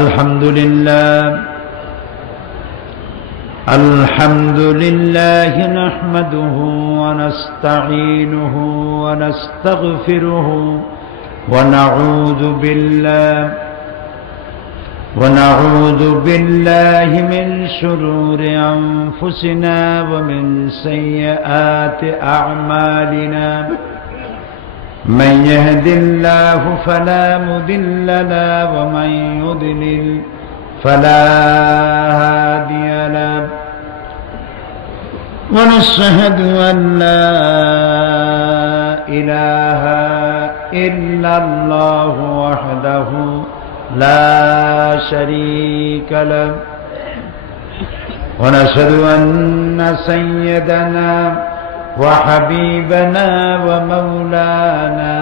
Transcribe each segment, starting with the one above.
الحمد لله نحمده ونستعينه ونستغفره ونعوذ بالله من شرور أنفسنا ومن سيئات أعمالنا من يهد الله فلا مضل له ومن يضلل فلا هادي له ونشهد أن لا إله إلا الله وحده لا شريك له ونشهد أن سيدنا وحبيبنا ومولانا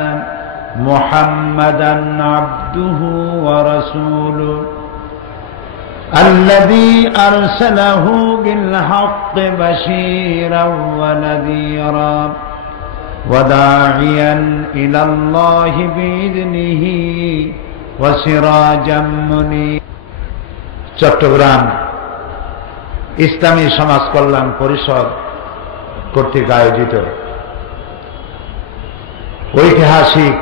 محمدا عبده ورسوله الذي أرسله بالحق بشيرا ونذيرا وداعيا إلى الله بإذنه وسراجا منيرا। চট্টগ্রাম ইসলামী সমাজ কল্যাণ পরিষদ কর্তৃক আয়োজিত ঐতিহাসিক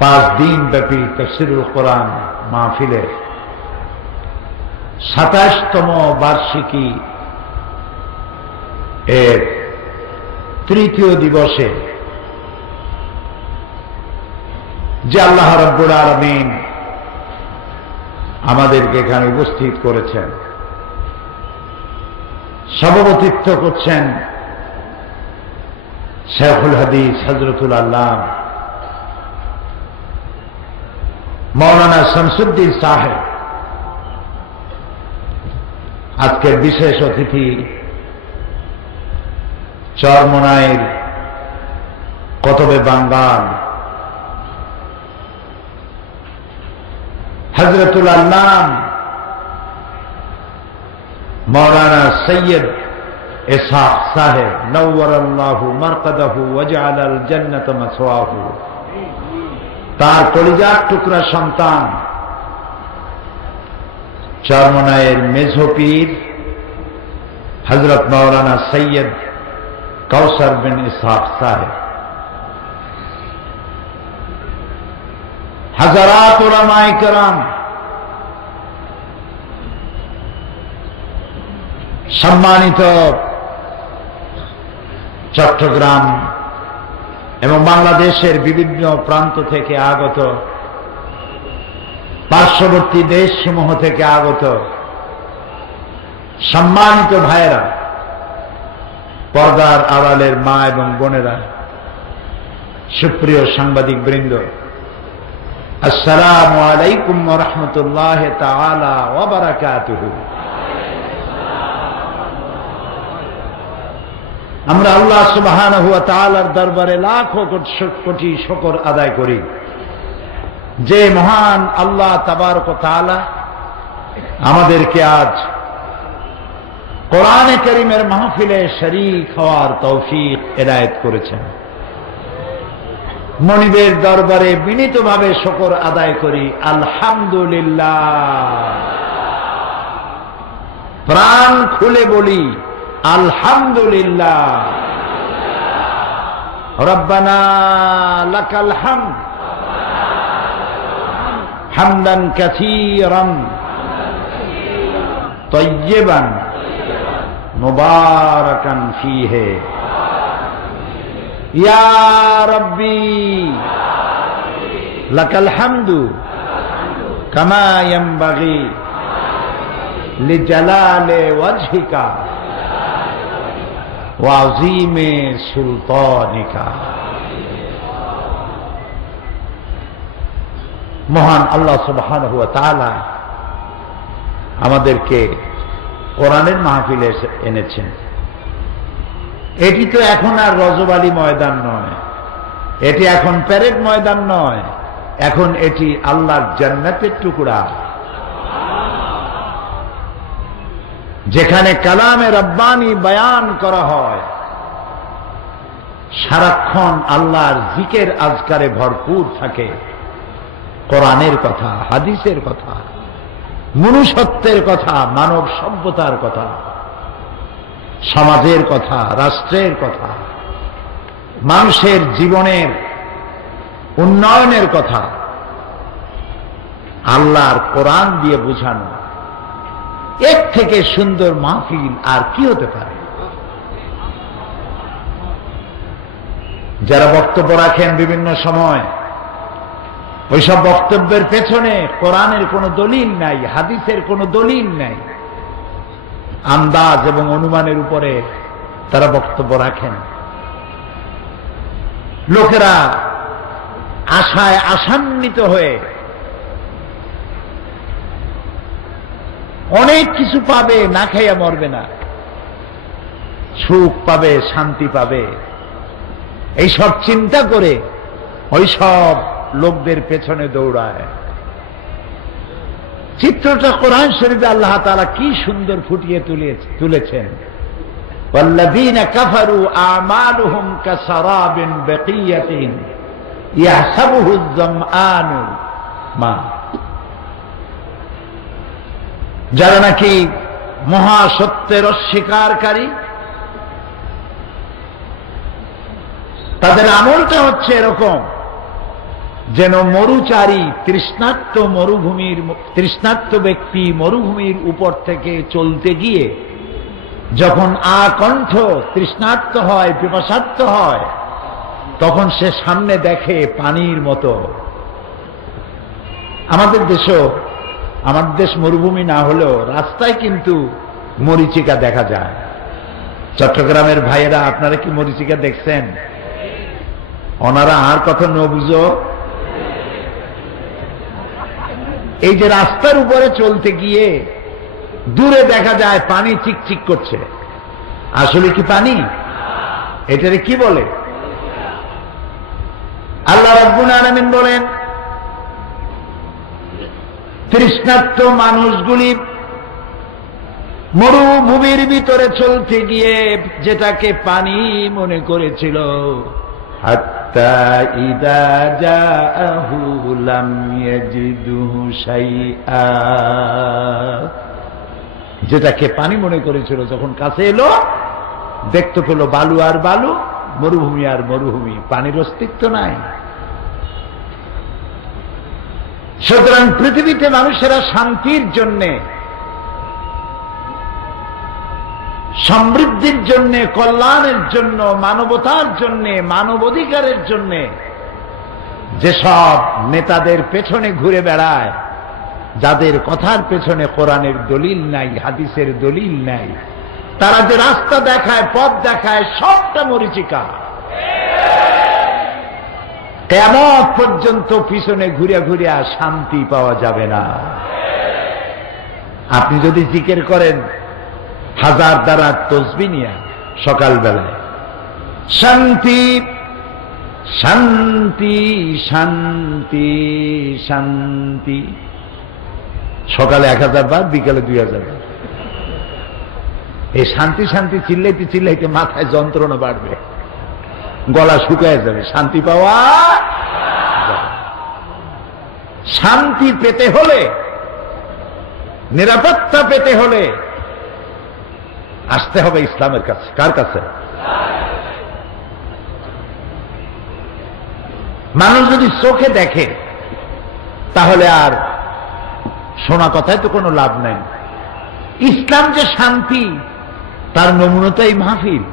5 দিন ব্যাপী তাফসীরুল কোরআন মাহফিলের 27তম বার্ষিকী এর তৃতীয় দিবসে যে আল্লাহ রাব্বুল আলামিন আমাদেরকে এখানে উপস্থিত করেছেন, সভাপতিত্ব করছেন শেখুল হাদিস হযরতুল আল্লাহ মাওলানা শামসুদ্দিন সাহেব। আজকের বিশেষ অতিথি চরমনাইর কতবে বাঙ্গাল হযরতুল আল্লাহ মৌলানা সৈয়দ ইসহাক সাহেব নওয়ারাল্লাহু মারকাদাহু ওয়াজআলাল জান্নাতা মাসওয়াহু। তার কলিজার টুকরা সন্তান চরমনাইয়ের মেঝো পীর হযরত মৌলানা সৈয়দ কাউসার বিন ইসহাক সাহেব, হাজারাত উলামায়ে কেরাম, সম্মানিত চট্টগ্রাম এবং বাংলাদেশের বিভিন্ন প্রান্ত থেকে আগত, পার্শ্ববর্তী দেশসমূহ থেকে আগত সম্মানিত ভাইয়েরা, পর্দার আড়ালের মা এবং বোনেরা, সুপ্রিয় সাংবাদিক বৃন্দ, আসসালামু আলাইকুম ওয়া রাহমাতুল্লাহি তাআলা ওয়া বারাকাতুহু। আমরা আল্লাহ সুবহানাহু ওয়া তাআলার দরবারে লাখো কোটি শুকর আদায় করি যে মহান আল্লাহ তাবারক ওয়া তাআলা আমাদেরকে আজ কোরআনে কারীমের মাহফিলে শরীক হওয়ার তৌফিক এনায়েত করেছেন। মনিবের দরবারে বিনীতভাবে শুকর আদায় করি আলহামদুলিল্লাহ। প্রাণ খুলে বলি আলহামদুলিল্লাহ। রব্বানা লাকাল হামদ হামদান কাসীরান তাইয়্যিবান মুবারাকান ফীহি ইয়া রাব্বি লাকাল হামদু কামা ইয়ানবাগি লিজালালি ওয়াজহিকা ওয়া আযীমি সুলতানিকা। মহান আল্লাহ সুবহানাহু ওয়া তাআলা আমাদেরকে কোরআনের মাহফিলে এনেছেন। এটি তো এখন আর রজবালি ময়দান নয়, এটি এখন প্যারেড ময়দান নয়, এখন এটি আল্লাহর জান্নাতের টুকরা, যেখানে কালামে রব্বানি বয়ান করা হয়, সারাক্ষণ আল্লাহর জিকির আজকারে ভরপুর থাকে। কোরআনের কথা, হাদিসের কথা, মনুষ্যত্বের কথা, মানব সভ্যতার কথা, সমাজের কথা, রাষ্ট্রের কথা, মানুষের জীবনের উন্নয়নের কথা আল্লাহর কোরআন দিয়ে বোঝানো। এর থেকে সুন্দর মাহফিল আর কি হতে পারে? যারা বক্তব্য রাখেন বিভিন্ন সময়, ওইসব বক্তব্যের পেছনে কোরআনের কোনো দলিল নাই, হাদিসের কোনো দলিল নাই, আন্দাজ এবং অনুমানের উপরে তারা বক্তব্য রাখেন। লোকেরা আশায় আশান্বিত হয়ে অনেক কিছু পাবে, না খাইয়া মরবে না, সুখ পাবে, শান্তি পাবে, এইসব চিন্তা করে ওই সব লোকদের পেছনে দৌড়ায়। চিত্রটা কোরআন শরীফে আল্লাহ তাআলা কি সুন্দর ফুটিয়ে তুলেছেন। ওয়াল্লাযীনা কাফারু আমালুহুম কাসারাবিন বাকিয়াতিন ইয়াহসাবুহু আয-যামআনু মা। যারা নাকি মহাসত্যের অস্বীকারী, তাদের আমলটা হচ্ছে এরকম যেন মরুচারী তৃষ্ণার্ত ব্যক্তি মরুভূমির উপর থেকে চলতে গিয়ে যখন আকণ্ঠ তৃষ্ণার্ত হয়, পিপাসার্ত হয়, তখন সে সামনে দেখে পানির মতো। আমাদের দেশ মরুভূমি না হলেও রাস্তায় কিন্তু মরীচিকা দেখা যায়। চট্টগ্রামের ভাইয়েরা, আপনারা কি মরীচিকা দেখছেন? ওনারা আর কথা ন বুঝো। এই যে রাস্তার উপরে চলতে গিয়ে দূরে দেখা যায় পানি চিকচিক করছে, আসলে কি পানি? এটারে কি বলে? আল্লাহ রাব্বুল আলামিন বলেন, তৃষ্ণার্ত মানুষগুলি মরুভূমির ভিতরে চলতে গিয়ে যেটাকে পানি মনে করেছিল, হাত্তা ইদা জাআহু লাম ইয়াজিদুহু শাইআ, যেটাকে পানি মনে করেছিল যখন কাছে এলো দেখতে পেল বালু আর বালু, মরুভূমি আর মরুভূমি, পানির অস্তিত্ব নাই। সুতরাং পৃথিবীতে মানুষেরা শান্তির জন্যে, সমৃদ্ধির জন্য, কল্যাণের জন্য, মানবতার জন্য, মানবাধিকারের জন্য যেসব নেতাদের পেছনে ঘুরে বেড়ায়, যাদের কথার পেছনে কোরআনের দলিল নাই, হাদিসের দলিল নাই, তারা যে রাস্তা দেখায়, পথ দেখায়, সবটা মরীচিকা। কিয়ামত পর্যন্ত পিছনে ঘুরে ঘুরে শান্তি পাওয়া যাবে না। আপনি যদি জিকির করেন 1000 দ্বারা তসবিহ নিয়ে সকালবেলায়, শান্তি শান্তি শান্তি শান্তি, সকালে 1000 বার, বিকালে 2000 বার, এই শান্তি শান্তি চিল্লাইতে চিল্লাইতে মাথায় যন্ত্রণা বাড়বে, গলা শুকায় যাবে, শান্তি পাওয়া। শান্তি পেতে হলে, নিরাপত্তা পেতে হলে আসতে হবে ইসলামের কাছে। কার কাছে? মানুষ যদি চোখে দেখে তাহলে আর শোনা কথায় তো কোনো লাভ নাই। ইসলাম যে শান্তি, তার নমুনাটাই মাহফিল।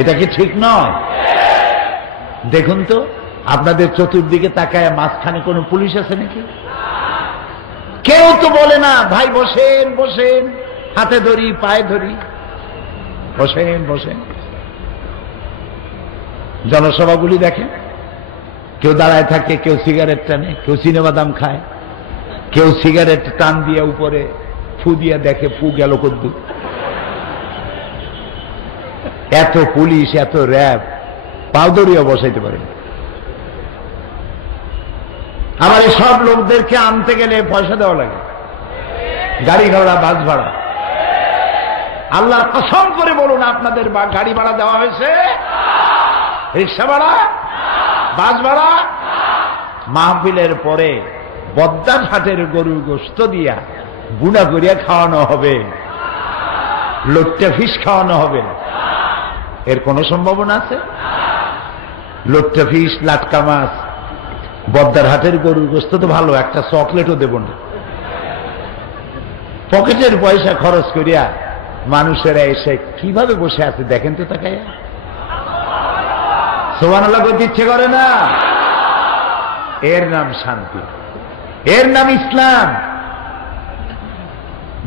এটা কি ঠিক নয়? দেখুন তো, আপনাদের চতুর্দিকে তাকায় মাঝখানে কোনো পুলিশ আছে নাকি? কেউ তো বলে না, ভাই বসেন বসেন, হাতে ধরি, পায়ে ধরি, বসেন বসেন। জনসভাগুলি দেখেন, কেউ দাঁড়ায় থাকে, কেউ সিগারেট টানে, কেউ চিনেবাদাম খায়, কেউ সিগারেট টান দিয়ে উপরে ফু দিয়ে দেখে ফু গেল কদ্দুর। এত পুলিশ, এত র্যাব, পাও ধরিয়া বসাইতে পারে। আবার এই সব লোকদেরকে আনতে গেলে পয়সা দেওয়া লাগে, গাড়ি ভাড়া, বাস ভাড়া। আল্লাহর কসম করে বলুন, আপনাদের গাড়ি ভাড়া দেওয়া হয়েছে? রিক্সা ভাড়া, বাস ভাড়া, মাহফিলের পরে বদ্দার হাটের গরুর গোশত দিয়া বুনা করিয়া খাওয়ানো হবে, লোট্টা ফিশ খাওয়ানো হবে? এর কোন সম্ভাবনা আছে? লোট্টা ফিশ, লাটকা মাছ, বদ্দার হাটের গরুর গোশত তো ভালো, একটা চকলেটও দেব না। পকেটের পয়সা খরচ করিয়া মানুষেরা এসে কিভাবে বসে আছে দেখেন তো তাকাইয়া। সুবহানাল্লাহ করতে ইচ্ছে করে না? এর নাম শান্তি, এর নাম ইসলাম।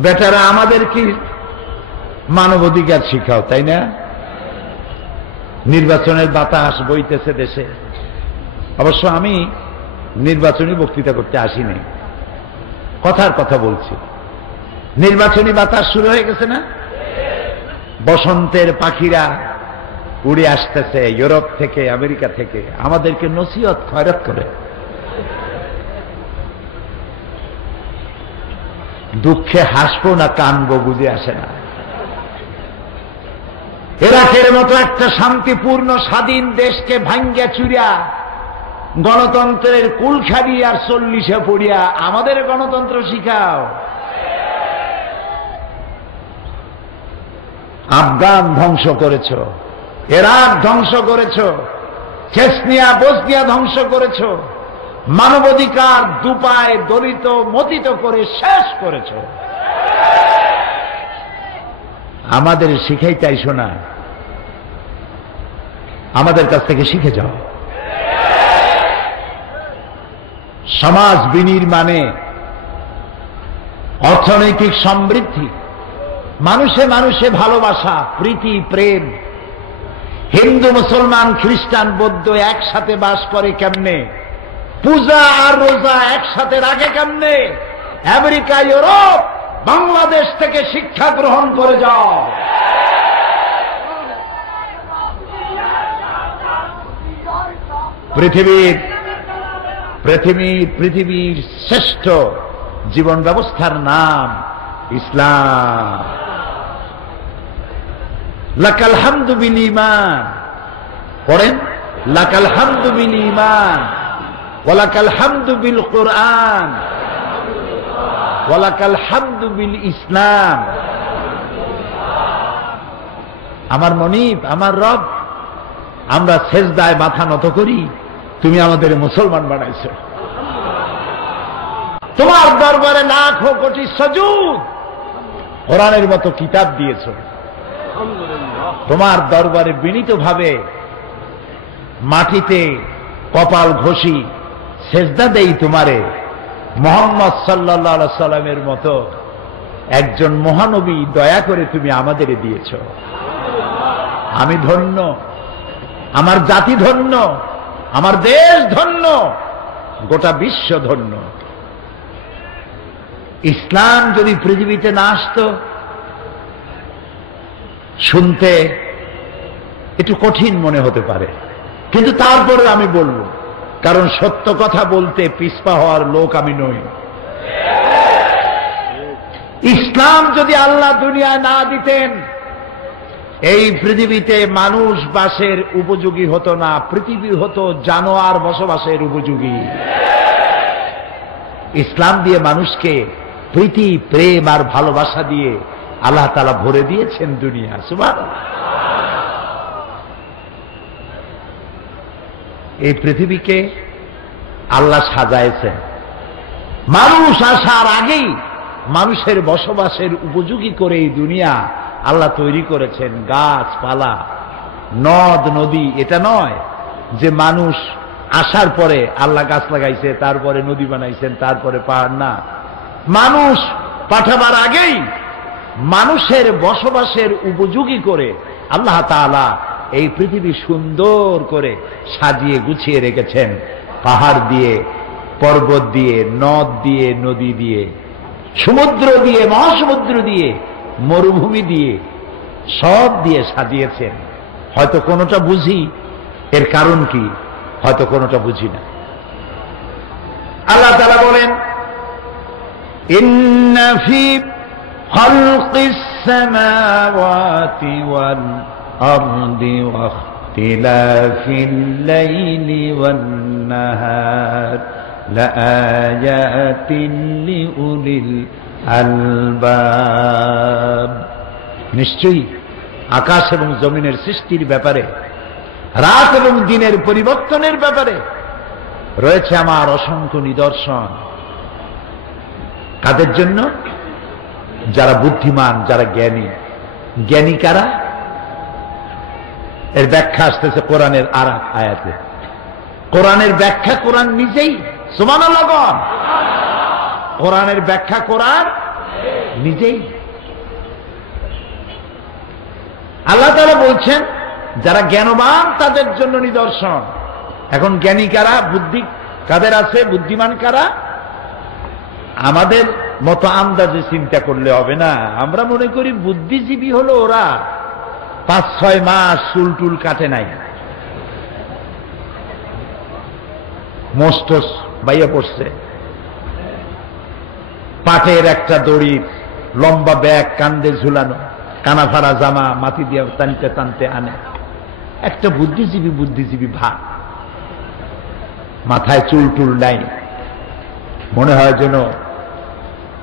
বেটারা আমাদের কি মানবাধিকার শিখাও, তাই না? নির্বাচনের বাতাস বইতেছে দেশে। অবশ্য আমি নির্বাচনী বক্তৃতা করতে আসিনি, কথার কথা বলছি। নির্বাচনী বাতাস শুরু হয়ে গেছে না? বসন্তের পাখিরা উড়ে আসতেছে ইউরোপ থেকে, আমেরিকা থেকে, আমাদেরকে নসিহত খয়রাত করে। দুঃখে হাসবো না কানবো বুঝে আসে না। ইরাকের মতো একটা শান্তিপূর্ণ স্বাধীন দেশকে ভাঙ্গিয়া চুরিয়া গণতন্ত্রের কুলখাড়ি আর 40-এ পড়িয়া আমাদের গণতন্ত্র শিখাও। আফগান ধ্বংস করেছ, ইরাক ধ্বংস করেছ, চেচনিয়া বসনিয়া ধ্বংস করেছ, মানবাধিকার দুপায় দলিত মতিত করে শেষ করেছ। আমাদের শিখাইতে আইসো না, আমাদের কাছ থেকে শিখে যাও। সমাজ বিনির্মাণে, অর্থনৈতিক সমৃদ্ধি, মানুষে মানুষে ভালোবাসা, প্রীতি, প্রেম। হিন্দু, মুসলমান, খ্রিস্টান, বৌদ্ধ একসাথে বাস করে কেমনে? পূজা আর রোজা একসাথে রাখে কেমনে? আমেরিকা, ইউরোপ, বাংলাদেশ থেকে শিক্ষা গ্রহণ করে যাও। পৃথিবীর শ্রেষ্ঠ জীবন ব্যবস্থার নাম ইসলাম। লাকাল হামদু বিল ঈমান, পড়েন, লাকাল হামদু বিল ঈমান, ওয়ালাকাল হামদু বিল কুরআন, ওয়ালাকাল হামদু বিল ইসলাম। আমার মনিব, আমার রব, আমরা সেজদায় মাথা নত করি, তুমি আমাদের মুসলমান বানাইছো। তোমার দরবারে লাখো কোটি সুজুদ, কোরআনের মতো কিতাব দিয়েছো। তোমার দরবারে বিনীতভাবে মাটিতে কপাল ঘষি সেজদা দেই তোমারে। মুহাম্মদ সাল্লাল্লাহু আলাইহি সাল্লামের মতো একজন মহানবী দয়া করে তুমি আমাদের দিয়েছ। আমি ধন্য, আমার জাতি ধন্য, আমার দেশ ধন্য, গোটা বিশ্ব ধন্য। ইসলাম যদি পৃথিবীতে না আসতো, শুনতে একটু কঠিন মনে হতে পারে, কিন্তু তারপরে আমি বলবো, কারণ সত্য কথা বলতে পিছপা হওয়ার লোক আমি নই। ইসলাম যদি আল্লাহ দুনিয়ায় না দিতেন, এই পৃথিবীতে মানুষ বাসের উপযোগী হতো না, পৃথিবী হতো জানোয়ার বসবাসের উপযোগী। ইসলাম দিয়ে মানুষকে প্রীতি, প্রেম আর ভালোবাসা দিয়ে আল্লাহ তাআলা ভরে দিয়েছেন দুনিয়া। সুবহানাল্লাহ। এই পৃথিবীকে আল্লাহ সাজাইছেন, মানুষ আসার আগেই মানুষের বসবাসের উপযোগী করে এই দুনিয়া আল্লাহ তৈরি করেছেন। গাছপালা, নদ নদী, এটা নয় যে মানুষ আসার পরে আল্লাহ গাছ লাগাইছে, তারপরে নদী বানাইছেন, তারপরে পাহাড়। না, মানুষ পাঠাবার আগেই মানুষের বসবাসের উপযোগী করে আল্লাহ তাআলা এই পৃথিবী সুন্দর করে সাজিয়ে গুছিয়ে রেখেছেন। পাহাড় দিয়ে, পর্বত দিয়ে, নদ দিয়ে, নদী দিয়ে, সমুদ্র দিয়ে, মহাসমুদ্র দিয়ে, মরুভূমি দিয়ে, সব দিয়ে সাজিয়েছেন। হয়তো কোনোটা বুঝি, এর কারণ কি, হয়তো কোনোটা বুঝি না। আল্লাহ তাআলা বলেন, ইন্না ফি খালকিস সামাওয়াতি ওয়াল আরদি ওয়া ইখতিলাফিল লাইলি ওয়ান নাহার লাআয়াতিন লিউলিল আলবাব। নিশ্চয়ই আকাশ এবং জমিনের সৃষ্টির ব্যাপারে, রাত এবং দিনের পরিবর্তনের ব্যাপারে রয়েছে আমার অসংখ্য নিদর্শন। কাদের জন্য? যারা বুদ্ধিমান, যারা জ্ঞানী। জ্ঞানী কারা? এর ব্যাখ্যা আসতেছে কোরআনের আর এক আয়াতে। কোরআনের ব্যাখ্যা কোরআন নিজেই। সুবহানাল্লাহ। কোরআনের ব্যাখ্যা কোরআন নিজেই। আল্লাহ তাআলা বলছেন যারা জ্ঞানবান তাদের জন্য নিদর্শন। এখন জ্ঞানী কারা? বুদ্ধি কাদের আছে? বুদ্ধিমান কারা? আমাদের মতো আন্দাজে চিন্তা করলে হবে না। আমরা মনে করি বুদ্ধিজীবী হলো ওরা 5-6 মাস চুল টুল কাটে নাই, মোস্টস বাইয়া পড়ছে, পাটের একটা দড়ি, লম্বা ব্যাগ কান্দে ঝুলানো, কানাফাড়া জামা মাটি দিয়ে টানতে টানতে আনে। একটা বুদ্ধিজীবী বুদ্ধিজীবী ভাব, মাথায় চুল টুল নাই, মনে হয় যেন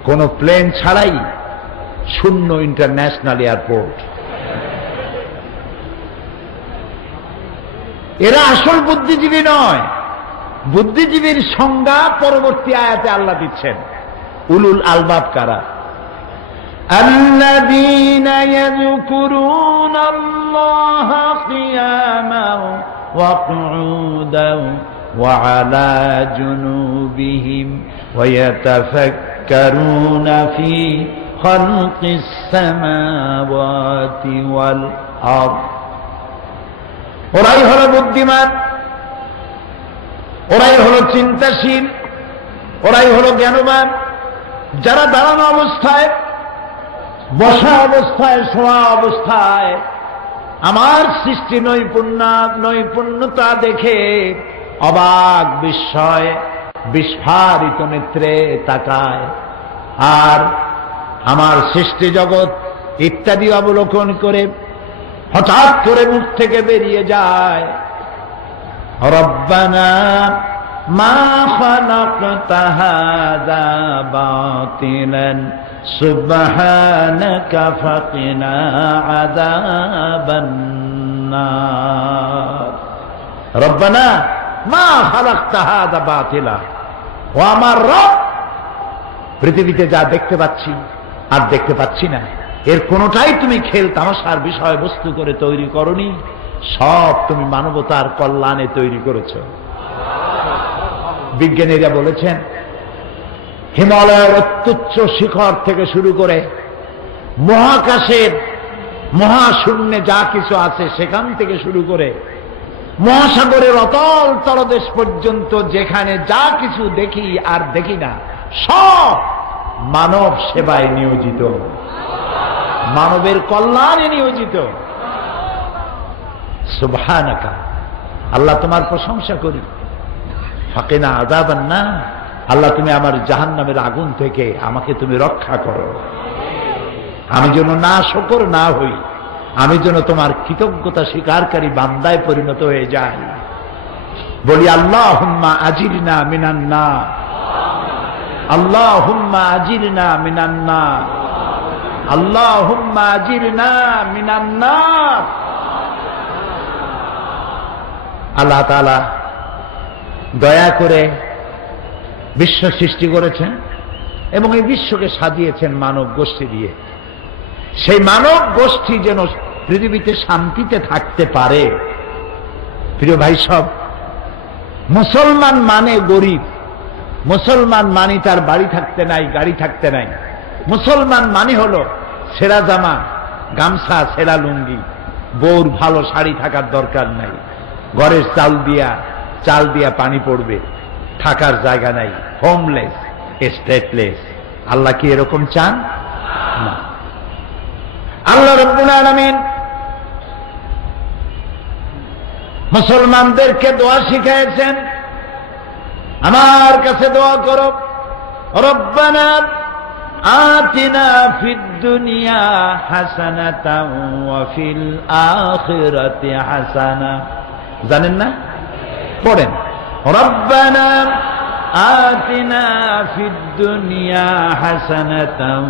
কোন প্লেন ছাড়াই শূন্য ইন্টারন্যাশনাল এয়ারপোর্ট। এরা আসল বুদ্ধিজীবী নয়। বুদ্ধিজীবীর সংজ্ঞা পরবর্তী আয়াতে আল্লাহ দিচ্ছেন। উলুল আলবাব কারা? আল্লাযীনা ইয়াযকুরুনাল্লাহা কিয়ামান ওয়া কুউদান ওয়া আলা জুনুবিহিম ওয়া ইয়াতাফাক্কারুনা ফি খালকিস সামাওয়াতি ওয়াল আরদ। ওরাই হলো বুদ্ধিমান, ওরাই হলো চিন্তাশীল, ওরাই হলো জ্ঞানবান, যারা দাঁড়ানো অবস্থায়, বসা অবস্থায়, শোয়া অবস্থায় আমার সৃষ্টি নৈপুণ্যতা দেখে অবাক বিস্ময় বিস্ফারিত নেত্রে তাকায়, আর আমার সৃষ্টি জগৎ ইত্যাদি অবলোকন করে হঠাৎ করে মুখ থেকে বেরিয়ে যায়, রব্বানা মা খালাকতা হাযা বাতিলান সুবহানাকা ফাকিনা আযাবান নার। রব্বানা মা খালাকতা হাযা বাতিলা, ও আমার রব, পৃথিবীতে যা দেখতে পাচ্ছি আর দেখতে পাচ্ছি না, এর কোনটাই তুমি খেল তামাশার বিষয়বস্তু করে তৈরি করনি, সব তুমি মানবতার কল্যাণে তৈরি করেছ। বিজ্ঞানীরা বলেছেন হিমালয়ের অত্যুচ্চ শিখর থেকে শুরু করে মহাকাশের মহাশূন্যে যা কিছু আছে সেখান থেকে শুরু করে মহাসাগরের অতল তলদেশ পর্যন্ত যেখানে যা কিছু দেখি আর দেখি না, সব মানব সেবায় নিয়োজিত, মানবের কল্যাণে নিয়োজিত। সুবহানাকা, আল্লাহ তোমার প্রশংসা করি। ফাকিনা আযাবান নার, আল্লাহ তুমি আমার জাহান্নামের আগুন থেকে আমাকে তুমি রক্ষা করো। আমি যেন না শকর না হই, আমি যেন তোমার কৃতজ্ঞতা স্বীকারকারী বান্দায় পরিণত হয়ে যাই। বলি আল্লাহুম্মা আজিরনা মিনান নার, আল্লাহুম্মা আজিরনা মিনান নার, আল্লাহুম্মা আজিরনা মিনান নার। আল্লাহ তাআলা দয়া করে বিশ্ব সৃষ্টি করেছেন এবং এই বিশ্বকে সাজিয়েছেন মানব গোষ্ঠী দিয়ে। সেই মানব গোষ্ঠী যেন পৃথিবীতে শান্তিতে থাকতে পারে। প্রিয় ভাই সব, মুসলমান মানে গরিব, মুসলমান মানে তার বাড়ি থাকতে নাই, গাড়ি থাকতে নাই। মুসলমান মানে হলো ছেঁড়া জামা, গামছা, ছেঁড়া লুঙ্গি, বউর ভালো শাড়ি থাকার দরকার নাই, ঘরের চাল দিয়া পানি পড়বে, থাকার জায়গা নাই, হোমলেস, স্টেটলেস। আল্লাহ কি এরকম চান? না। আল্লাহ রাব্বুল আলামিন মুসলমানদেরকে দোয়া শিখিয়েছেন। আমার কাছে দোয়া করো, রব্বানা আতিনা ফিদ দুনিয়া হাসানাতাও ওয়া ফিল আখিরাতি হাসানা। জানেন না? পড়েন, রব্বানা আতিনা ফিদ দুনিয়া হাসানাতাও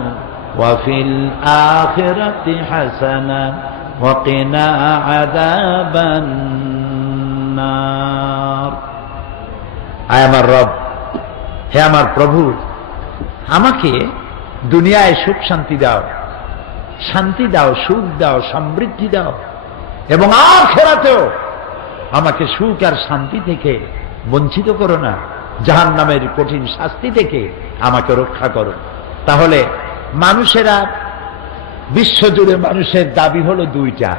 ওয়া ফিল আখিরাতি হাসানা ওয়া কিনা আযাবান নার। আয় আমার রব, হে আমার প্রভু, আমাকে দুনিয়ায় সুখ শান্তি দাও, শান্তি দাও, সুখ দাও, সমৃদ্ধি দাও, এবং আখিরাতেও আমাকে সুখ আর শান্তি থেকে বঞ্চিত করো না, জাহান্নামের কঠিন শাস্তি থেকে আমাকে রক্ষা করো। তাহলে মানুষেরা, বিশ্বজুড়ে মানুষের দাবি হলো দুইটা,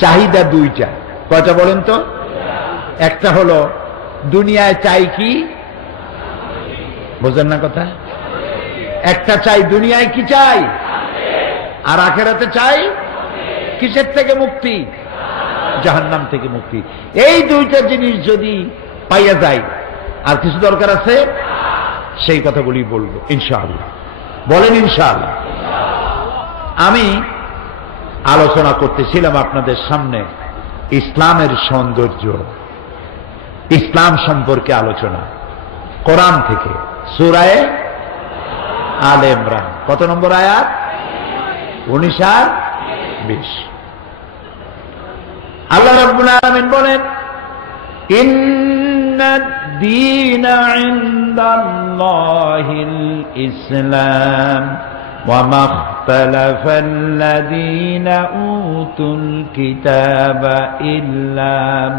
চাহিদা দুইটা। কয়টা বলেন তো? একটা হলো দুনিয়ায় চাই কি, বোঝেন না কথা? একটা চাই দুনিয়ায় কি চাই, আর আখিরাতে চাই কিসের থেকে মুক্তি? জাহান্নাম থেকে মুক্তি। এই দুইটা জিনিস যদি পাইয়া যায়, আর কিছু দরকার আছে? সেই কথাগুলি বলবো ইনশাআল্লাহ। বলেন ইনশাআল্লাহ। আমি আলোচনা করতেছিলাম আপনাদের সামনে ইসলামের সৌন্দর্য, ইসলাম সম্পর্কে আলোচনা, কোরআন থেকে সূরা আলে ইমরান। কত নম্বর আয়াত? 19 আর 20। আল্লাহ রাব্বুল আলামিন বলেন, ইন্নাদ-দীনা ইনদাল্লাহিল ইসলাম ওয়া মাখতালাফাল্লাযীনা উতুল কিতাবা ইল্লা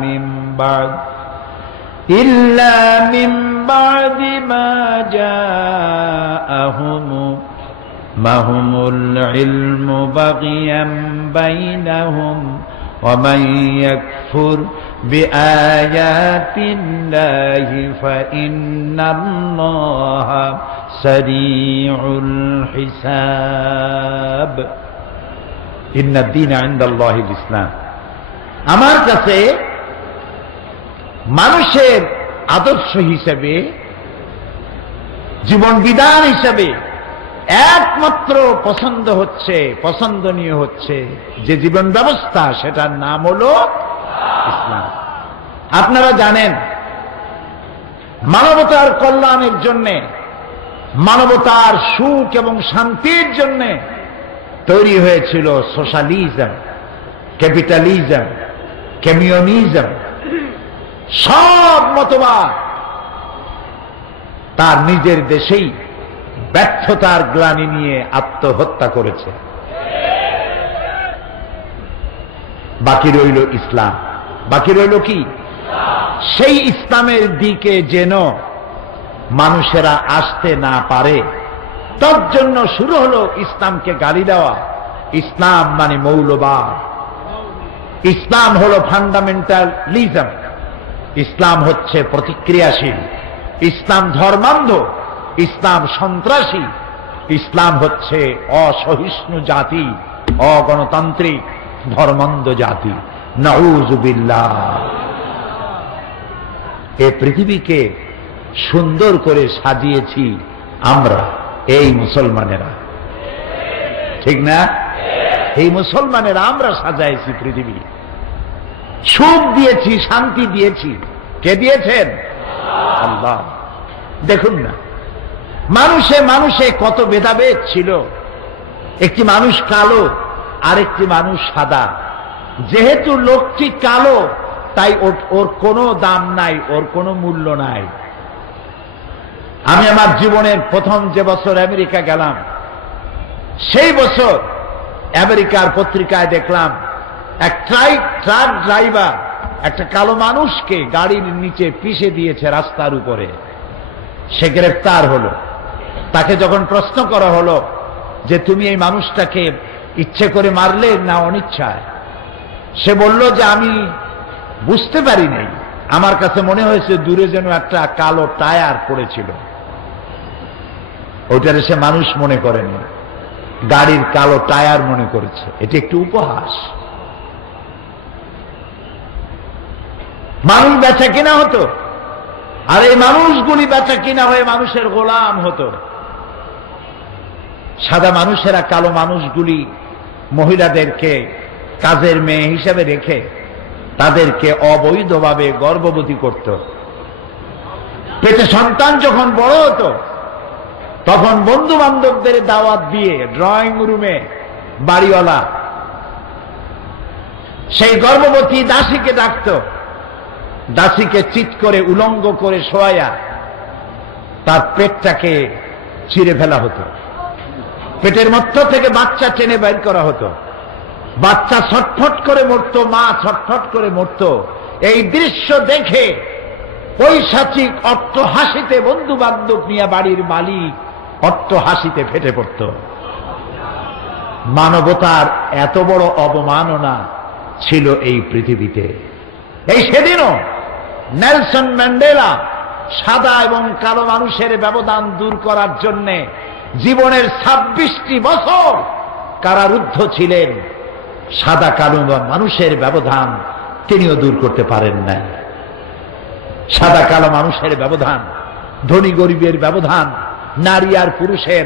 মিন বা'দি মা জাআহুমুল ইলমু বাগিয়ান বাইনাহুম ওয়া মান ইয়াকফুর বিআয়াতিল্লাহি ফাইন্নাল্লাহা সারিউল হিসাব। ইন্নাদ-দীনা ইনদাল্লাহিল ইসলাম। আমার কাছে মানুষের আদর্শ হিসেবে, জীবন বিধান হিসেবে একমাত্র পছন্দনীয় হচ্ছে যে জীবন ব্যবস্থা, সেটার নাম হলো ইসলাম। আপনারা জানেন, মানবতার কল্যাণের জন্যে, মানবতার সুখ এবং শান্তির জন্যে তৈরি হয়েছিল সোশ্যালিজম, ক্যাপিটালিজম, কমিউনিজম। সব মতবাদ তার নিজের দেশেই ব্যর্থতার গ্লানি নিয়ে আত্মহত্যা করেছে। বাকি রইল ইসলাম। বাকি রইল কি? সেই ইসলামের দিকে যেন মানুষেরা আসতে না পারে, তার জন্য শুরু হলো ইসলামকে গালি দেওয়া। ইসলাম মানে মৌলবাদ, ইসলাম হলো ফান্ডামেন্টালিজম, ইসলাম হচ্ছে প্রতিক্রিয়াশীল, ইসলাম ধর্মান্ধ, ইসলাম সন্ত্রাসী, ইসলাম হচ্ছে অসহিষ্ণু জাতি, অগণতান্ত্রিক ধর্মান্ধ জাতি। নাউযুবিল্লাহ। এই পৃথিবীকে সুন্দর করে সাজিয়েছি আমরা, এই মুসলমানেরা, ঠিক না? এই মুসলমানেরা আমরা সাজাইছি পৃথিবী, সুখ দিয়েছি, শান্তি দিয়েছি। কে দিয়েছেন? আল্লাহ। দেখুন না, মানুষে মানুষে কত ভেদাভেদ ছিল। একটি মানুষ কালো, আরেকটি মানুষ সাদা। যেহেতু লোকটি কালো, তাই ওর কোনো দাম নাই, ওর কোনো মূল্য নাই। আমি আমার জীবনের প্রথম যে বছর আমেরিকা গেলাম, সেই বছর আমেরিকার পত্রিকায় দেখলাম এক ট্রাক ড্রাইভার একটা কালো মানুষকে গাড়ির নিচে পিষে দিয়েছে রাস্তার উপরে। সে গ্রেফতার হলো। তাকে যখন প্রশ্ন করা হলো যে তুমি এই মানুষটাকে ইচ্ছে করে মারলে না অনিচ্ছায়, সে বলল যে আমি বুঝতে পারি নাই, আমার কাছে মনে হয়েছে দূরে যেন একটা কালো টায়ার পড়েছিল। ওইটারে সে মানুষ মনে করেনি, গাড়ির কালো টায়ার মনে করেছে। এটি একটি উপহাস। মানুষ বেচা কিনা হতো, আর এই মানুষগুলি বেচা কিনা হয়ে মানুষের গোলাম হতো। সাদা মানুষেরা কালো মানুষগুলি মহিলাদেরকে কাজের মেয়ে হিসেবে রেখে তাদেরকে অবৈধভাবে গর্ভবতী করত। পেটে সন্তান যখন বড় হতো তখন বন্ধু বান্ধবদের দাওয়াত দিয়ে ড্রয়িং রুমে বাড়িওয়ালা সেই গর্ভবতী দাসীকে ডাকত। দাসীকে চিৎ করে উলঙ্গ করে শোয়াইয়া তার পেটটাকে ছিঁড়ে ফেলা হতো। পেটের মধ্য থেকে বাচ্চা টেনে বের করা হতো। বাচ্চা ছটফট করে মরত, মা ছটফট করে মরত। এই দৃশ্য দেখে পৈশাচিক অট্টহাসিতে বন্ধু বান্ধব নিয়ে বাড়ির মালিক অট্টহাসিতে ফেটে পড়ত। মানবতার এত বড় অবমাননা ছিল এই পৃথিবীতে। এই সেদিনও নেলসন ম্যান্ডেলা সাদা এবং কালো মানুষের ব্যবধান দূর করার জন্য জীবনের 26টি বছর কারারুদ্ধ ছিলেন। সাদা কালো মানুষের ব্যবধান তিনিও দূর করতে পারেন নাই। সাদা কালো মানুষের ব্যবধান, ধনী গরিবের ব্যবধান, নারী আর পুরুষের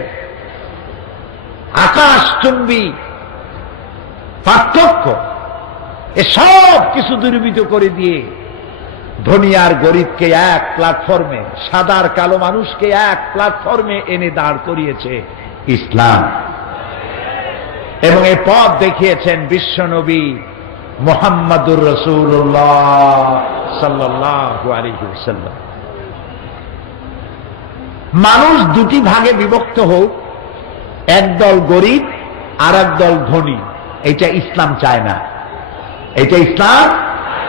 আকাশচুম্বী পার্থক্য, এসব কিছু দূরীভূত করে দিয়ে ধনী আর গরিবকে এক প্ল্যাটফর্মে, সাদা আর কালো মানুষকে এক প্ল্যাটফর্মে এনে দাঁড় করিয়েছে ইসলাম। এবং এই পথ দেখিয়েছেন বিশ্বনবী মুহাম্মদুর রাসূলুল্লাহ সাল্লাল্লাহু আলাইহি ওয়াসাল্লাম। মানুষ দুটি ভাগে বিভক্ত হোক, একদল গরিব আর একদল ধনী, এটা ইসলাম চায় না। এটা ইসলাম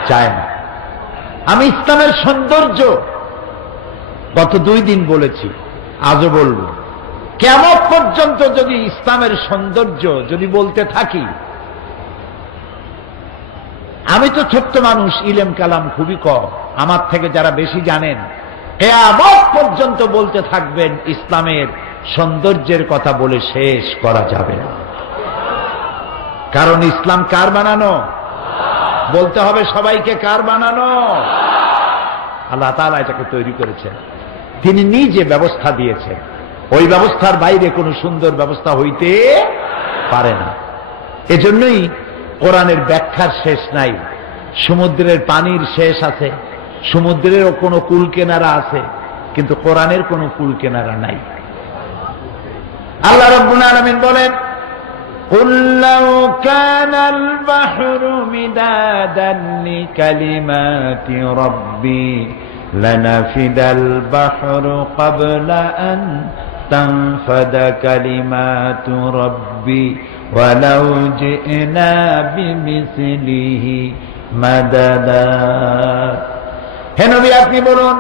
চায় না। আমি ইসলামের সৌন্দর্য গত 2 দিন বলেছি, আজও বলবো। কিয়ামত পর্যন্ত যদি ইসলামের সৌন্দর্য যদি বলতে থাকি, আমি তো ছোট্ট মানুষ, ইলম কালাম খুবই কম, আমার থেকে যারা বেশি জানেন কিয়ামত পর্যন্ত বলতে থাকবেন, ইসলামের সৌন্দর্যের কথা বলে শেষ করা যাবে না। কারণ ইসলাম কার বানানো? বলতে হবে সবাইকে, কার বানানো? আল্লাহ তাআলা এটাকে তৈরি করেছেন, তিনি নিজে ব্যবস্থা দিয়েছেন। ওই ব্যবস্থার বাইরে কোনো সুন্দর ব্যবস্থা হইতে পারে না। এজন্যই কোরআনের ব্যাখ্যার শেষ নাই। সমুদ্রের পানির শেষ আছে, সমুদ্রেরও কোনো কুল কেনারা আছে, কিন্তু কোরআনের কোনো কুল কেনারা নাই। আল্লাহ রাব্বুল আলামিন বলেন, قُلْ لَوْ كَانَ الْبَحْرُ مِدَادًا لِكَلِمَاتِ رَبِّي لَنَفِدَ الْبَحْرُ قَبْلَ أَنْ تَنْفَدَ كَلِمَاتُ رَبِّي وَلَوْ جِئْنَا بِمِثْلِهِ مَدَدًا। হে নবী, আপনি বলুন,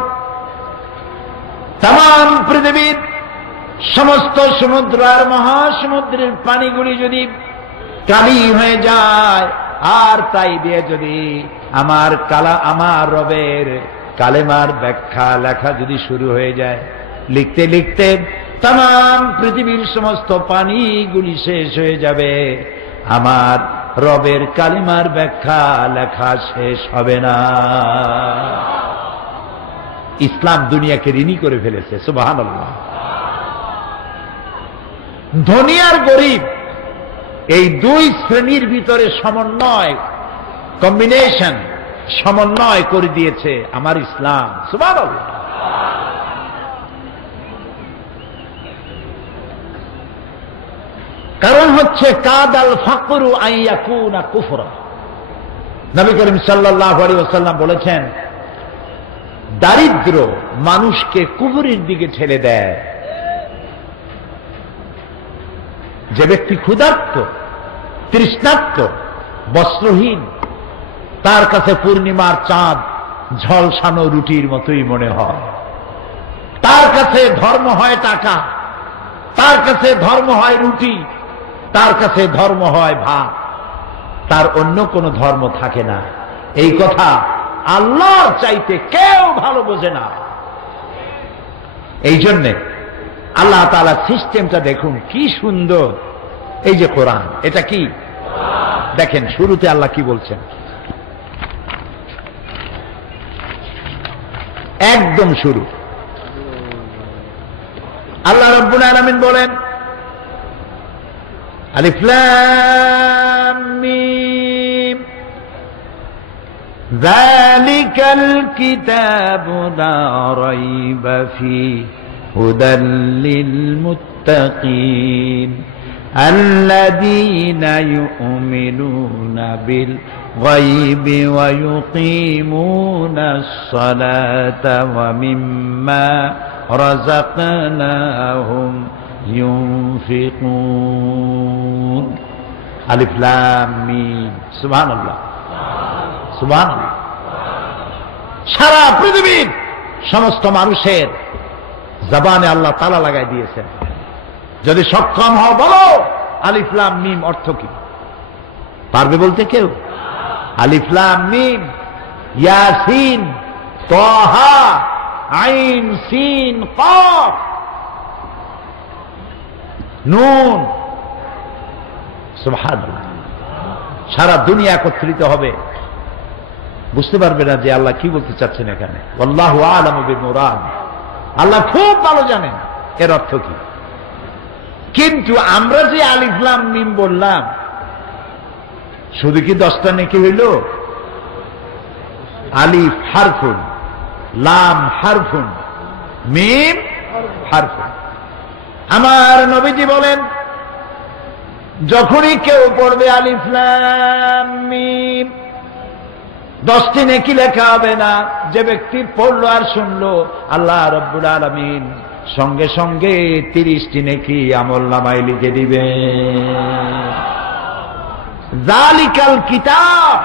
তাম পৃথিবীর সমস্ত সমুদ্র আর মহাসমুদ্রের পানিগুলি যদি কালি হয়ে যায়, আর তাই দিয়ে যদি আমার রবের কালেমার ব্যাখ্যা লেখা যদি শুরু হয়ে যায়, লিখতে লিখতে তাম পৃথিবীর সমস্ত পানিগুলি শেষ হয়ে যাবে, আমার রবের কালেমার ব্যাখ্যা লেখা শেষ হবে না। ইসলাম দুনিয়াকে ঋণী করে ফেলেছে, সুবহানাল্লাহ। ধনী আর গরিব এই 2 শ্রেণীর ভিতরে সমন্বয়, কম্বিনেশন, সমন্বয় করে দিয়েছে আমার ইসলাম, সুবহানাল্লাহ। কারণ হচ্ছে কাদাল ফাকরু আন ইয়াকুনা কুফরা। নবী করিম সাল্লাল্লাহু আলাইহি ওয়াসাল্লাম বলেছেন, দারিদ্র মানুষকে কুফরের দিকে ঠেলে দেয়। যে ব্যক্তি ক্ষুধার্ত, তৃষ্ণার্ত, বস্ত্রহীন, তার কাছে পূর্ণিমার চাঁদ ঝলসানো রুটির মতোই মনে হয়। তার কাছে ধর্ম হয় টাকা, তার কাছে ধর্ম হয় রুটি, তার কাছে ধর্ম হয় ভাত, তার অন্য কোনো ধর্ম থাকে না। এই কথা আল্লাহর চাইতে কেউ ভালো বোঝে না। এই জন্যে আল্লাহ তাআলা সিস্টেমটা দেখুন কি সুন্দর। এই যে কোরআন, এটা কি দেখেন, শুরুতে আল্লাহ কি বলছেন, একদম শুরু আল্লাহ রাব্বুল আলামিন বলেন, আলিফ লাম মিম যালিকাল কিতাবু লা রাইবা ফীহি হুদাল লিল মুত্তাকিন আল্লাযীনা ইউমিনুনা বিল গায়বি ওয়া ইউকিমুনাস সালাতা ওয়া মিম্মা রাযাকনাহুম ইউনফিকুন। আলিফ লাম মিম। সুবহানাল্লাহ, সুবহানাল্লাহ। সারা পৃথিবীর সমস্ত মানুষের জবানে আল্লাহ তাআলা লাগাই দিয়েছেন। যদি সক্ষম হও বলো আলিফ লাম মিম অর্থ কি? পারবে বলতে কেউ? আলিফ লাম মিম, ইয়াসিন, তাহা, আইন, সিন, কাফ, নুন। সুবহানাল্লাহ। সারা দুনিয়া একত্রিত হবে, বুঝতে পারবে না যে আল্লাহ কি বলতে চাচ্ছেন এখানে। আল্লাহু আ'লামু বিল-মুরাদ। আল্লাহ খুব ভালো জানেন এর অর্থ কি। কিন্তু আমরা যে আলিফ লাম মিম বললাম, শুধু কি 10টা নেকি হইল? আলিফ হারফুন, লাম হারফুন, মিম হারফুন। আমার নবীজি বলেন, যখনই কেউ পড়বে আলিফ লাম মিম, 10টি নেকি লেখা হবে না। যে ব্যক্তি পড়লো আর শুনলো, আল্লাহ রাব্বুল আলামিন সঙ্গে সঙ্গে 30টি নেকি আমলনামায় লিখে দিবে। যালিকাল কিতাব,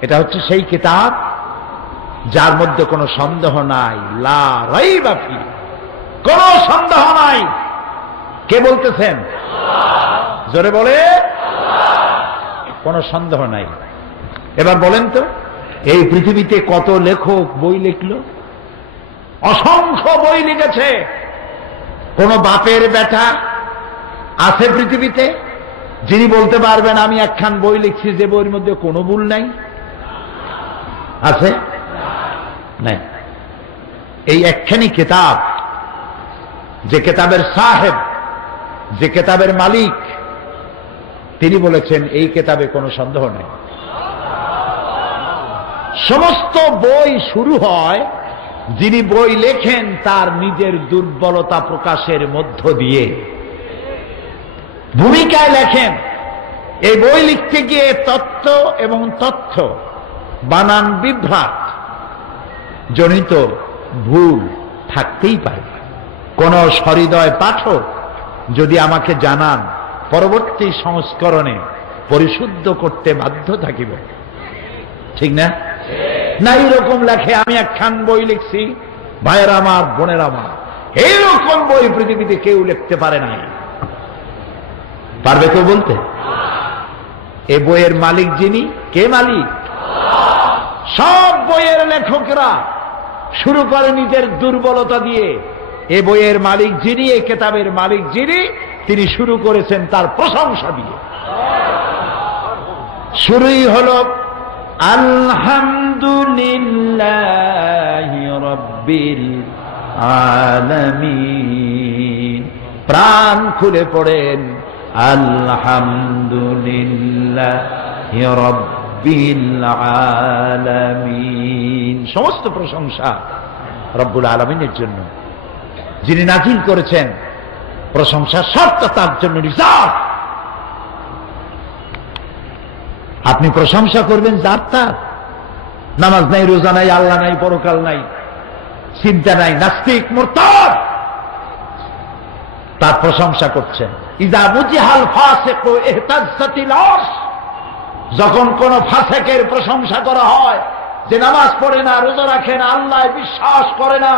এটা হচ্ছে সেই কিতাব যার মধ্যে কোনো সন্দেহ নাই। লা রাইবা ফীহি, কোনো সন্দেহ নাই। কে বলতেছেন? জোরে বলে। কোনো সন্দেহ নাই। এবার বলেন তো, এই পৃথিবীতে কত লেখক বই লিখলো? অসংখ্য বই লিখেছে। কোন বাপের বেটা আছে পৃথিবীতে যিনি বলতে পারবেন আমি একখান বই লিখছি যে বইয়ের মধ্যে কোনো ভুল নাই? আছে? নাই। এই একখানি কিতাব, যে কিতাবের সাহেব, যে কিতাবের মালিক, তিনি বলেছেন এই কিতাবে কোনো সন্দেহ নেই। সমস্ত বই শুরু হয়, যিনি বই লেখেন তার নিজের দুর্বলতা প্রকাশের মধ্য দিয়ে ভূমিকায় লেখেন। এই বই লিখতে গিয়ে তত্ত্ব এবং তথ্য বানান বিভ্রাট জনিত ভুল থাকতেই পারে। কোন সহৃদয় পাঠক যদি আমাকে জানান, পরবর্তী সংস্করণে পরিশুদ্ধ করতে বাধ্য থাকিব। ঠিক না? না এইরকম লেখে আমি একখান বই লিখছি, ভাইয়ের আমার, বোনের আমার, এইরকম বই পৃথিবীতে কেউ লিখতে পারে নাই। পারবে কেউ বলতে? এ বইয়ের মালিক যিনি, কে মালিক? সব বইয়ের লেখকরা শুরু করে নিজের দুর্বলতা দিয়ে। এ বইয়ের মালিক যিনি, এ কিতাবের মালিক যিনি, তিনি শুরু করেছেন তার প্রশংসা দিয়ে। শুরুই হলো আলহামদুলিল্লাহি রাব্বিল আলামিন। প্রাণ খুলে পড়েন আলহামদুলিল্লাহি রাব্বিল আলামিন। সমস্ত প্রশংসা রব্বুল আলামিনের জন্য, যিনি নাজিল করেছেন। প্রশংসা সবটা তার জন্য রিজার্ভ। আপনি প্রশংসা করবেন যার তার। নামাজ নাই, রোজা নাই, আল্লাহ নাই, পরকাল নাই, চিন্তা নাই, নাস্তিক, মুরতাদ, তার প্রশংসা করছেন। ইযা মুজিহাল ফাসিকু ইহতাজ্জাতিল আরশ, যখন কোন ফাসিকের প্রশংসা করা হয়, যে নামাজ পড়ে না, রোজা রাখে না, আল্লাহ বিশ্বাস করে না,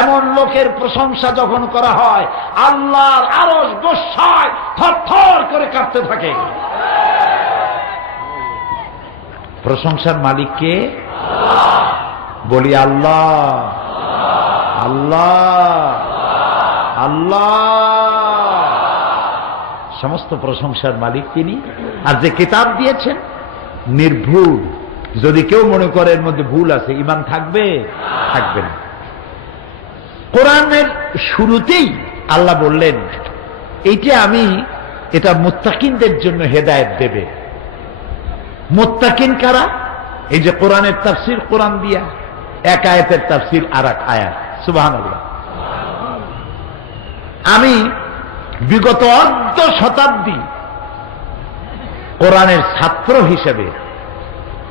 এমন লোকের প্রশংসা যখন করা হয়, আল্লাহর আরশ গোসায় থরথর করে কাঁপতে থাকে। প্রশংসার মালিক কে? বলি আল্লাহ, আল্লাহ, আল্লাহ। সমস্ত প্রশংসার মালিক তিনি। আর যে কিতাব দিয়েছেন নির্ভুল। যদি কেউ মনে করে এর মধ্যে ভুল আছে, ঈমান থাকবে? থাকবে না। কোরআনের শুরুতেই আল্লাহ বললেন, এইটা আমি এটা মুত্তাকিনদের জন্য হেদায়েত দেবে। মুত্তাকিন কারা? এই যে কোরআনের তাফসীর, কোরআন দিয়া এক আয়াতের তাফসীর আর এক আয়াত। সুবহানাল্লাহ। আমি বিগত অর্ধ শতাব্দী কোরআনের ছাত্র হিসেবে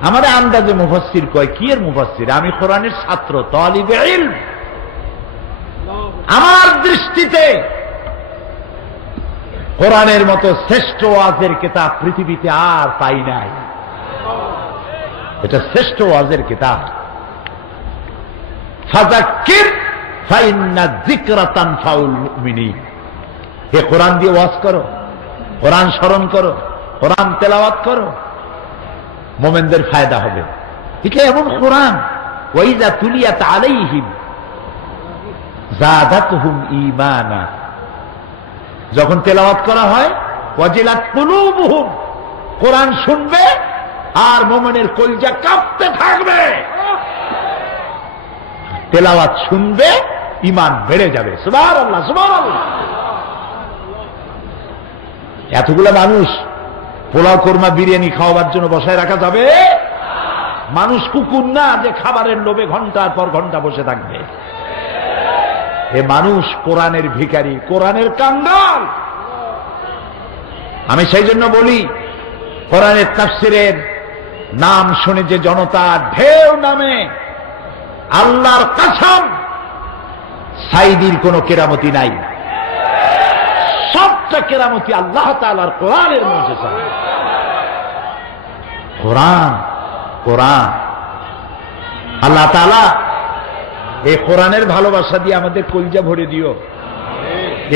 আমার আন্দাজে মুফাসসির কয়, কি এর মুফাসসির? আমি কোরআনের ছাত্র, তালিবে ইলম। আমার দৃষ্টিতে কোরআনের মতো শ্রেষ্ঠ ওয়াজের কিতাব পৃথিবীতে আর পাই নাই। এটা শ্রেষ্ঠ ওয়াজের কিতাব। ফাযাক্কির ফাইন্না যিকরা তানফাউল মুমিনিন। হে কোরআন দিয়ে ওয়াজ করো, কোরআন স্মরণ করো, কোরআন তেলাওয়াত করো, মুমিনদের ফায়দা হবে। এটা এমন কোরআন, ওয়াইযা তুলিয়াত আলাইহিম যাদাতুহুম ঈমানা। যখন তেলাওয়াত করা হয়, ওয়াজিলাত কুলুবুহুম, কোরআন শুনবে আর মুমিনের কলিজা কাঁপতে থাকবে। তেলাওয়াত শুনবে, ঈমান বেড়ে যাবে। সুবহানাল্লাহ, সুবহানাল্লাহ। এতগুলা মানুষ পোলাও, কোরমা, বিরিয়ানি খাওয়াবার জন্য বসায় রাখা যাবে? মানুষ কুকুর না যে খাবারের লোভে ঘন্টার পর ঘন্টা বসে থাকবে। এ মানুষ কোরআনের ভিখারি, কোরআনের কাঙ্গাল। আমি সেই জন্য বলি, কোরআনের তাফসীরের নাম শুনে যে জনতা ঢেউ নামে, আল্লাহর কসম সাইদির কোন কেরামতি নাই। সবটা কেরামতি আল্লাহ তাআলার কোরআনের মুজিজা। কোরআন, কোরআন। আল্লাহ তাআলা এই কোরআনের ভালোবাসা দিয়ে আমাদের কলিজা ভরে দিও।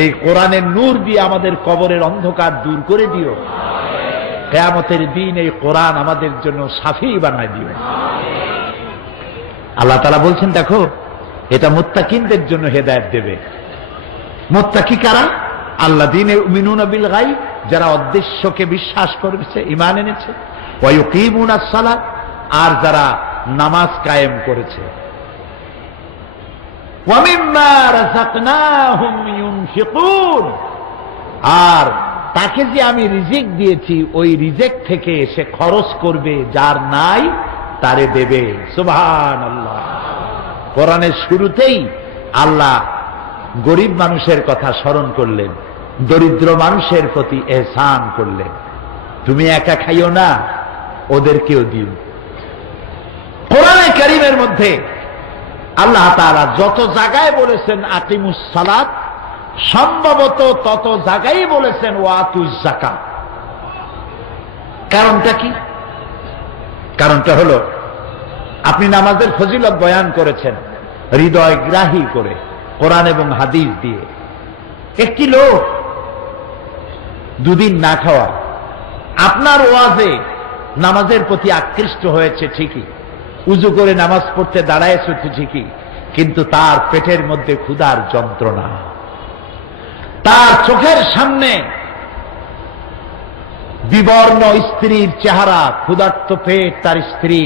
এই কোরআনের নূর দিয়ে আমাদের কবরের অন্ধকার দূর করে দিও। কিয়ামতের দিন এই কোরআন আমাদের জন্য শাফি বানায় দিও। আল্লাহ তাআলা বলছেন, দেখো এটা মুত্তাকিনদের জন্য হেদায়েত দেবে। মুত্তাকি কারা? আল্লাযীনা ইউমিনুনা বিল গায়ব, যারা অদৃশ্যকে বিশ্বাস করেছে, ঈমান এনেছে। ওয়া ইউকিমুনাস সালাত, আর যারা নামাজ কায়েম করেছে। ওয়া মিম্মা রাযাকনাহুম ইউনফিকুন, আর তাকে যে আমি রিজিক দিয়েছি ওই রিজিক থেকে সে খরচ করবে, যার নাই তারে দেবে। সুবহানাল্লাহ। কোরআনের শুরুতেই আল্লাহ গরিব মানুষের কথা স্মরণ করলেন, দরিদ্র মানুষের প্রতি এহসান করলেন। তুমি একা খাইও না, ওদেরকেও দিও। কোরআনে কারীমের মধ্যে আল্লাহ তাআলা যত জায়গায় বলেছেন আকিমুস সালাত, সম্ভবত তত জায়গায় বলেছেন ওয়াতুজ যাকাত। কারণটা কি? কারণটা হলো, আপনি নামাজের ফজিলত বয়ান করেছেন হৃদয়গ্রাহী করে, কোরআন এবং হাদিস দিয়ে। একটি লোক দুদিন না খাওয়া, আপনার ওয়াজে নামাজের প্রতি আকৃষ্ট হয়েছে ঠিকই, উজু করে নামাজ পড়তে দাঁড়ায়ছে ঠিকই, কিন্তু তার পেটের মধ্যে ক্ষুধার যন্ত্রণা। তার চোখের সামনে বিবর্ণ স্ত্রীর চেহারা, ক্ষুধার্ত পেট তার স্ত্রী,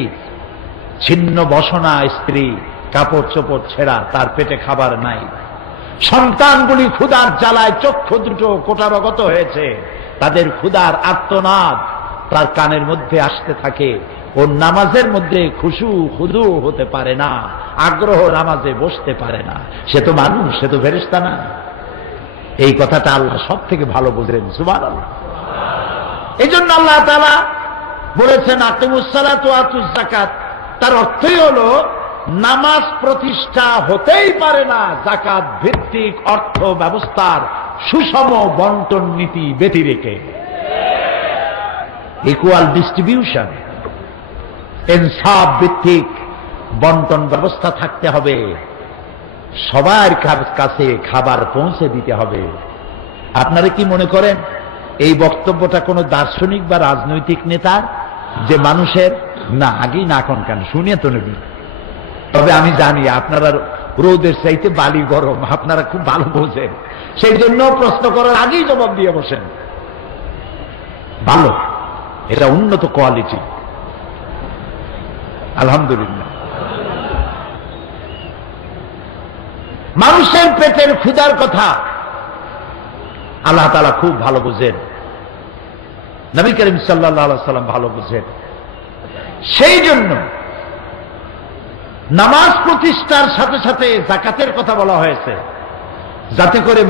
ছিন্ন বসনা স্ত্রী, কাপড় চোপড় ছেঁড়া, তার পেটে খাবার নাই। সন্তানগুলি ক্ষুধার জ্বালায় চক্ষু দুটো কোটারগত হয়েছে, তাদের ক্ষুধার আর্তনাদ তার কানের মধ্যে আসতে থাকে। ও নামাজের মধ্যে খুশু খুদু হতে পারে না, আগ্রহ নামাজে বসতে পারে না। সে তো মানুষ, সে তো ফেরেশতা না। এই কথাটা আল্লাহ সব থেকে ভালো বুঝলেন। সুবহানাল্লাহ। এই জন্য আল্লাহ তাআলা বলেছেন আকিমুস সালাত ওয়া আতুজ যাকাত। তার অর্থই হলো, নামাজ প্রতিষ্ঠা হতেই পারে না যাকাত ভিত্তিক অর্থ ব্যবস্থার সুষম বন্টন নীতি ব্যতি রেখে। ইকুয়াল ডিস্ট্রিবিউশন, ইনসাফ ভিত্তিক বন্টন ব্যবস্থা থাকতে হবে। সবার কাছে খাবার পৌঁছে দিতে হবে। আপনারা কি মনে করেন এই বক্তব্যটা কোনো দার্শনিক বা রাজনৈতিক নেতার, যে মানুষের না আগেই না কোন কেন শুনিয়ে তো নেবেন? তবে আমি জানি আপনারা রোদের চাইতে বালি গরম, আপনারা খুব ভালো বোঝেন, সেই জন্য প্রশ্ন করার আগেই জবাব দিয়ে বসেন। ভালো, এটা উন্নত কোয়ালিটি, আলহামদুলিল্লাহ। মানুষের পেটের ক্ষুধার কথা আল্লাহ তাআলা খুব ভালো বুঝেন। নবী করিম সাল্লাল্লাহু আলাইহি ওয়াসাল্লাম ভালো বুঝেন। সেই জন্য নামাজ প্রতিষ্ঠার সাথে সাথে যাকাতের কথা বলা হয়েছে, যাতে করে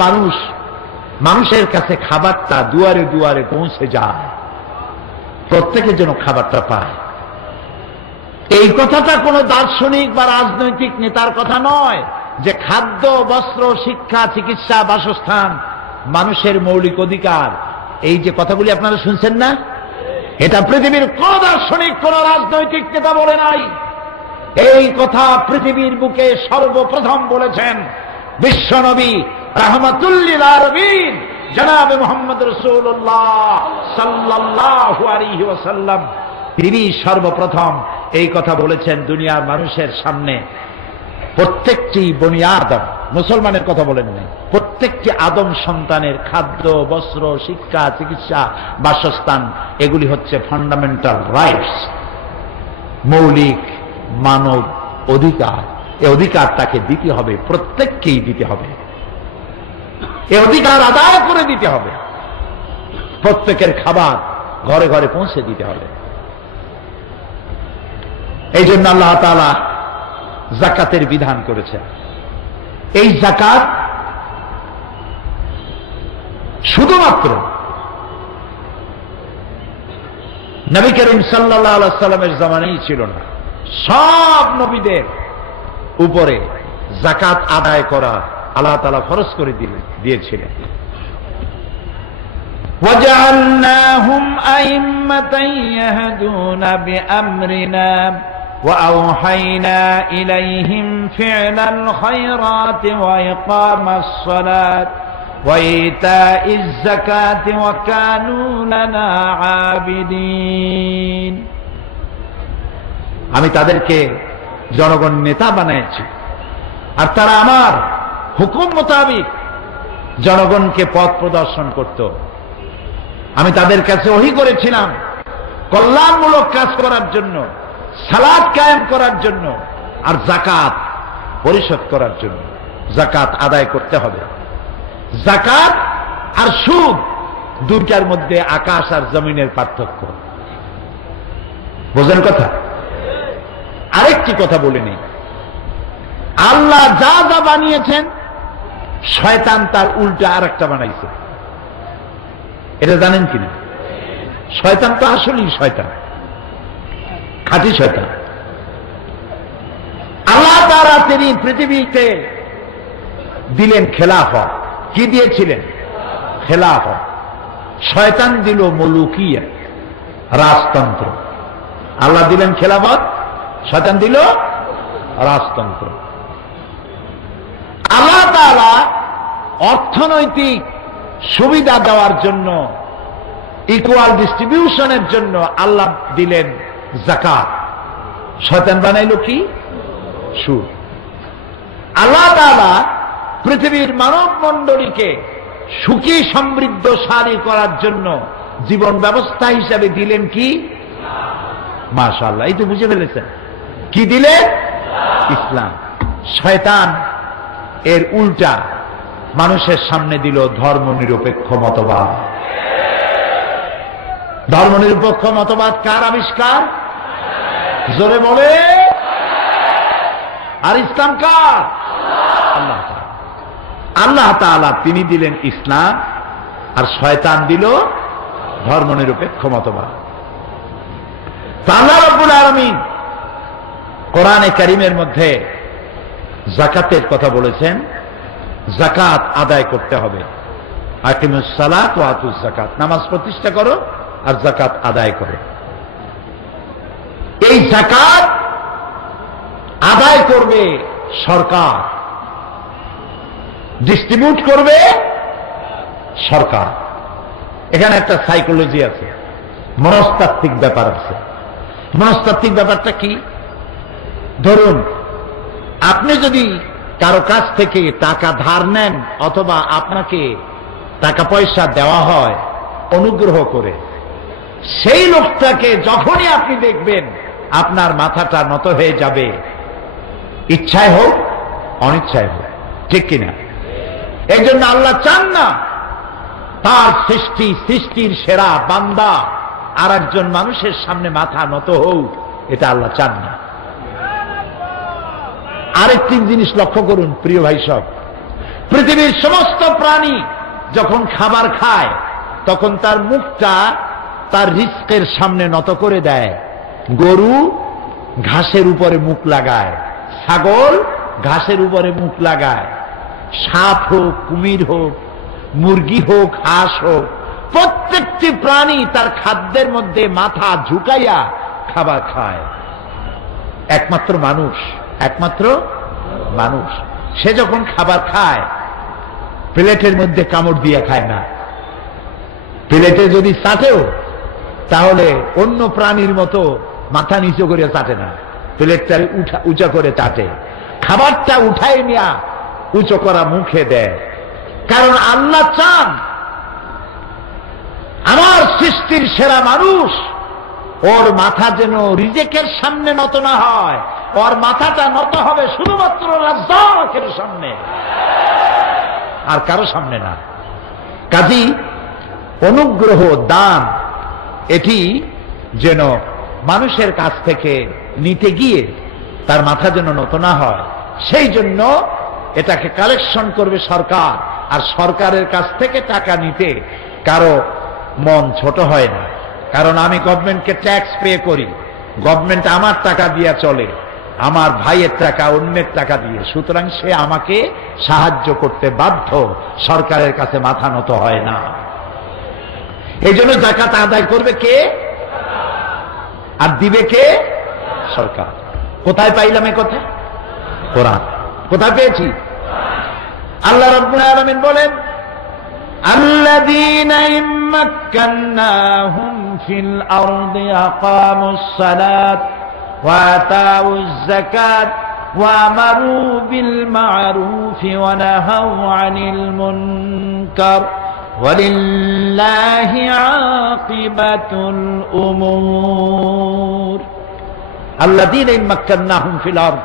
মানুষের কাছে খাবারটা দুয়ারে দুয়ারে পৌঁছে যায়, প্রত্যেকের জন্য খাবারটা পায়। এই কথাটা কোনো দার্শনিক বা রাজনৈতিক নেতার কথা নয় যে খাদ্য, বস্ত্র, শিক্ষা, চিকিৎসা, বাসস্থান মানুষের মৌলিক অধিকার। এই যে কথাগুলি আপনারা শুনছেন না, এটা পৃথিবীর কোন দার্শনিক, কোন রাজনৈতিক নেতা বলে নাই। এই কথা পৃথিবীর বুকে সর্বপ্রথম বলেছেন বিশ্বনবী রাহমাতুল লিল আলামিন জনাবে মুহাম্মদ রাসূলুল্লাহ সাল্লাল্লাহু আলাইহি ওয়াসাল্লাম। তিনি সর্বপ্রথম এই কথা বলেছেন দুনিয়ার মানুষের সামনে। প্রত্যেকটি বনি আদম, মুসলমানের কথা বলেন নাই, প্রত্যেকটি আদম সন্তানের খাদ্য, বস্ত্র, শিক্ষা, চিকিৎসা, বাসস্থান এগুলি হচ্ছে ফান্ডামেন্টাল রাইটস, মৌলিক মানব অধিকার। এই অধিকার তাকে দিতে হবে, প্রত্যেককেই দিতে হবে। এই অধিকার আদায় করে দিতে হবে, প্রত্যেকের খাবার ঘরে ঘরে পৌঁছে দিতে হবে। এই জন্য আল্লাহ তাআলা যাকাতের বিধান করেছেন। এই যাকাত শুধুমাত্র নবী করিম সাল্লাল্লাহু আলাইহি ওয়াসাল্লামের জামানায় ছিল না, সব নবীদের উপরে যাকাত আদায় করা আল্লাহ তাআলা ফরজ করে দিয়েছিলেন। وَجَعَلْنَاهُمْ أَئِمَّةً يَهْدُونَ بِأَمْرِنَا وَأَوْحَيْنَا إِلَيْهِمْ فِعْلَ الْخَيْرَاتِ وَإِقَامَ الصَّلَاةِ وَإِيتَاءِ الزَّكَاةِ وَكَانُوا لَنَا عَابِدِينَ। আমি তাদেরকে জনগণ নেতা বানিয়েছি, আর তারা আমার হুকুম মোতাবেক জনগণকে পথ প্রদর্শন করত। আমি তাদের কাছে ওহী করেছিলাম কল্যাণমূলক কাজ করার জন্য, সালাত কায়েম করার জন্য, আর যাকাত পরিশোধ করার জন্য। যাকাত আদায় করতে হবে। যাকাত আর সুদ দুইটার মধ্যে আকাশ আর জমিনের পার্থক্য, বোঝেন কথা? আরেকটি কথা বলে নেই, আল্লাহ যা যা বানিয়েছেন শয়তান তার উল্টা আরেকটা বানাইছে। এটা জানেন কিনা? শয়তান তো আসলেই শয়তান, খাঁটি শয়তান। আল্লাহ তাআলা তিনি পৃথিবীতে দিলেন খেলাফত। কি দিয়েছিলেন? খেলাফত। শয়তান দিল মুলুকিয়া, রাজতন্ত্র। আল্লাহ দিলেন খেলাফত, শয়তান দিল রাজতন্ত্র। আল্লাহ তাআলা অর্থনৈতিক সুবিধা দেওয়ার জন্য, ইকুয়াল ডিস্ট্রিবিউশনের জন্য আল্লাহ দিলেন যাকাত। শয়তান বানাইল কি? সুদ। আল্লাহ তাআলা পৃথিবীর মানব মণ্ডলীকে সুখী সমৃদ্ধশালী করার জন্য জীবন ব্যবস্থা হিসাবে দিলেন কি? মাশাআল্লাহ, এই তো বুঝে ফেলেছেন। কি দিলেন? ইসলাম। শয়তান এর উল্টা মানুষের সামনে দিল ধর্মনিরপেক্ষ মতবাদ। ধর্মনিরপেক্ষ মতবাদ কার আবিষ্কার? জোরে বলে। আর ইসলাম কার? আল্লাহ তাআলা। আল্লাহ তাআলা তিনি দিলেন ইসলাম, আর শয়তান দিল ধর্মনিরপেক্ষ মতবাদ। আল্লাহ রাব্বুল আলামিন কোরআনে কারীমের মধ্যে যাকাতের কথা বলেছেন। যাকাত আদায় করতে হবে। আকিমুস সালাত ওয়া আতুজ যাকাত, নামাজ প্রতিষ্ঠা করো আর যাকাত আদায় করো। এই যাকাত আদায় করবে সরকার, ডিস্ট্রিবিউট করবে সরকার। এখানে একটা সাইকোলজি আছে, মনস্তাত্ত্বিক ব্যাপার আছে। মনস্তাত্ত্বিক ব্যাপারটা কি? ধরুন আপনি যদি কারো কাছ থেকে টাকা ধার নেন, অথবা আপনাকে টাকা পয়সা দেওয়া হয় অনুগ্রহ করে, সেই লোকটাকে যখনই আপনি দেখবেন আপনার মাথাটা নত হয়ে যাবে, ইচ্ছায় হোক অনিচ্ছায় হোক, ঠিক কিনা? এই জন্য আল্লাহ চান না তার সৃষ্টির সেরা বান্দা আর একজন মানুষের সামনে মাথা নত হোক, এটা আল্লাহ চান না। আরেকটি জিনিস লক্ষ্য করুন প্রিয় ভাই সব, পৃথিবীর সমস্ত প্রাণী যখন খাবার খায় তখন তার মুখটা তার রিস্কের সামনে নত করে দেয়। গরু ঘাসের উপরে মুখ লাগায়, ছাগল ঘাসের উপরে মুখ লাগায়, সাপ হোক, কুমির হোক, মুরগি হোক, হাঁস হোক, প্রত্যেকটি প্রাণী তার খাদ্যের মধ্যে মাথা ঝুঁকাইয়া খাবার খায়। একমাত্র মানুষ সে যখন খাবার খায় প্লেটের মধ্যে কামড় দিয়ে খায় না। প্লেটে যদি চাটেও তাহলে অন্য প্রাণীর মতো মাথা নিচু করে চাটে না, প্লেটটা উঁচা করে চাটে। খাবারটা উঠাই নিয়া উঁচু করা মুখে দেয়, কারণ আল্লাহ চান আমার সৃষ্টির সেরা মানুষ ওর মাথা যেন রিজেকের সামনে নত না হয়, ওর মাথাটা নত হবে শুধুমাত্র রাজ্জাকের সামনে, আর কারো সামনে না। কাজী অনুগ্রহ দান এটি যেন মানুষের কাছ থেকে নিতে গিয়ে তার মাথা যেন নত না হয়, সেই জন্য এটাকে কালেকশন করবে সরকার। আর সরকারের কাছ থেকে টাকা নিতে কারো মন ছোট হয় না, কারণ আমি গভর্নমেন্টকে ট্যাক্স পে করি, গভর্নমেন্ট আমার টাকা দিয়ে চলে, আমার ভাইয়ের টাকা অন্যের টাকা দিয়ে, সুতরাং সে আমাকে সাহায্য করতে বাধ্য, সরকারের কাছে মাথা নত হয় না। এই জন্য যাকাত আদায় করবে কে আর দিবে কে? সরকার। কোথায় পাইলাম এ কথা? কোরআন। কোথায় পেয়েছি? আল্লাহ রাব্বুল আলামিন বলেন, الذين إن مكناهم في الأرض أقاموا الصلاة وآتوا الزكاة وأمروا بالمعروف ونهوا عن المنكر ولله عاقبة الأمور الذين إن مكناهم في الأرض।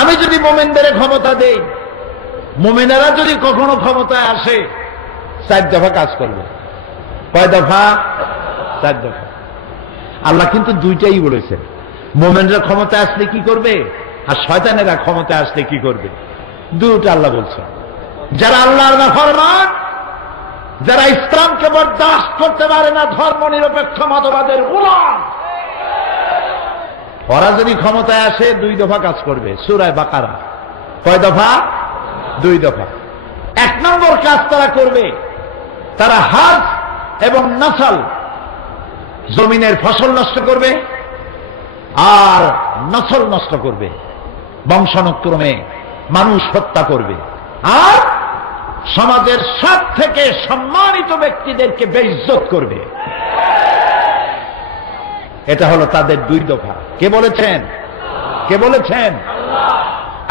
আমি যদি মুমিনদের ক্ষমতা দেই, মুমিনেরা যদি কখনো ক্ষমতায় আসে, 4 দফা কাজ করবে। কয় দফা? 4 দফা। আল্লাহ কিন্তু দুইটাই বলেছেন, মুমিনরা ক্ষমতায় আসলে কি করবে আর শয়তানেরা ক্ষমতায় আসলে কি করবে, দুটো আল্লাহ বলছেন। যারা আল্লাহর নাফরমান, যারা ইসলামকে বরদাস্ত করতে পারে না, ধর্ম নিরপেক্ষ মতবাদের গোলাম, ওরা যদি ক্ষমতায় আসে 2 দফা কাজ করবে। সূরা বাকারা। কয় দফা? 2 দফা। 1 নম্বর কাজ তারা করবে, তারা হাজ এবং নসল, জমিনের ফসল নষ্ট করবে আর নসল নষ্ট করবে, বংশানুক্রমে মানুষ হত্যা করবে, আর সমাজের সব থেকে সম্মানিত ব্যক্তিদেরকে বেইজ্জত করবে। এটা হলো তাদের 2 দফা। কে বলেছেন? কে বলেছেন?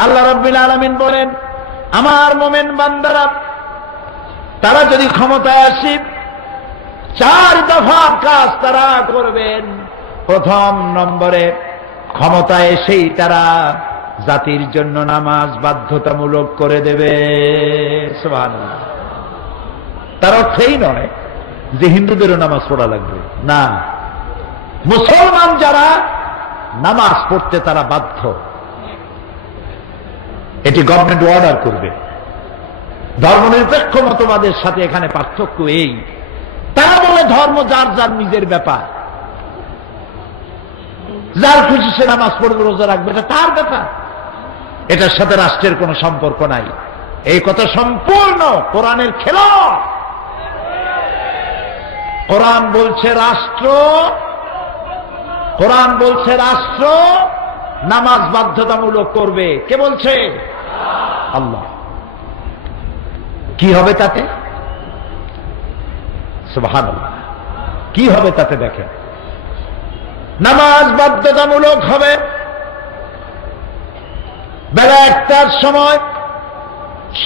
আল্লাহ রাব্বুল আলামিন বলেন, আমার মুমিন বান্দারা তারা যদি ক্ষমতায় আসে 4 দফা কাজ তারা করবেন। প্রথম নম্বরে ক্ষমতায় এসেই তারা জাতির জন্য নামাজ বাধ্যতামূলক করে দেবে। সুবহানাল্লাহ। তার অর্থ এই নয় যে হিন্দুদেরও নামাজ পড়া লাগবে, না, মুসলমান যারা নামাজ পড়তে তারা বাধ্য, এটি গভর্নমেন্ট অর্ডার করবে। ধর্মনিরপেক্ষ মতবাদের সাথে এখানে পার্থক্য এই, তারা বলে ধর্ম যার যার নিজের ব্যাপার, যার খুশি সে নামাজ পড়বে, রোজা রাখবে, এটা তার ব্যাপার, এটার সাথে রাষ্ট্রের কোনো সম্পর্ক নাই। এই কথা সম্পূর্ণ কোরআনের খেলাফ। কোরআন বলছে রাষ্ট্র নামাজ বাধ্যতামূলক করবে। কে বলছে? আল্লাহ। কি হবে তাতে? সুবহানাল্লাহ। কি হবে তাতে দেখেন, নামাজ বাধ্যতামূলক হবে। বেলা 1টার সময়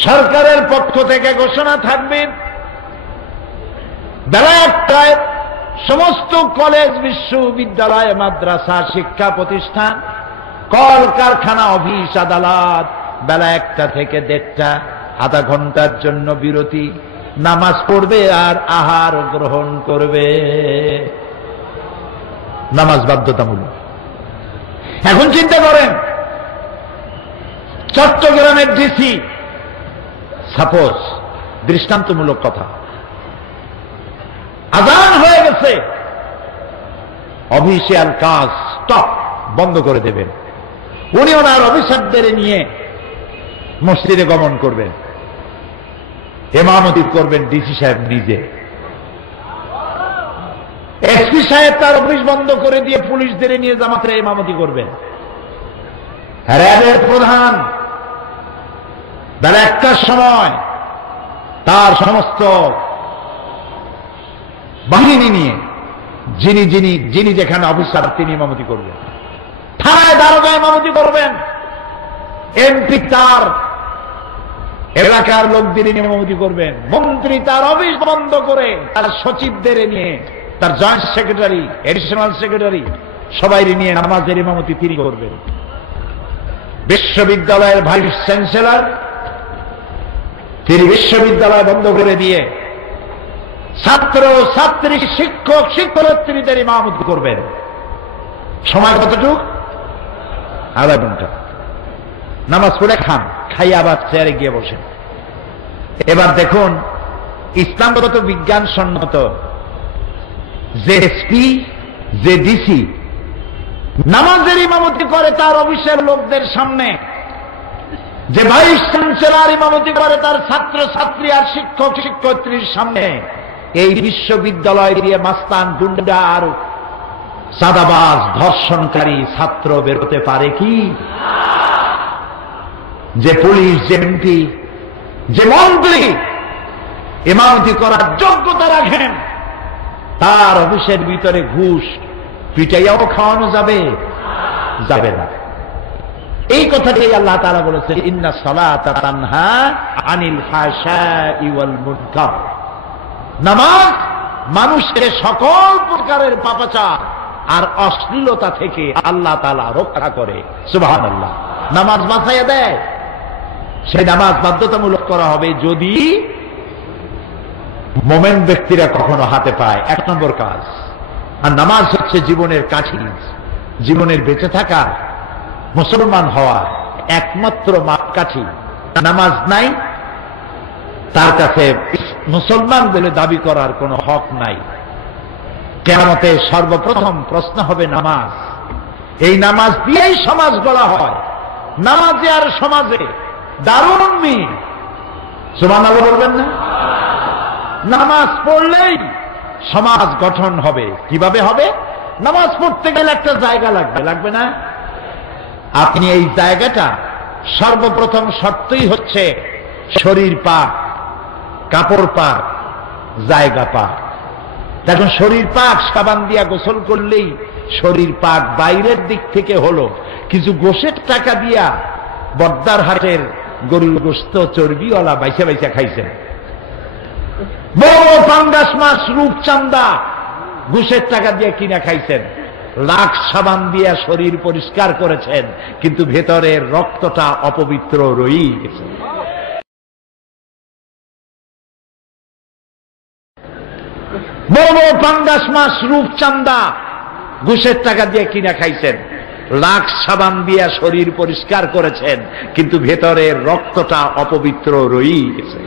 সরকারের পক্ষ থেকে ঘোষণা থাকবে, বেলা 1টায় সমস্ত কলেজ, বিশ্ববিদ্যালয়, মাদ্রাসা, শিক্ষা প্রতিষ্ঠান, কল কারখানা, অফিস, আদালত বেলা 1টা থেকে 1:30 আধা ঘন্টার জন্য বিরতি। নামাজ পড়বে আর আহার গ্রহণ করবে। নামাজ বাধ্যতামূলক। এখন চিন্তা করেন, চট্টগ্রামের ডিসি, সাপোজ দৃষ্টান্তমূলক কথা, আযান হয়ে গেছে, অফিসিয়াল কাজ স্টপ, বন্ধ করে দেবেন। উনি ওনার অফিসারদের নিয়ে মসজিদে গমন করবেন, ইমামতি করবেন ডিসি সাহেব নিজে। এসপি সাহেব তার অফিস বন্ধ করে দিয়ে পুলিশদের নিয়ে জামাতে ইমামতি করবেন। র্যাবের প্রধান বেলা 1টার সময় তার সমস্ত বাহিনী নিয়ে যিনি যেখানে অফিসার তিনি ইমামতি করবেন। থানায় দারোগা ইমামতি করবেন, এমপি তার এলাকার লোকদের ইমামতি করবেন, মন্ত্রী তার অফিস বন্ধ করে তার সচিবদের নিয়ে, তার জয়েন্ট সেক্রেটারি, এডিশনাল সেক্রেটারি সবাই নিয়ে নামাজের ইমামতি তিনি করবেন। বিশ্ববিদ্যালয়ের ভাইস চ্যান্সেলর তিনি বিশ্ববিদ্যালয় বন্ধ করে দিয়ে ছাত্র ছাত্রী, শিক্ষক শিক্ষয়িত্রীদের ইমামতি করবেন। সময় কতটুকু? আধা ঘন্টা। নামাজ পড়ে খান, খাইয়ে আবার চেয়ারে গিয়ে বসেন। এবার দেখুন, ইসলামগত বিজ্ঞানসম্মত যে এসপি, যে ডিসি নামাজের ইমামতি করে তার অফিসের লোকদের সামনে, যে ভাইস চ্যান্সেলর ইমামতি করে তার ছাত্র ছাত্রী আর শিক্ষক শিক্ষয়িত্রীর সামনে, এই বিশ্ববিদ্যালয় দিয়ে মাস্তান, গুন্ডা আর চাঁদাবাজ, ধর্ষণকারী ছাত্র বেরোতে পারে কি? যে পুলিশ, যে এমপি, যে মন্ত্রী ইমামতি করার যোগ্যতা রাখেন, তার অফিসের ভিতরে ঘুষ পিটাইয়াও খাওয়ানো যাবে না। এই কথাটাই আল্লাহ তাআলা বলেছেন, ইন্নাস সালাতা তানহা আনিল ফাহশাই ওয়াল মুনকার। নামাজ মানুষকে সকল প্রকারের পাপাচার আর অশ্লীলতা থেকে আল্লাহ তাআলা রক্ষা করে। সুবহানাল্লাহ। নামাজ বাঁচাইয়া দেয়। সেই নামাজ বাধ্যতামূলক করা হবে যদি মোমেন ব্যক্তিরা কখনো হাতে পায়, 1 নম্বর কাজ। আর নামাজ হচ্ছে জীবনের কাঠি, জীবনের বেঁচে থাকা, মুসলমান হওয়া একমাত্র মাপকাঠি। নামাজ নাই, তার কাছে মুসলমান বলে দাবি করার কোনো হক নাই। কিয়ামতে সর্বপ্রথম প্রশ্ন হবে নামাজ। এই নামাজ দিয়েই সমাজ গড়া হয়। নামাজে আর সমাজে দারুণ মিল। সুবহানাল্লাহ বলবেন না? নামাজ পড়লেই সমাজ গঠন হবে। কিভাবে হবে? নামাজ পড়তে গেলে একটা জায়গা লাগবে না? আপনি এই জায়গাটা, সর্বপ্রথম শর্তই হচ্ছে শরীর পাক, কাপড় পাক, জায়গা পাক। এখন শরীর পাক, সাবান দিয়া গোসল করলেই শরীর পাক বাইরের দিক থেকে হলো। কিছু গোশের টাকা দিয়া বদ্দার হাটের গরুর গোশত চর্বিওয়ালা বাইসা বাইসা খাইছেন। বড় পাঙ্গাস মাছ, রূপচান্দা ঘুষের টাকা দিয়ে কিনা খাইছেন। লাখ সাবান দিয়া শরীর পরিষ্কার করেছেন, কিন্তু ভেতরের রক্তটা অপবিত্র রয়েই গেছে। বড় বড় পাঙ্গাস মাছ, রূপচান্দা ঘুষের টাকা দিয়ে কিনা খাইছেন, লাখ সাবান দিয়া শরীর পরিষ্কার করেছেন, কিন্তু ভেতরের রক্তটা অপবিত্র রয়েই গেছে।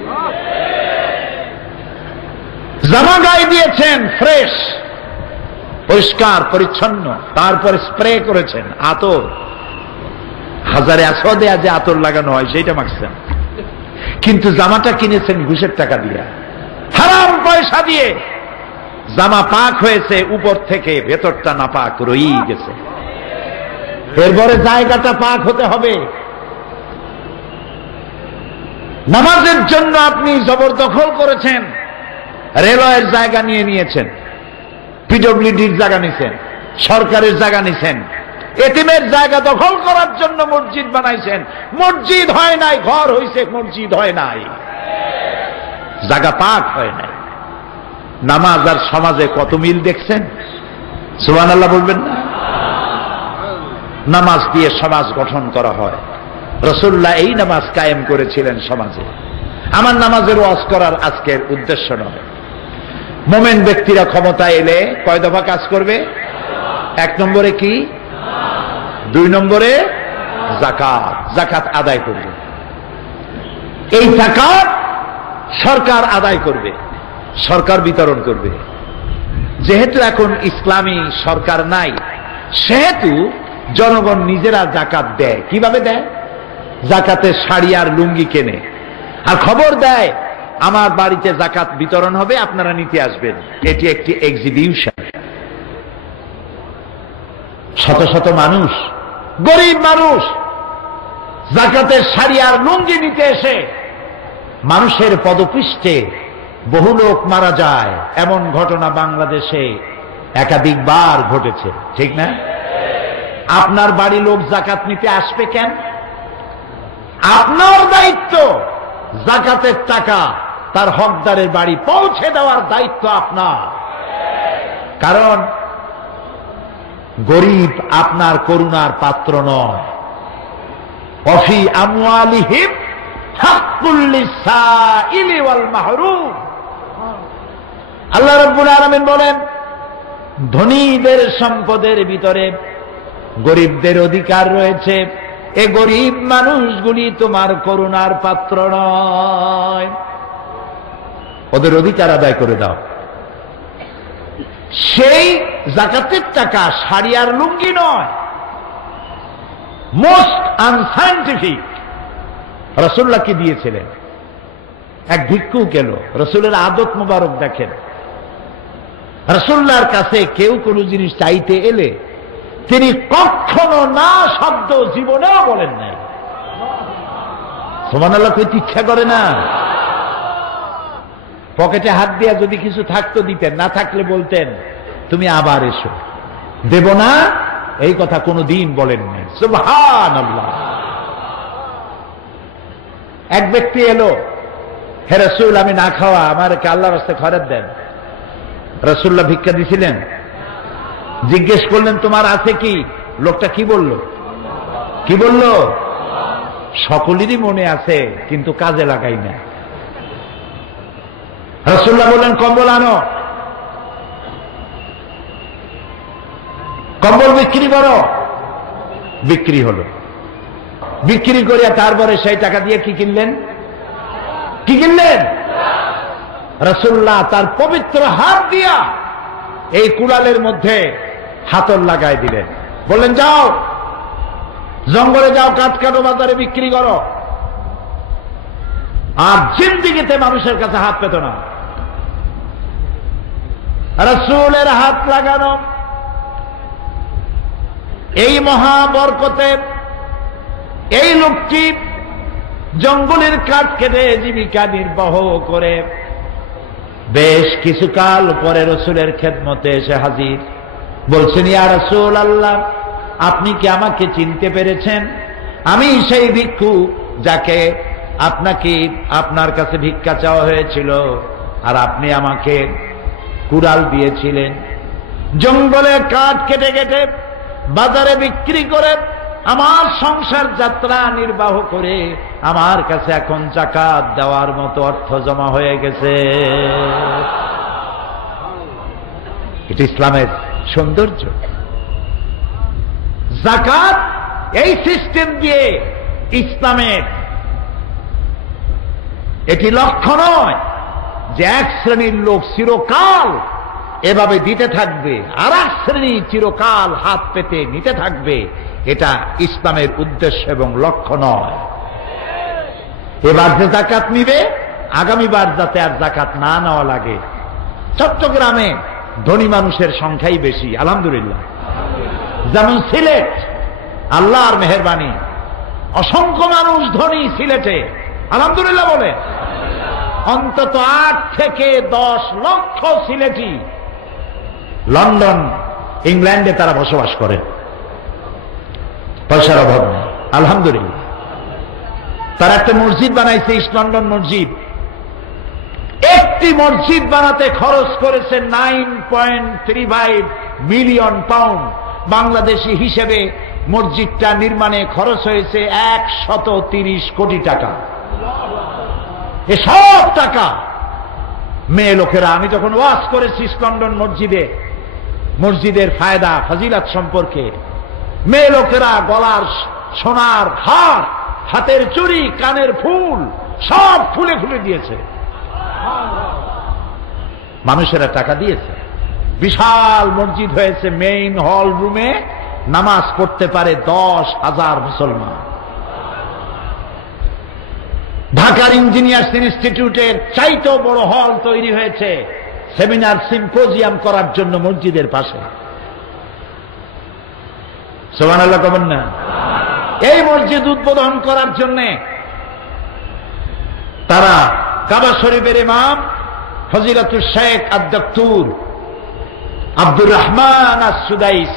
জামা গায়ে দিয়েছেন ফ্রেশ, পরিষ্কার পরিচ্ছন্ন, তারপরে স্প্রে করেছেন আতর, হাজারে আসওয়াদে যে আতর লাগানো হয় সেইটা মাখছেন, কিন্তু জামাটা কিনেছেন ঘুষের টাকা দিয়ে, হারাম পয়সা দিয়ে। জামা পাক হয়েছে উপর থেকে, ভেতরটা না পাক রয়েই গেছে। এরপরে জায়গাটা পাক হতে হবে। নামাজের জন্য আপনি জবরদখল করেছেন, রেলওয়ের জায়গা নিয়েছেন, পিডব্লিউডির জায়গা নিছেন, সরকারের জায়গা নিছেন, এতিমের জায়গা দখল করার জন্য মসজিদ বানাইছেন। মসজিদ হয় নাই, ঘর হইছে, মসজিদ হয় নাই, জায়গা পাক হয় নাই। নামাজ আর সমাজে কত মিল দেখছেন? সুবহানাল্লাহ বলবেন না? নামাজ দিয়ে সমাজ গঠন করা হয়। রাসূলুল্লাহ এই নামাজ কায়েম করেছিলেন সমাজে। আমার নামাজের ওয়াজ করার আজকের উদ্দেশ্য নয়। মোমেন ব্যক্তিরা ক্ষমতায় এলে কয় দফা কাজ করবে? 1 নম্বরে কি? 2 নম্বরে যাকাত। যাকাত আদায় করবে। এই যাকাত সরকার আদায় করবে, সরকার বিতরণ করবে। যেহেতু এখন ইসলামী সরকার নাই, সেহেতু জনগণ নিজেরা যাকাত দেয়। কিভাবে দেয়? যাকাতে শাড়ি আর লুঙ্গি কেনে, আর খবর দেয় আমার বাড়িতে যাকাত বিতরণ হবে, আপনারা নিতে আসবেন। এটি একটি এক্সিবিউশন। শত শত মানুষ, গরিব মানুষ যাকাতের শাড়ি আর লুঙ্গি নিতে এসে মানুষের পদপৃষ্ঠে বহু লোক মারা যায়। এমন ঘটনা বাংলাদেশে একাধিকবার ঘটেছে, ঠিক না? আপনার বাড়ি লোক যাকাত নিতে আসবে কেন? আপনার দায়িত্ব যাকাতের টাকা তার হকদারের বাড়ি পৌঁছে দেওয়ার দায়িত্ব আপনার। কারণ গরিব আপনার করুণার পাত্র নয়। ওয়াফি আমওয়ালিহিম হাক্কুল লিসাইলি ওয়াল মাহরুম। আল্লাহ রাব্বুল আলামিন বলেন, ধনীদের সম্পদের ভিতরে গরিবদের অধিকার রয়েছে। এ গরিব মানুষগুলি তোমার করুণার পাত্র নয়, ওদের অধিকার আদায় করে দাও। সেই যাকাতের টাকা শাড়ি আর লুঙ্গি নয়, মোস্ট আনসাইন্টিফিক রাসূলুল্লাহকে দিয়েছিলেন। এক ভিক্ষুক এলো, রাসূলের আদত মুবারক দেখেন। রাসূলুল্লাহর কাছে কেউ কোনো জিনিস চাইতে এলে তিনি কখনো না শব্দ জীবনেও বলেন নাই। সুবহানাল্লাহ, কইতে ইচ্ছা করে না? পকেটে হাত দিয়া যদি কিছু থাকতো দিতেন, না থাকলে বলতেন তুমি আবার এসো, দেব না, এই কথা কোনোদিন বলেন নাই। সুবহানাল্লাহ। এক ব্যক্তি এলো, হে রাসূল, আমি না খাওয়া, আমাকে আল্লাহর রাস্তায় খরচ দেন। রাসূলুল্লাহ ভিক্ষা দিছিলেন? জিজ্ঞেস করলেন তোমার আছে কি? লোকটা কি বলল? কি বলল? সকলেরই মনে আছে, কিন্তু কাজে লাগাই না। রাসূলুল্লাহ বললেন কম্বল আনো, কম্বল বিক্রি করো। বিক্রি হলো। বিক্রি করিয়া তারপরে সেই টাকা দিয়ে কি কিনলেন? কি কিনলেন? রাসূলুল্লাহ তার পবিত্র হাত দিয়া এই কুড়ালের মধ্যে হাতল লাগাই দিলেন, বললেন যাও জঙ্গলে যাও, কাঠ কাটো, বাজারে বিক্রি করো। আর জিন্দেগিতে মানুষের কাছে হাত পেত না। রাসূলের হাত লাগানো এই মহাবরকতে এই লোকটি জঙ্গলের কাঠ কেটে জীবিকা নির্বাহ করে বেশ কিছুকাল পরে রাসূলের খেদমতে এসে হাজির। বলছেন, ইয়া রাসূলুল্লাহ, আপনি কি আমাকে চিনতে পেরেছেন? আমি সেই ভিক্ষুক যাকে আপনার কাছে ভিক্ষা চাওয়া হয়েছিল, আর আপনি আমাকে কুড়াল দিয়েছিলেন। জঙ্গলে কাঠ কেটে কেটে বাজারে বিক্রি করে আমার সংসার যাত্রা নির্বাহ করে আমার কাছে এখন যাকাত দেওয়ার মতো অর্থ জমা হয়ে গেছে। এটা ইসলামের সৌন্দর্য। যাকাত এই সিস্টেম দিয়ে ইসলামের এটি লক্ষ্য নয় যে এক শ্রেণীর লোক চিরকাল এভাবে দিতে থাকবে, আর এক শ্রেণী চিরকাল হাত পেতে নিতে থাকবে। এটা ইসলামের উদ্দেশ্য এবং লক্ষ্য নয়। এবার যে যাকাত নিবে, আগামীবার যাতে আর যাকাত না নেওয়া লাগে। চট্টগ্রামে ধনী মানুষের সংখ্যাই বেশি, আলহামদুলিল্লাহ। যেমন সিলেট, আল্লাহর মেহেরবানি, অসংখ্য মানুষ ধনী সিলেটে, আলহামদুলিল্লাহ বলে। অন্তত 8 থেকে 10 লক্ষ সিলেটি লন্ডন, ইংল্যান্ডে তারা বসবাস করে, পয়সার অভাব নেই, আলহামদুলিল্লাহ। তারা একটা মসজিদ বানাইছে, ইস্ট লন্ডন মসজিদ। একটি মসজিদ বানাতে খরচ করেছে 9.35 মিলিয়ন পাউন্ড। বাংলাদেশি হিসেবে মসজিদটা নির্মাণে খরচ হয়েছে 130 কোটি টাকা। এসব টাকা মেয়ে লোকেরা, আমি যখন ওয়াজ করেছি ইস্ট লন্ডন মসজিদে, মসজিদের ফায়দা ফজিলত সম্পর্কে, মেয়ে লোকেরা গলার সোনার হার, হাতের চুড়ি, কানের ফুল সব খুলে খুলে দিয়েছে। মানুষেরা টাকা দিয়েছে, বিশাল মসজিদ হয়েছে, মেইন হল রুমে নামাজ পড়তে পারে 10,000 মুসলমান। ঢাকার ইঞ্জিনিয়ার্স ইনস্টিটিউটের চাইতেও বড় হল তৈরি হয়েছে সেমিনার সিম্পোজিয়াম করার জন্য মসজিদের পাশে। সুবহানাল্লাহ কবেন না? এই মসজিদ উদ্বোধন করার জন্য তারা কাবা শরীফের ইমাম ফজিলাতুল শেখ আদ-দক্তুর আব্দুর রহমান আস-সুদাইস,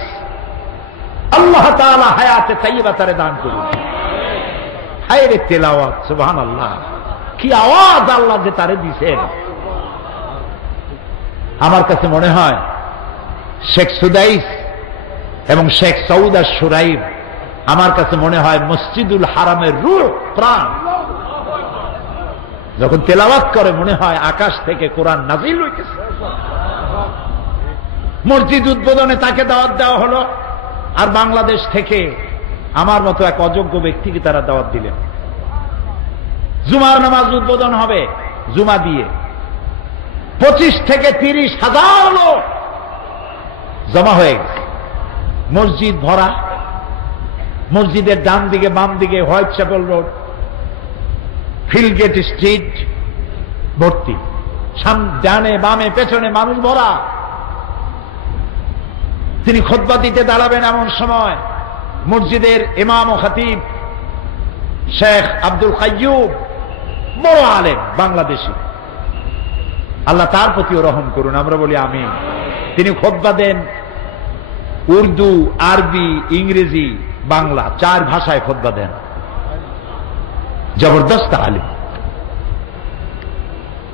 আল্লাহ তাআলা হায়াতে তাইয়্যিবা তারে দান করুন। হায়রে তেলাওয়াত, সুবহানাল্লাহ, কি আওয়াজ আল্লাহ যে তারে দিয়েছেন। আমার কাছে মনে হয় শেখ সুদাইস এবং শেখ সৌদ আশ-শুরাইব আমার কাছে মনে হয় মসজিদুল হারামের রূহ প্রাণ। যখন তেলাওয়াত করে মনে হয় আকাশ থেকে কোরআন নাজিল হইতেছে। মসজিদ উদ্বোধনে তাকে দাওয়াত দেওয়া হলো, আর বাংলাদেশ থেকে আমার মতো এক অযোগ্য ব্যক্তিকে তারা দাওয়াত দিলেন। জুমার নামাজ উদ্বোধন হবে, জুমা দিয়ে 25 থেকে 30,000 লোক জমা হয়ে গেছে। মসজিদ ভরা, মসজিদের ডান দিকে বাম দিকে হোয়াইট চ্যাপেল রোড, ফিলগেট স্ট্রিট ভর্তি, ডানে বামে পেছনে মানুষ ভরা। তিনি খুতবা দিতে দাঁড়াবেন এমন সময় মসজিদের ইমাম ও খতিব শেখ আব্দুল কাইয়ুম, বড় আলেম বাংলাদেশী, আল্লাহ তার প্রতিও রহম করুন, আমরা বলি আমিন। তিনি খুতবা দেন উর্দু, আরবি, ইংরেজি, বাংলা 4 ভাষায় খুতবা দেন। জবরদস্ত আলেম।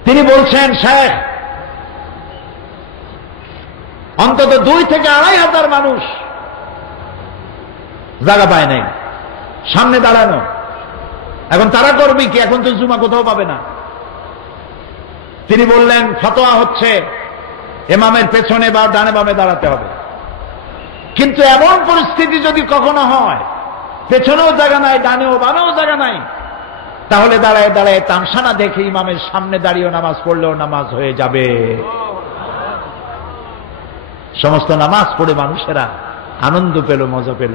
তিনি বলছেন, শেখ, অন্তত 2 থেকে 2,500 মানুষ জায়গা পায় নাই সামনে দাঁড়ানো। এখন তারা করবে কি? এখন তো জুমা কোথাও পাবে না। তিনি বললেন, ফতোয়া হচ্ছে ইমামের পেছনে বা ডানে বামে দাঁড়াতে হবে। কিন্তু এমন পরিস্থিতি যদি কখনো হয় পেছনেও জায়গা নাই, ডানেও বামেও জায়গা নাই, তাহলে দাঁড়ায় দাঁড়ায় তামসানা দেখে ইমামের সামনে দাঁড়িয়ে নামাজ পড়লেও নামাজ হয়ে যাবে। সমস্ত নামাজ পড়ে মানুষেরা আনন্দ পেল, মজা পেল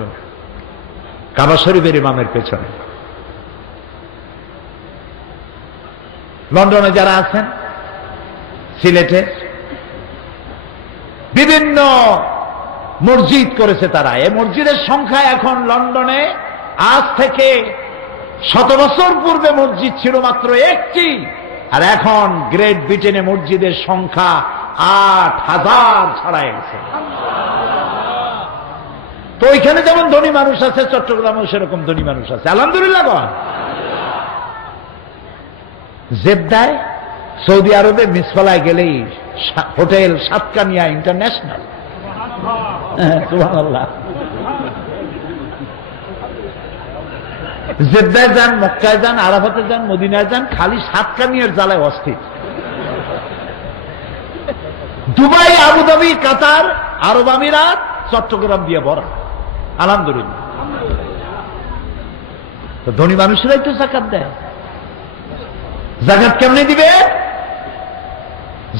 কাবা শরীফের ইমামের পেছনে। লন্ডনে যারা আছেন, সিলেটে বিভিন্ন মসজিদ করেছে তারা। এই মসজিদের সংখ্যা এখন লন্ডনে আজ থেকে 100 বছর পূর্বে মসজিদ ছিল মাত্র 1টি, আর এখন গ্রেট ব্রিটেনে মসজিদের সংখ্যা 8,000 ছাড়াই গেছে। তো ওইখানে যেমন ধনী মানুষ আছে, চট্টগ্রামেও সেরকম ধনী মানুষ আছে, আলহামদুলিল্লাহ। জেদ্দায় সৌদি আরবে মিসফালায় গেলেই হোটেল সাতকানিয়া ইন্টারন্যাশনাল, সুবহানাল্লাহ। জেদ্দায় যান, মক্কায় যান, আরাফাতে যান, মদিনায় যান, খালি সাতকানিয়ার জ্বালায় অস্থির। দুবাই, আবুধাবি, কাতার, আরব আমিরাত, চট্টগ্রাম দিয়ে ভরা, আলহামদুলিল্লাহ। তো ধনী মানুষরাই তো যাকাত দেয়। যাকাত কেমনে দিবে?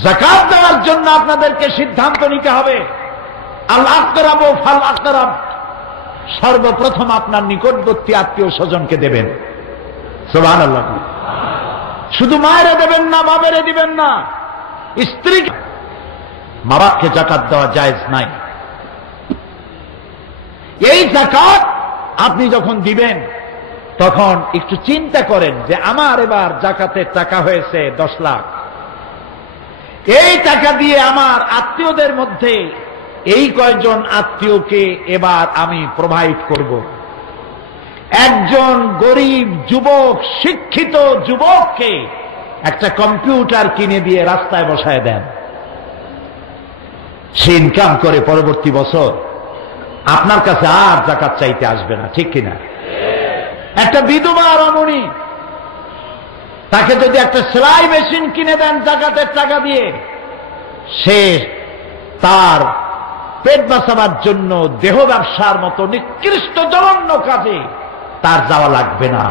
যাকাত দেওয়ার জন্য আপনাদেরকে সিদ্ধান্ত নিতে হবে। আল আকরাব ফাল আকরাব, সর্বপ্রথম আপনার নিকটবর্তী আত্মীয় স্বজনকে দেবেন। সুবহানাল্লাহ। শুধু মায়েরা দেবেন না, বাবারে দিবেন না, স্ত্রীকে, মা বাপকে যাকাত দেওয়া জায়েজ নাই। এই যাকাত আপনি যখন দিবেন তখন একটু চিন্তা করেন যে আমার এবার যাকাতের টাকা হয়েছে 10 লাখ, এই টাকা দিয়ে আমার আত্মীয়দের মধ্যে এই কয়েকজন আত্মীয়কে এবার আমি প্রোভাইড করব। একজন গরিব যুবক, শিক্ষিত যুবককে একটা কম্পিউটার কিনে দিয়ে রাস্তায় বসায় দেন, সে ইনকাম করে পরবর্তী বছর আপনার কাছে আর যাকাত চাইতে আসবে না, ঠিক কিনা? একটা বিধবা রমণী তাকে যদি একটা সেলাই মেশিন কিনে দেন জাকাতের টাকা দিয়ে, সে তার পেট বাঁচাবার জন্য দেহ ব্যবসার মতো নিকৃষ্ট জঘন্য কাজে তার যাওয়া লাগবে না।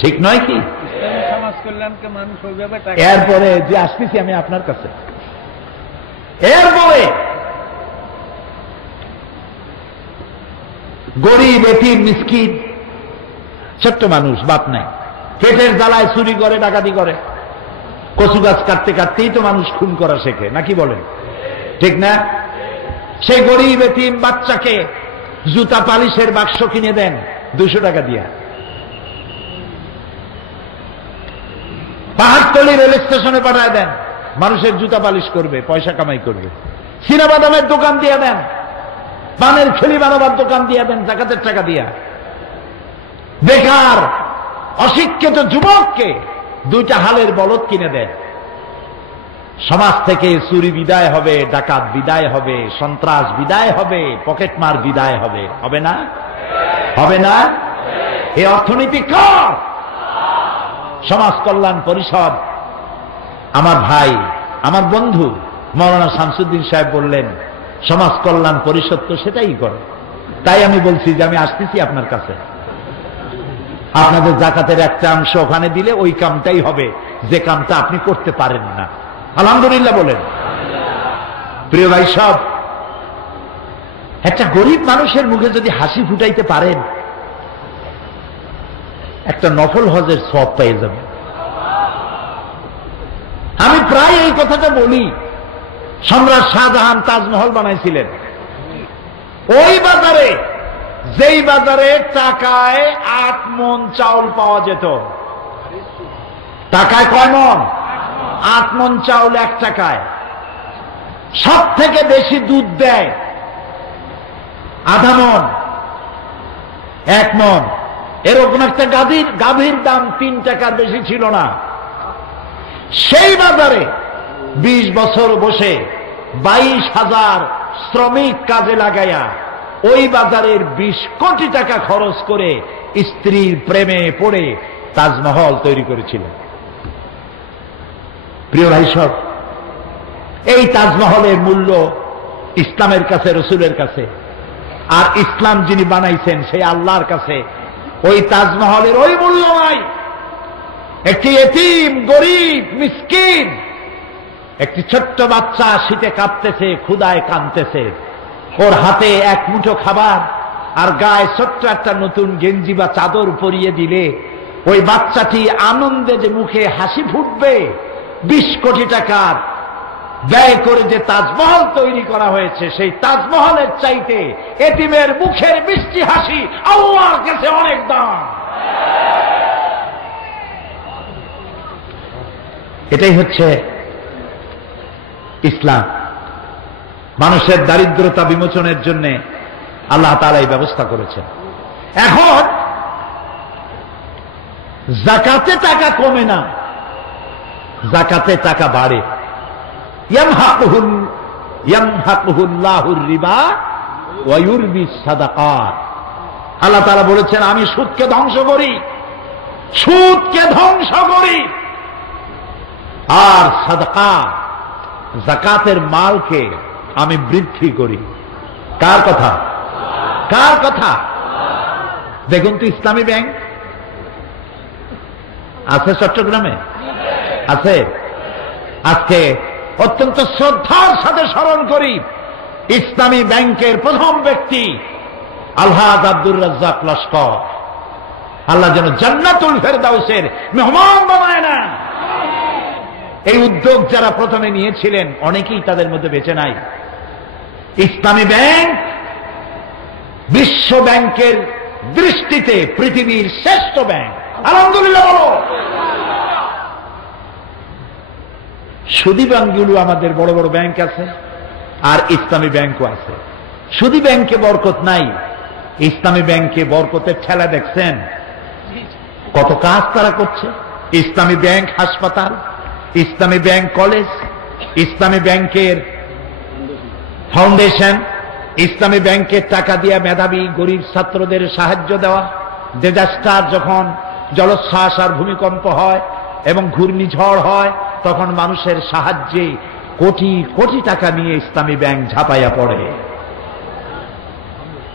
ঠিক নয় কি? সমাজ কল্যাণকে মানুষ ওইভাবে এরপরে যে আসতেছি আমি আপনার কাছে, এরপরে গরিব এতিম মিসকিন ছোট্ট মানুষ, বাপ নাই, পেটের জ্বালায় চুরি করে ডাকাতি করে, কচু গাছ কাটতে কাটতেই তো মানুষ খুন করা শেখে, নাকি বলেন? ঠিক না? সেই গরিব এতিম বাচ্চাকে জুতা পালিশের বাক্স কিনে দেন 200 টাকা দিয়া, পাহাড়তলি রেল স্টেশনে পাঠায় দেন, মানুষের জুতা পালিশ করবে, পয়সা কামাই করবে। চীনাবাদামের দোকান দিয়ে দেন, পানের খেলি বানাবার দোকান দিয়ে দেন জাকাতের টাকা দিয়া। বেকার অশিক্ষিত যুবককে 2টা হালের বলদ কিনে দেন। সমাজ থেকে চুরি বিদায় হবে, ডাকাত বিদায় হবে, সন্ত্রাস বিদায় হবে, পকেটমার বিদায় হবে। হবে না? হবে না? এই অর্থনীতি কার? সমাজ কল্যাণ পরিষদ। আমার ভাই, আমার বন্ধু মাওলানা শামসুদ্দিন সাহেব বললেন সমাজ কল্যাণ পরিষদ তো সেটাই করে। তাই আমি বলছি যে আমি আসতেছি আপনার কাছে, আপনাদের জাকাতের একটা অংশ ওখানে দিলে ওই কামটাই হবে যে কামটা আপনি করতে পারেন না। আলহামদুলিল্লাহ বলেন। প্রিয় ভাই সব, একটা গরিব মানুষের মুখে যদি হাসি ফুটাইতে পারেন, একটা নফল হজের সওয়াব পেয়ে যাবে। আমি প্রায় এই কথাটা বলি। সম্রাট শাহজাহান তাজমহল বানাইছিলেন ওই বাজারে, যেই বাজারে টাকায় 8 মণ চাউল পাওয়া যেত। টাকায় কয় মণ? 8 মণ চাউল 1 টাকায়। সব থেকে বেশি দুধ দেয় আধা মণ, 1 মণ। এরকম একটা গাভীর দাম 3 টাকার বেশি ছিল না। সেই বাজারে 20 বছর বসে 22,000 শ্রমিক কাজে লাগাইয়া ওই বাজারের 20 কোটি টাকা খরচ করে স্ত্রীর প্রেমে পড়ে তাজমহল তৈরি করেছিলেন। প্রিয় ভাই সব, এই তাজমহলের মূল্য ইসলামের কাছে, রসুলের কাছে, আর ইসলাম যিনি বানাইছেন সেই আল্লাহর কাছে ওই তাজমহলের ওই মূল্য নাই। একটি এতিম গরিব মিসকিন, একটি ছোট্ট বাচ্চা শীতে কাঁপতেছে, ক্ষুধায় কাঁদতেছে, ওর হাতে 1 মুঠো খাবার আর গায়ে ছোট্ট একটা নতুন গেঞ্জি বা চাদর পরিয়ে দিলে ওই বাচ্চাটি আনন্দে যে মুখে হাসি ফুটবে। 20 কোটি টাকার ব্যয় করে যে তাজমহল তৈরি করা হয়েছে, সেই তাজমহলের চাইতে এতিমের মুখের মিষ্টি হাসি আল্লাহর কাছে অনেক দাম। এটাই হচ্ছে ইসলাম। মানুষের দারিদ্রতা বিমোচনের জন্য আল্লাহ তাআলা এই ব্যবস্থা করেছেন। এখন যাকাতে টাকা কমে না, যাকাতে টাকা বাড়ে। ইয়ামহাকুহুল্লাহুর রিবা ওয়া ইউরবিস সাদাকাত। আল্লাহ তাআলা বলেছেন আমি সুদকে ধ্বংস করি, সুদকে ধ্বংস করি, আর সাদাকা যাকাতের মালকে আমি বৃদ্ধি করি। কার কথা? কার কথা? দেখুন তো, ইসলামী ব্যাংক আছে চট্টগ্রামে, আছে। আজকে অত্যন্ত শ্রদ্ধার সাথে স্মরণ করি ইসলামী ব্যাংকের প্রথম ব্যক্তি আলহাজ আব্দুর রাজ্জাক লস্কর। আল্লাহ যেন জান্নাতুল ফেরদাউসের মেহমান বানায় না। এই উদ্যোগ যারা প্রথমে নিয়েছিলেন অনেকেই তাদের মধ্যে বেঁচে নাই। ইসলামী ব্যাংক বিশ্ব ব্যাংকের দৃষ্টিতে পৃথিবীর শ্রেষ্ঠ ব্যাংক। আলহামদুলিল্লাহ বলো। সুদী ব্যাংকগুলো আমাদের বড় বড় ব্যাংক আছে, আর ইসলামী ব্যাংকও আছে। সুদী ব্যাংকে বরকত নাই, ইসলামী ব্যাংকে বরকতের ঠেলা দেখছেন। কত কাজ তারা করছে। ইসলামী ব্যাংক হাসপাতাল, ইসলামী ব্যাংক কলেজ, ইসলামী ব্যাংকের ফাউন্ডেশন, ইসলামী ব্যাংকের টাকা দিয়ে মেধাবী গরিব ছাত্রদের সাহায্য দেওয়া, ডিজাস্টার যখন জলোচ্ছ্বাস আর ভূমিকম্প হয় এবং ঘূর্ণিঝড় হয়, তখন মানুষের সাহায্যে কোটি কোটি টাকা নিয়ে ইসলামী ব্যাংক ঝাঁপাইয়া পড়ে।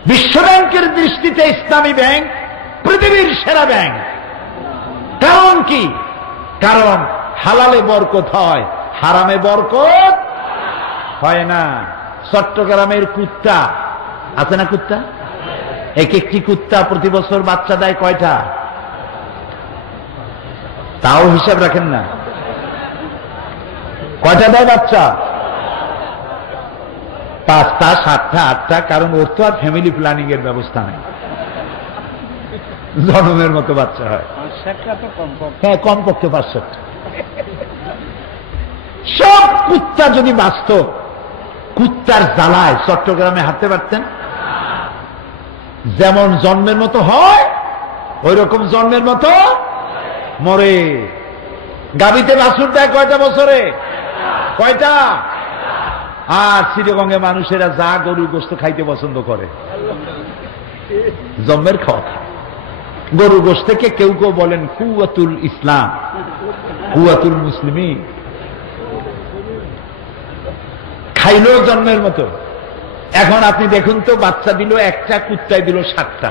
বিশ্ব ব্যাংকের দৃষ্টিতে ইসলামী ব্যাংক পৃথিবীর সেরা ব্যাংক। কারণ কি? কারণ হালালে বরকত হয়, হারামে বরকত হয় না। চট্টগ্রামের কুত্তা আছে না? কুত্তা, এক একটি কুত্তা প্রতি বছর বাচ্চা দেয় কয়টা? তাও হিসাব রাখেন না, কয়টা দেয় বাচ্চা? 5টা, 7টা, 8টা। কারণ ওর তো আর ফ্যামিলি প্ল্যানিং এর ব্যবস্থা নেই, জনমের মতো বাচ্চা হয়। হ্যাঁ, কমপক্ষে 500। সব কুত্তা যদি বাঁচত, কুত্তার জ্বালায় চট্টগ্রামে হাঁটতে পারতেন? যেমন জন্মের মতো হয় ওই রকম জন্মের মতো মরে। গাবিতে বাছুর দেয় কয়টা বছরে? কয়টা? আর চিরগঙ্গে মানুষেরা যা গরু গোস্ত খাইতে পছন্দ করে, জন্মের খাওয়া। গরু গোস্তকে কেউ কেউ বলেন কুওয়াতুল ইসলাম, কুওয়াতুল মুসলিমিন। খাইলো জন্মের মতো। এখন আপনি দেখুন তো, বাচ্চা দিল একটা, কুত্তায় দিল 7টা।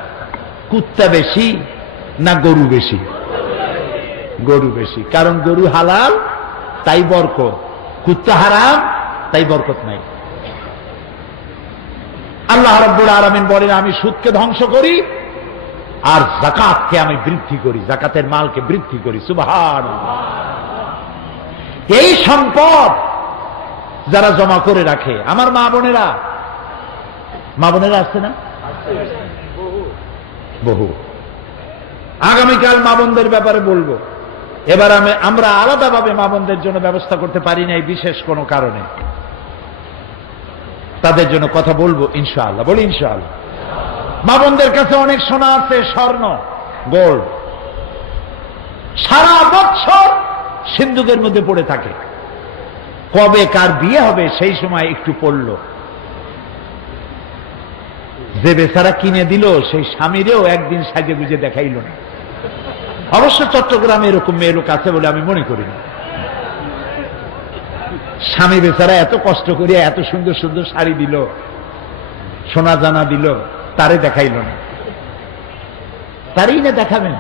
কুত্তা বেশি না গরু বেশি? গরু বেশি। কারণ গরু হালাল তাই বরকত, কুত্তা হারাম তাই বরকত নাই। আল্লাহ রাব্বুল আলামিন বলেন, আমি সুদকে ধ্বংস করি আর যাকাতকে আমি বৃদ্ধি করি, যাকাতের মালকে বৃদ্ধি করি। সুবহানাল্লাহ। এই সম্পদ যারা জমা করে রাখে, আমার মা বোনেরা, মা বোনেরা আসছে না? বহু। আগামীকাল মা বোনদের ব্যাপারে বলবো। এবার আমরা আলাদাভাবে মা বোনদের জন্য ব্যবস্থা করতে পারি নাই বিশেষ কোনো কারণে, তাদের জন্য কথা বলবো ইনশাআল্লাহ। বলি ইনশাআল্লাহ। মা বোনদের কাছে অনেক সোনা আছে, স্বর্ণ, গোল্ড, সারা বছর সিন্ধুকের মধ্যে পড়ে থাকে। কবে কার বিয়ে হবে সেই সময় একটু পড়ল। যে বেচারা কিনে দিল সেই স্বামীরেও একদিন সাজে গুজে দেখাইল না। অবশ্য চট্টগ্রামে এরকম মেয়ে লোক আছে বলে আমি মনে করি না। স্বামী বেচারা এত কষ্ট করিয়া এত সুন্দর সুন্দর শাড়ি দিল, সোনা জানা দিল, তারে দেখাইল না। তারই না দেখাবেন।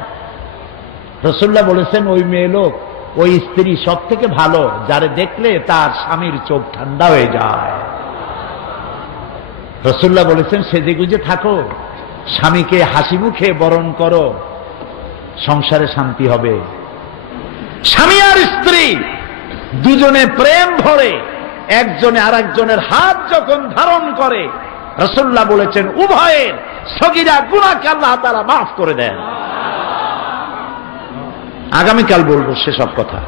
রাসূলুল্লাহ বলেছেন, ওই মেয়ে লোক, ওই স্ত্রী সব থেকে ভালো যারে দেখলে তার স্বামীর চোখ ঠান্ডা হয়ে যায়। রাসূলুল্লাহ বলেছেন, সেজে গুজে থাকো, স্বামীকে হাসি মুখে বরণ করো, সংসারে শান্তি হবে। স্বামী আর স্ত্রী দুজনে প্রেম ভরে একজনে আর একজনের হাত যখন ধারণ করে, রাসূলুল্লাহ বলেছেন উভয়ের সগীরা গুনাহকে আল্লাহ তাআলা মাফ করে দেন। আগামীকাল বলবো সেসব কথা।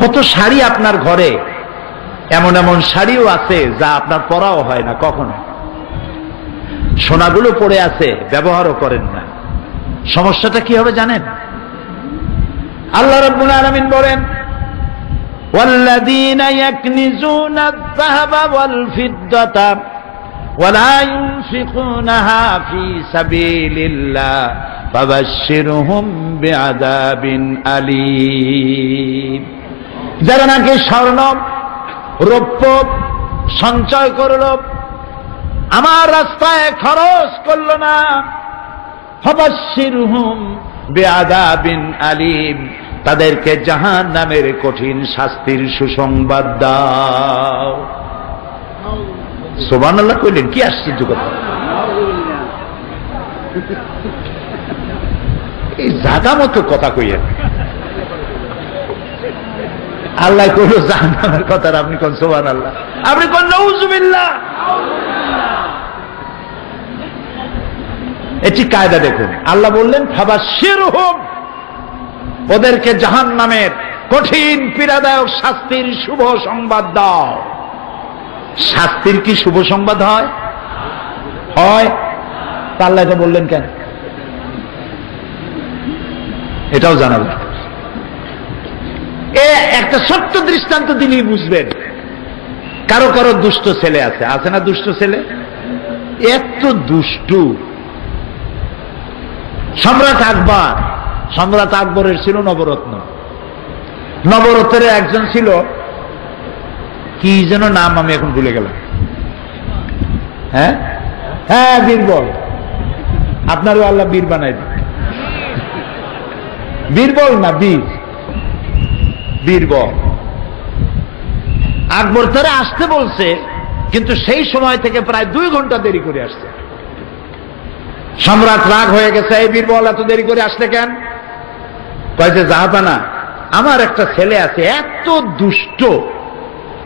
কত শাড়ি আপনার ঘরে, এমন এমন শাড়িও আছে যা আপনার পরাও হয় না কখনো। সোনাগুলো পড়ে আছে, ব্যবহারও করেন না। সমস্যাটা কি হবে জানেন? আল্লাহ রাব্বুল আলামিন বলেন, ওয়াল্লাযীনা ইয়াকনিজুনা আয-যাহাবা ওয়াল ফিদ্দাতা ওয়া লা ইউনফিকুনাহা ফী সাবিলিল্লাহ ফাবাশশিরহুম বিআযাবিন আলীম। যারা নাকি স্বর্ণ রৌপ্য সঞ্চয় করল, আমার রাস্তায় খরচ করল না, ফাবাশশিরহুম বিআযাবিন আলীম, তাদেরকে জাহান্নামের কঠিন শাস্তির সুসংবাদ দাও। সুবহানাল্লাহ কইলেন, কি আশ্চর্য কথা! এই জাগা মতো কথা কইয়েন। আল্লাহ কইল জাহান্নামের কথা, আপনি কোন সুবহানাল্লাহ, আপনি কোন নাউযুবিল্লাহ। এটি কায়দা দেখুন। আল্লাহ বললেন ফাবাশশিরহুম, ওদেরকে জাহান্নামের কঠিন পীড়াদায়ক শাস্তির শুভ সংবাদ দাও। শাস্তির কি শুভ সংবাদ হয়? হয়। আল্লাহ এটা বললেন কেন? এটাও জানাবো। একটা ছোট্ট দৃষ্টান্ত দিলেই বুঝবেন। কারো কারো দুষ্ট ছেলে আছে, আছে না দুষ্ট ছেলে? এত দুষ্টু। সম্রাট আকবর সম্রাট আকবরের ছিল নবরত্ন। নবরত্নের একজন ছিল, কি যেন নাম আমি এখন ভুলে গেলাম। হ্যাঁ হ্যাঁ, বীরবল। আপনারও আল্লাহ বীর বানাই দিন। বীরবল না, বীরবল। আকবর তারা আসতে বলছে, কিন্তু সেই সময় থেকে প্রায় 2 ঘন্টা দেরি করে আসছে। সম্রাট রাগ হয়ে গেছে, এই বীরবল এত দেরি করে আসলে কেন? কয়েছে জাহাপানা, আমার একটা ছেলে আছে এত দুষ্ট,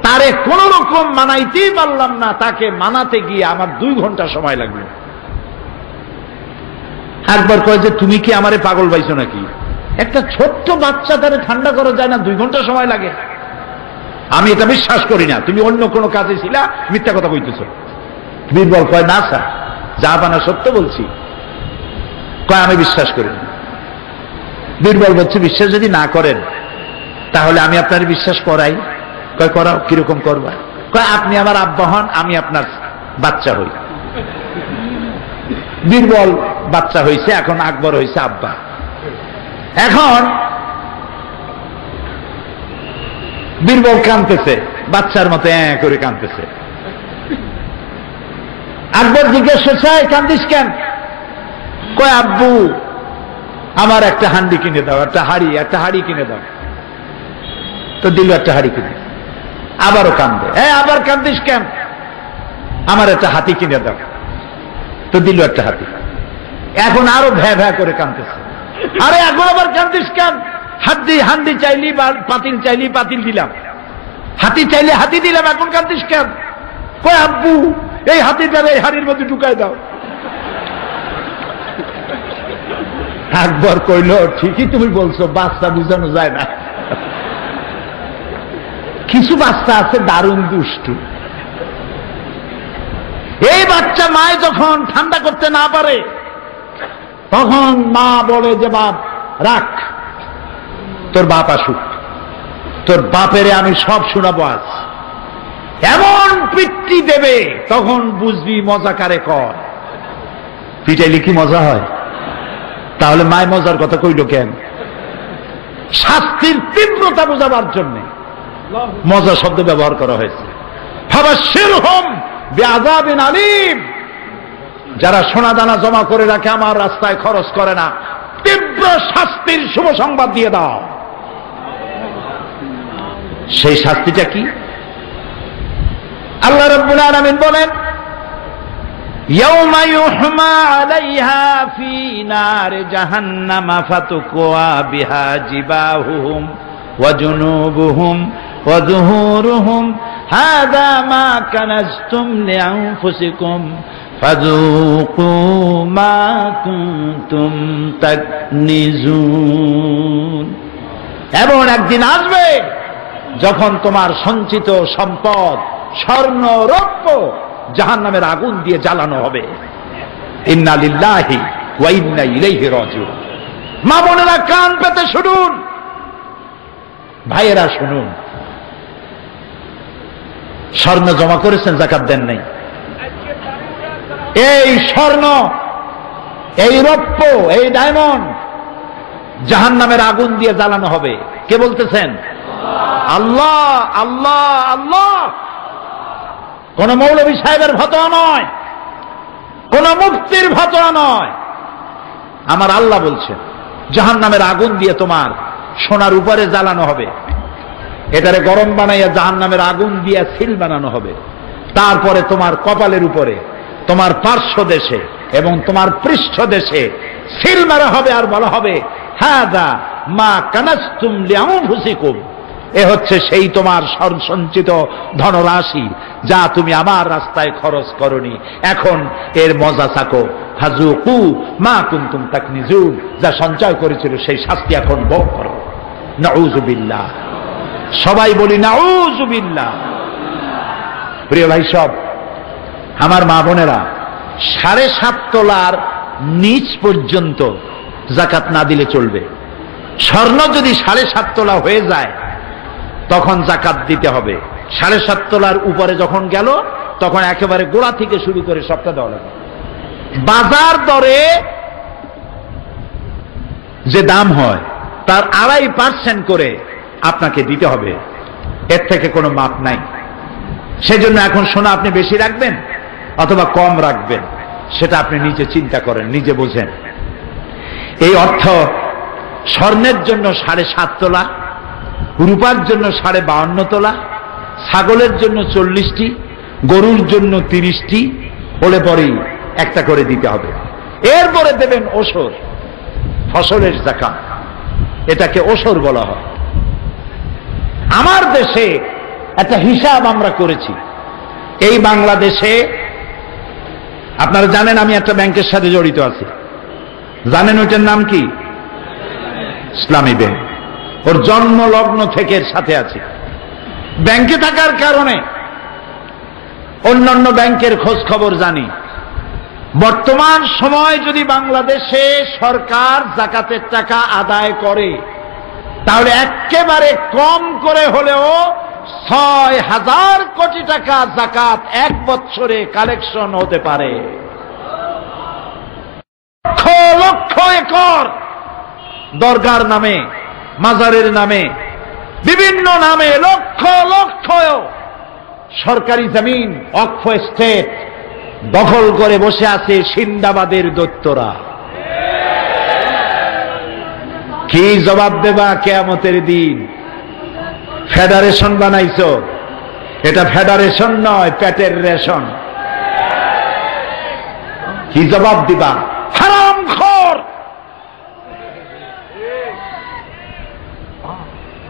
তারে কোন রকম মানাইতেই পারলাম না, তাকে মানাতে গিয়ে আমার 2 ঘন্টা সময় লাগলো। একবার কয় যে তুমি কি আমারে পাগল পাইছো নাকি? একটা ছোট্ট বাচ্চা তারে ঠান্ডা করা যায় না, 2 ঘন্টা সময় লাগে? আমি এটা বিশ্বাস করি না, তুমি অন্য কোনো কাজে ছিলা, মিথ্যা কথা কইতেছ। বীরবল কয় না স্যার, জাহাপানা সত্য বলছি। কয় আমি বিশ্বাস করি না। বীরবল বলছে বিশ্বাস যদি না করেন তাহলে আমি আপনার বিশ্বাস করাই। কয় করাও, কিরকম করবা? কয় আপনি আমার আব্বা হন, আমি আপনার বাচ্চা হই। বীরবল বাচ্চা হইছে, এখন আকবর হইছে আব্বা। এখন বীরবল কাঁদতেছে, বাচ্চার মতো করে কাঁদতেছে। আকবর জিজ্ঞেস করছে, কান্দিস কেন? কয় আব্বু আমার একটা হান্ডি কিনে দাও, একটা হাড়ি কিনে দাও। তো দিল একটা হাড়ি কিনে। আবারও কান্দে, আবার কান্দিস কেন? আমার একটা হাতি কিনে দাও। তো দিল একটা হাতি। এখন আরো ভ্যা ভ্যা করে কান্দতেছে, আরে এখন আবার কান্দিস কেন? হান্ডি চাইলি, পাতিল চাইলি, পাতিল দিলাম, হাতি চাইলে হাতি দিলাম, এখন কান্দিস কেন? কয় আব্বু এই হাতিটারে এই হাড়ির মধ্যে ঢুকাই দাও। আকবর কইল, ঠিকই তুমি বলছো, বাচ্চা বুঝানো যায় না। কিছু বাচ্চা আছে দারুণ দুষ্টু। এই বাচ্চা মায় যখন ঠান্ডা করতে না পারে, তখন মা বলে যে বাপ রাখ, তোর বাপ আসুক, তোর বাপেরে আমি সব শোনাবো আজ। এমন পিট্টি দেবে, তখন বুঝবি মজা কারে কয়। পিটাইলে কি মজা হয়? তাহলে মায় মজার কথা কইল কেন? শাস্তির তীব্রতা বোঝাবার জন্য মজা শব্দ ব্যবহার করা হয়েছে। ফাবাশশিরহুম বিআযাবিন আলীম। যারা সোনা দানা জমা করে রাখে, আমার রাস্তায় খরচ করে না, তীব্র শাস্তির শুভ সংবাদ দিয়ে দাও। সেই শাস্তিটা কি? আল্লাহ রাব্বুল আলামিন বলেন, ইয়াউমা ইউহমা আলাইহা ফি নারি জাহান্নামা ফাতুকওয়া বিহা জিবাহুহুম ওয়া জুনুবুহুম ওয়া যুহুরুহুম হাযা মা কানাজতুম লিআনফুসিকুম ফাযুকু মা কুনতুম তাকনিজুন। এমন একদিন আসবে যখন তোমার সঞ্চিত সম্পদ, স্বর্ণ রৌপ্য জাহান্নামের আগুন দিয়ে জ্বালানো হবে। ইন্না লিল্লাহি ওয়া ইন্না ইলাইহি রাজিউন। মা বোনেরা কান পেতে শুনুন, ভাইয়েরা শুনুন। স্বর্ণ জমা করেছেন, যাকাত দেন নাই। এই স্বর্ণ, এই রৌপ্য, এই ডায়মন্ড জাহান্নামের আগুন দিয়ে জ্বালানো হবে। কে বলতেছেন? আল্লাহ। আল্লাহ আল্লাহ। কোন মৌলভী সাহেবের ফতোয়া নয়, কোন মুফতির ফতোয়া নয়, আমার আল্লাহ বলছেন জাহান্নামের আগুন দিয়ে তোমার সোনার উপরে জ্বালানো হবে। এটারে গরম বানাইয়া জাহান্নামের আগুন দিয়ে সিল বানানো হবে। তারপরে তোমার কপালের উপরে, তোমার পার্শ্ব দেশে এবং তোমার পৃষ্ঠ দেশে সিল মারা হবে, আর বলা হবে হাযা মা কানাজতুম লিআনফুসিকুম। এ হচ্ছে সেই তোমার সঞ্চিত ধনরাশি যা তুমি আমার রাস্তায় খরচ করনি, এখন এর মজা চাকো। ফাযুকু মা কুনতুম তাকনিজুন। যা সঞ্চয় করেছিল সেই শাস্তি এখন ভোগ করো। নাউযু বিল্লাহ। সবাই বলি নাউযু বিল্লাহ। প্রিয় ভাই সব, আমার মা বোনেরা, 7.5 তোলার নিচ পর্যন্ত যাকাত না দিলে চলবে। স্বর্ণ যদি 7.5 তোলা হয়ে যায় তখন যাকাত দিতে হবে। 7.5 তোলার উপরে যখন গেল তখন একেবারে গোড়া থেকে শুরু করে সবটা দেওয়া লাগবে। বাজার দরে যে দাম হয় তার 2.5% করে আপনাকে দিতে হবে, এর থেকে কোনো মাপ নাই। সেজন্য এখন সোনা আপনি বেশি রাখবেন অথবা কম রাখবেন, সেটা আপনি নিজে চিন্তা করেন, নিজে বোঝেন। এই অর্থ স্বর্ণের জন্য 7.5 তোলা, রূপার জন্য 52.5 তোলা, ছাগলের জন্য 40টি, গরুর জন্য 30টি হলে পরেই একটা করে দিতে হবে। এরপরে দেবেন ওসর, ফসলের যাকাত, এটাকে ওসর বলা হয়। আমার দেশে একটা হিসাব আমরা করেছি। এই বাংলাদেশে আপনারা জানেন আমি একটা ব্যাংকের সাথে জড়িত আছি, জানেন ওইটার নাম কি? ইসলামী ব্যাংক। ওর জন্ম লগ্ন থেকে এর সাথে আছি। ব্যাংকে থাকার কারণে অন্যান্য ব্যাংকের খোঁজ খবর জানি। বর্তমান সময় যদি বাংলাদেশে সরকার যাকাতের টাকা আদায় করে তাহলে একেবারে কম করে হলেও 6,000 কোটি টাকা যাকাত এক বছরে কালেকশন হতে পারে। লক্ষ লক্ষ একর দরগার নামে, মাজারের নামে, বিভিন্ন নামে লক্ষ লক্ষ সরকারি জমিন ওয়াকফ এস্টেট দখল করে বসে আছে সিন্দাবাদের দৈত্যরা। কি জবাব দেবা কিয়ামতের দিন? ফেডারেশন বানাইছো, এটা ফেডারেশন নয়, পেটের রেশন। কি জবাব দিবা? হারামখোর!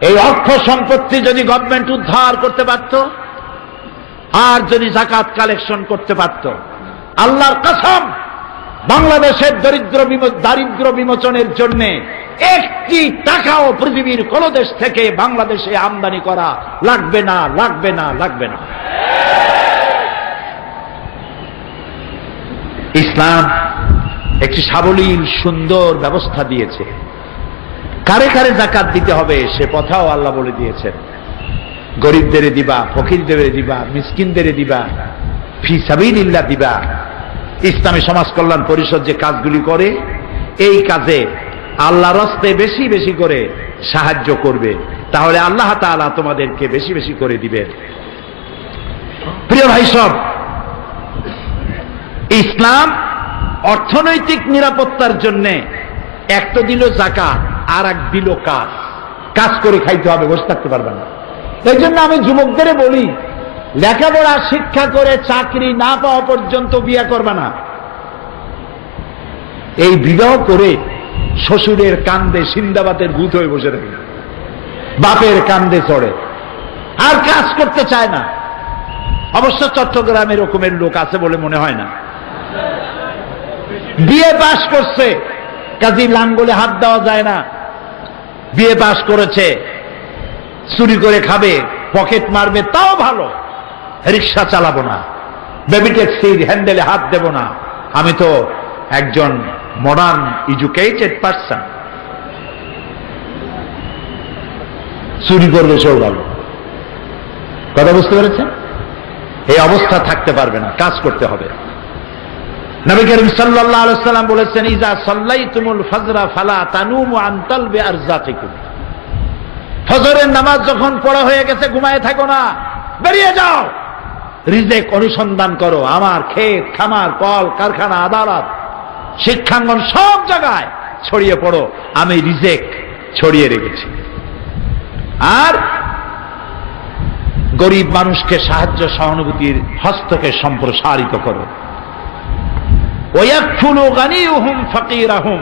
এই অর্থ সম্পত্তি যদি গভর্নমেন্ট উদ্ধার করতে পারত আর যদি যাকাত কালেকশন করতে পারত, আল্লাহর কসম বাংলাদেশের দারিদ্র বিমোচনের জন্য একটি টাকাও পৃথিবীর কোন দেশ থেকে বাংলাদেশে আমদানি করা লাগবে না, লাগবে না, লাগবে না। ইসলাম একটি সাবলীল সুন্দর ব্যবস্থা দিয়েছে। কারে কারে যাকাত দিতে হবে সে কথাও আল্লাহ বলে দিয়েছেন। গরিবদের দিবা, ফকিরদের দিবা, মিসকিনদের দিবা, ফি সাবিলিল্লাহ দিবা। ইসলামী সমাজ কল্যাণ পরিষদ যে কাজগুলি করে এই কাজে আল্লাহর রাস্তায় বেশি বেশি করে সাহায্য করবে, তাহলে আল্লাহ তাআলা তোমাদেরকে বেশি বেশি করে দিবেন। প্রিয় ভাই সব, ইসলাম অর্থনৈতিক নিরাপত্তার জন্য এক তো দিল যাকাত আর এক দিল কাজ। কাজ করে খাইতে হবে, বসে থাকতে পারবে না। এই জন্য আমি যুবকদের বলি, লেখাপড়া শিক্ষা করে চাকরি না পাওয়া পর্যন্ত বিয়ে করবে না। এই বিবাহ করে শ্বশুরের কান্দে সিন্দাবাদের ভূত হয়ে বসে থাকে, বাপের কান্দে চড়ে, আর কাজ করতে চায় না। অবশ্য চট্টগ্রামে এরকমের লোক আছে বলে মনে হয় না। বিয়ে পাশ করছে, কাজী লাঙ্গলে হাত দেওয়া যায় না। বিয়ে পাশ করেছে, চুরি করে খাবে, পকেট মারবে, তাও ভালো। রিক্সা চালাবো না, বেবি ট্যাক্সির হ্যান্ডেলে হাত দেব না, আমি তো একজন মডার্ন এডুকেটেড পারসন। চুরি করবে সেও ভালো। কথা বুঝতে পেরেছেন? এই অবস্থা থাকতে পারবে না, কাজ করতে হবে। নবী করিম সাল্লাল্লাহু আলাইহি ওয়াসাল্লাম বলেছেন, ইজা সাল্লাইতুমুল ফজরা ফালা তানুমু আন তালবি আরযাকিকুম। ফজরের নামাজ যখন পড়া হয়ে গেছে ঘুমায় থাকো না, বেরিয়ে যাও, রিজেক অনুসন্ধান করো। আমার ক্ষেত খামার, কল কারখানা, আদালত, শিক্ষাঙ্গন সব জায়গায় ছড়িয়ে পড়ো, আমি রিজেক ছড়িয়ে রেখেছি। আর গরিব মানুষকে সাহায্য সহানুভূতির হস্তকে সম্প্রসারিত করো। ওয়াকফুলু গানিয়ুহুম ফাকিরাহুম,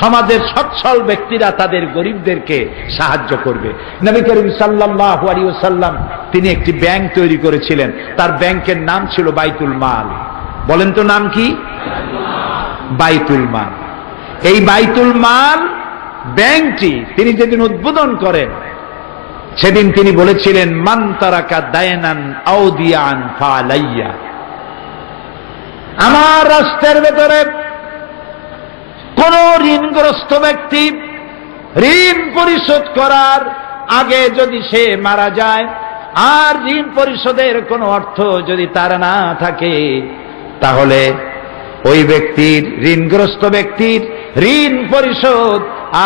সমাজের সচ্ছল ব্যক্তিরা তাদের গরিবদেরকে সাহায্য করবে। নবী করিম সাল্লাল্লাহু আলাইহি ওয়াসাল্লাম তিনি একটি ব্যাংক তৈরি করেছিলেন, তার ব্যাংকের নাম ছিল বাইতুল মাল। বলেন তো নাম কি? বাইতুল মাল। এই বাইতুল মাল ব্যাংকটি তিনি যেদিন উদ্বোধন করেন সেদিন তিনি বলেছিলেন, মান তারাকা দায়নান আও দিয়ান ফালাইয়া। আমার রাষ্ট্রের ভেতরে কোন ঋণগ্রস্ত ব্যক্তি ঋণ পরিশোধ করার আগে যদি সে মারা যায় আর ঋণ পরিশোধের কোনো অর্থ যদি তার না থাকে, তাহলে ওই ব্যক্তির, ঋণগ্রস্ত ব্যক্তির ঋণ পরিশোধ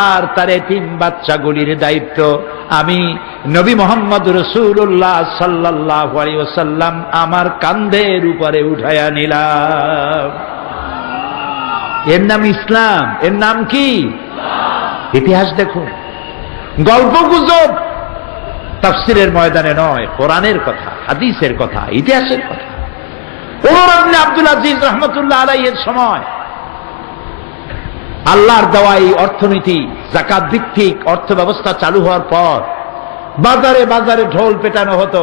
আর তার এতিম বাচ্চাগুলির দায়িত্ব আমি নবী মুহাম্মদ রাসূলুল্লাহ সাল্লাল্লাহু আলাইহি ওয়াসাল্লাম আমার কাঁধের উপরে উঠায়া নিলাম। এর নাম ইসলাম। এর নাম কি? ইতিহাস দেখুন, গল্প গুজব তাফসীরের ময়দানে নয়, কোরআনের কথা, হাদিসের কথা, ইতিহাসের কথা। ওমর ইবনে আব্দুল আজিজ রাহমাতুল্লাহ আলাইহির সময় আল্লাহর দেওয়া এই অর্থনীতি, যাকাত ভিত্তিক অর্থ ব্যবস্থা চালু হওয়ার পর বাজারে বাজারে ঢোল পেটানো হতো,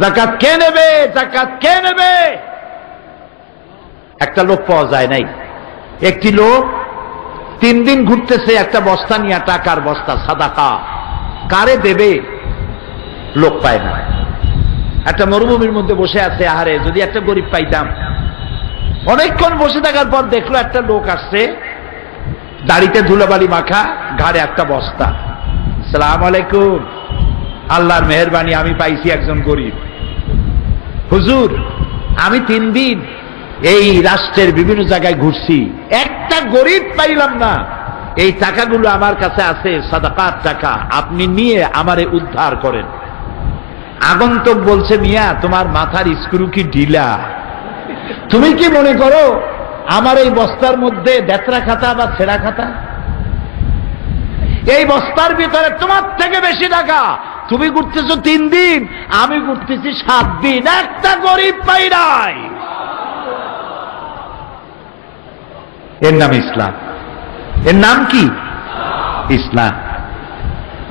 যাকাত কে নেবে, যাকাত কে নেবে। একটা লোক পাওয়া যায় নাই। একটি লোক 3 দিন ঘুরতেছে একটা বস্তা নিয়ে, টাকার বস্তা, সাদাকা। কারে দেবে লোক পায় না। একটা মরুভূমির মধ্যে বসে আছে, আহারে যদি একটা গরিব পাইতাম। অনেকক্ষণ বসে থাকার পর দেখলো একটা লোক আসছে, দাড়িতে ধুলাবালি মাখা, ঘাড়ে একটা বস্তা। আসসালামু আলাইকুম, আল্লাহর মেহেরবানি আমি পাইছি একজন গরিব। হুজুর, আমি 3 দিন এই রাষ্ট্রের বিভিন্ন জায়গায় ঘুরছি, একটা গরিব পাইলাম না। এই টাকাগুলো আমার কাছে আছে, সাদাকার টাকা, আপনি নিয়ে আমারে উদ্ধার করেন। আগন্তুক বলছে, মিয়া তোমার মাথার স্ক্রু কি ঢিলা? তুমি কি মনে করো আমার এই বস্তার মধ্যে দেতরা খাতা বা ছেঁড়া খাতা? এই বস্তার ভিতরে তোমার থেকে বেশি টাকা। তুমি ঘুরতেছো 3 দিন, আমি ঘুরতেছি 7 দিন, একটা গরিব পাই নাই। এর নাম ইসলাম। এর নাম কি? ইসলাম।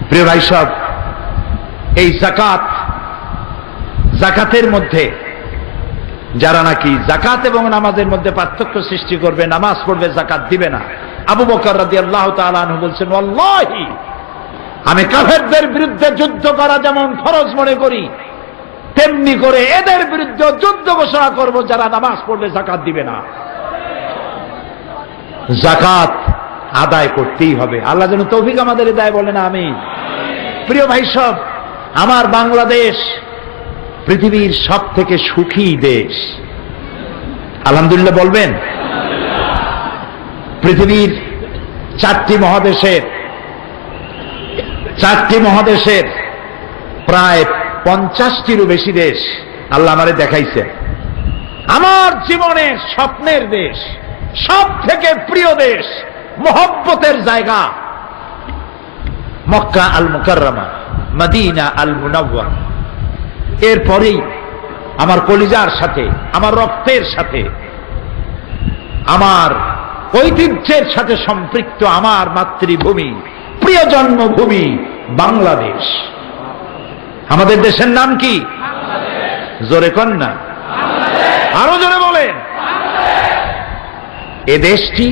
প্রিয় ভাই সব, এই যাকাত, যাকাতের মধ্যে যারা নাকি যাকাত এবং নামাজের মধ্যে পার্থক্য সৃষ্টি করবে, নামাজ পড়বে যাকাত দিবে না, আবু বকর রাদিয়াল্লাহু তাআলা আনহু বলছেন, ওয়াল্লাহি আমি কাফেরদের বিরুদ্ধে যুদ্ধ করা যেমন ফরজ মনে করি, তেমনি করে এদের বিরুদ্ধে যুদ্ধ ঘোষণা করব যারা নামাজ পড়বে যাকাত দিবে না। যাকাত আদায় করতেই হবে। আল্লাহ যেন তৌফিক আমাদের দেয়, বলেন আমিন। প্রিয় ভাই সব, আমার বাংলাদেশ পৃথিবীর সব থেকে সুখী দেশ। আলহামদুলিল্লাহ বলবেন। পৃথিবীর 4টি মহাদেশের প্রায় 50টিরও বেশি দেশ আল্লাহ আমারে দেখাইছে। আমার জীবনের স্বপ্নের দেশ, সব থেকে প্রিয় দেশ, মহব্বতের জায়গা মক্কা আল মুকাররমা, মদিনা আল মুনাওয়ারা। এরপরেই আমার কলিজার সাথে, আমার রক্তের সাথে, আমার ঐতিহ্যের সাথে সম্পৃক্ত আমার মাতৃভূমি, প্রিয় জন্মভূমি বাংলাদেশ। আমাদের দেশের নাম কি? জোরে কন না, আরো জোরে বলেন। এ দেশটি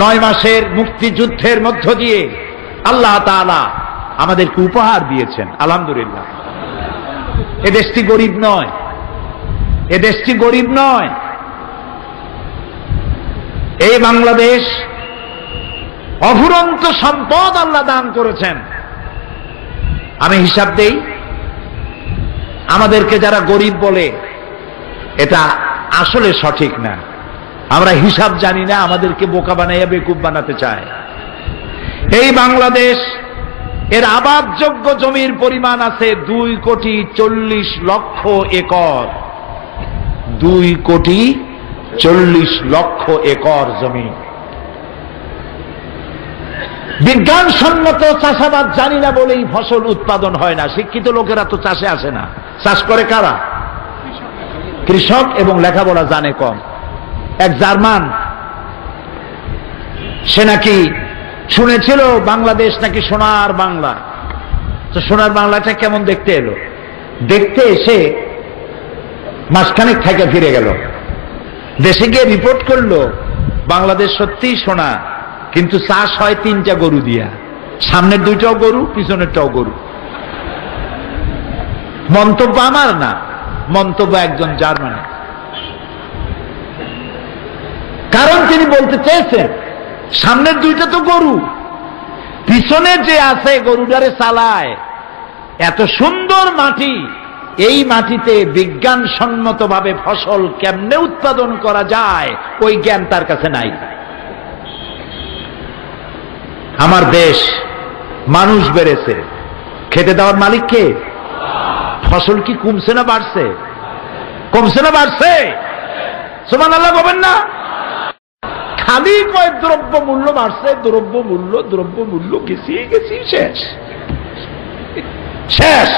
9 মাসের মুক্তিযুদ্ধের মধ্য দিয়ে আল্লাহ তাআলা আমাদেরকে উপহার দিয়েছেন, আলহামদুলিল্লাহ। এ দেশটি গরিব নয়, এ দেশটি গরিব নয়। এই বাংলাদেশ অফুরন্ত সম্পদ আল্লাহ দান করেছেন। আমি হিসাব দেই, আমাদেরকে যারা গরিব বলে এটা আসলে সঠিক না। আমরা হিসাব জানি না, আমাদেরকে বোকা বানাইয়া বেকুব বানাতে চায়। এই বাংলাদেশ, এর আবাদযোগ্য জমির পরিমাণ আছে 2,40,00,000 একর। 2,40,00,000 একর জমি। বিজ্ঞানসম্মত চাষাবাদ জানি না বলেই ফসল উৎপাদন হয় না। শিক্ষিত লোকেরা তো চাষে আসে না। চাষ করে কারা? কৃষক, এবং লেখাপড়া জানে কম। এক জার্মান, সে নাকি শুনেছিল বাংলাদেশ নাকি সোনার বাংলা। তো সোনার বাংলাটা কেমন দেখতে এলো, দেখতে এসে মাসখানেক থেকে ফিরে গেল। দেশে গিয়ে রিপোর্ট করলো বাংলাদেশ সত্যিই সোনা, কিন্তু চাষ হয় 3টা গরু দিয়া। সামনের 2টাও গরু, পিছনেরটাও গরু। মন্তব্য আমার না, মন্তব্য একজন জার্মানের। কারণ তিনি বলতে চেয়েছেন সামনের 2টা তো গরু, পিছনে যে আছে গরুটারে চালায়। এত সুন্দর মাটি, এই মাটিতে বিজ্ঞানসম্মতভাবে ফসল কেমনে উৎপাদন করা যায় ওই জ্ঞান তার কাছে নাই। আমার দেশ, মানুষ বেড়েছে, খেতে দেওয়ার মালিক কে? ফসল কি কমছে না বাড়ছে? কমছে না বাড়ছে? সুবহানাল্লাহ বলবেন না? খালি কয় দ্রব্য মূল্য বাড়ছে, দ্রব্য মূল্য গেছি শেষ শেষ।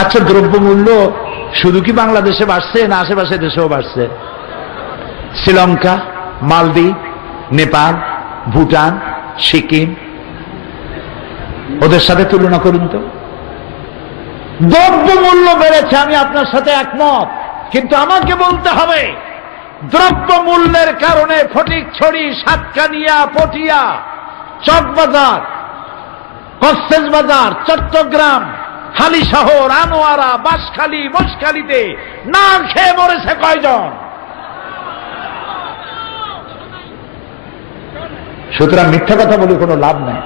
আচ্ছা, দ্রব্য মূল্য শুধু কি বাংলাদেশে বাড়ছে না আশেপাশে দেশেও বাড়ছে? শ্রীলঙ্কা, মালদ্বীপ, নেপাল, ভুটান, সিকিম, ওদের সাথে তুলনা করুন তো। দ্রব্য মূল্য বেড়েছে, আমি আপনার সাথে একমত, কিন্তু আমাকে বলতে হবে দ্রব্য মূল্যের কারণে ফটিকছড়ি, সাতকানিয়া, পটিয়া, চকবাজার, কক্সবাজার, চট্টগ্রাম, হালিশহর, আনোয়ারা, বাঁশখালী, মশখালীতে না খেয়ে মরেছে কয়জন? সুতরাং মিথ্যা কথা বলে কোনো লাভ নাই।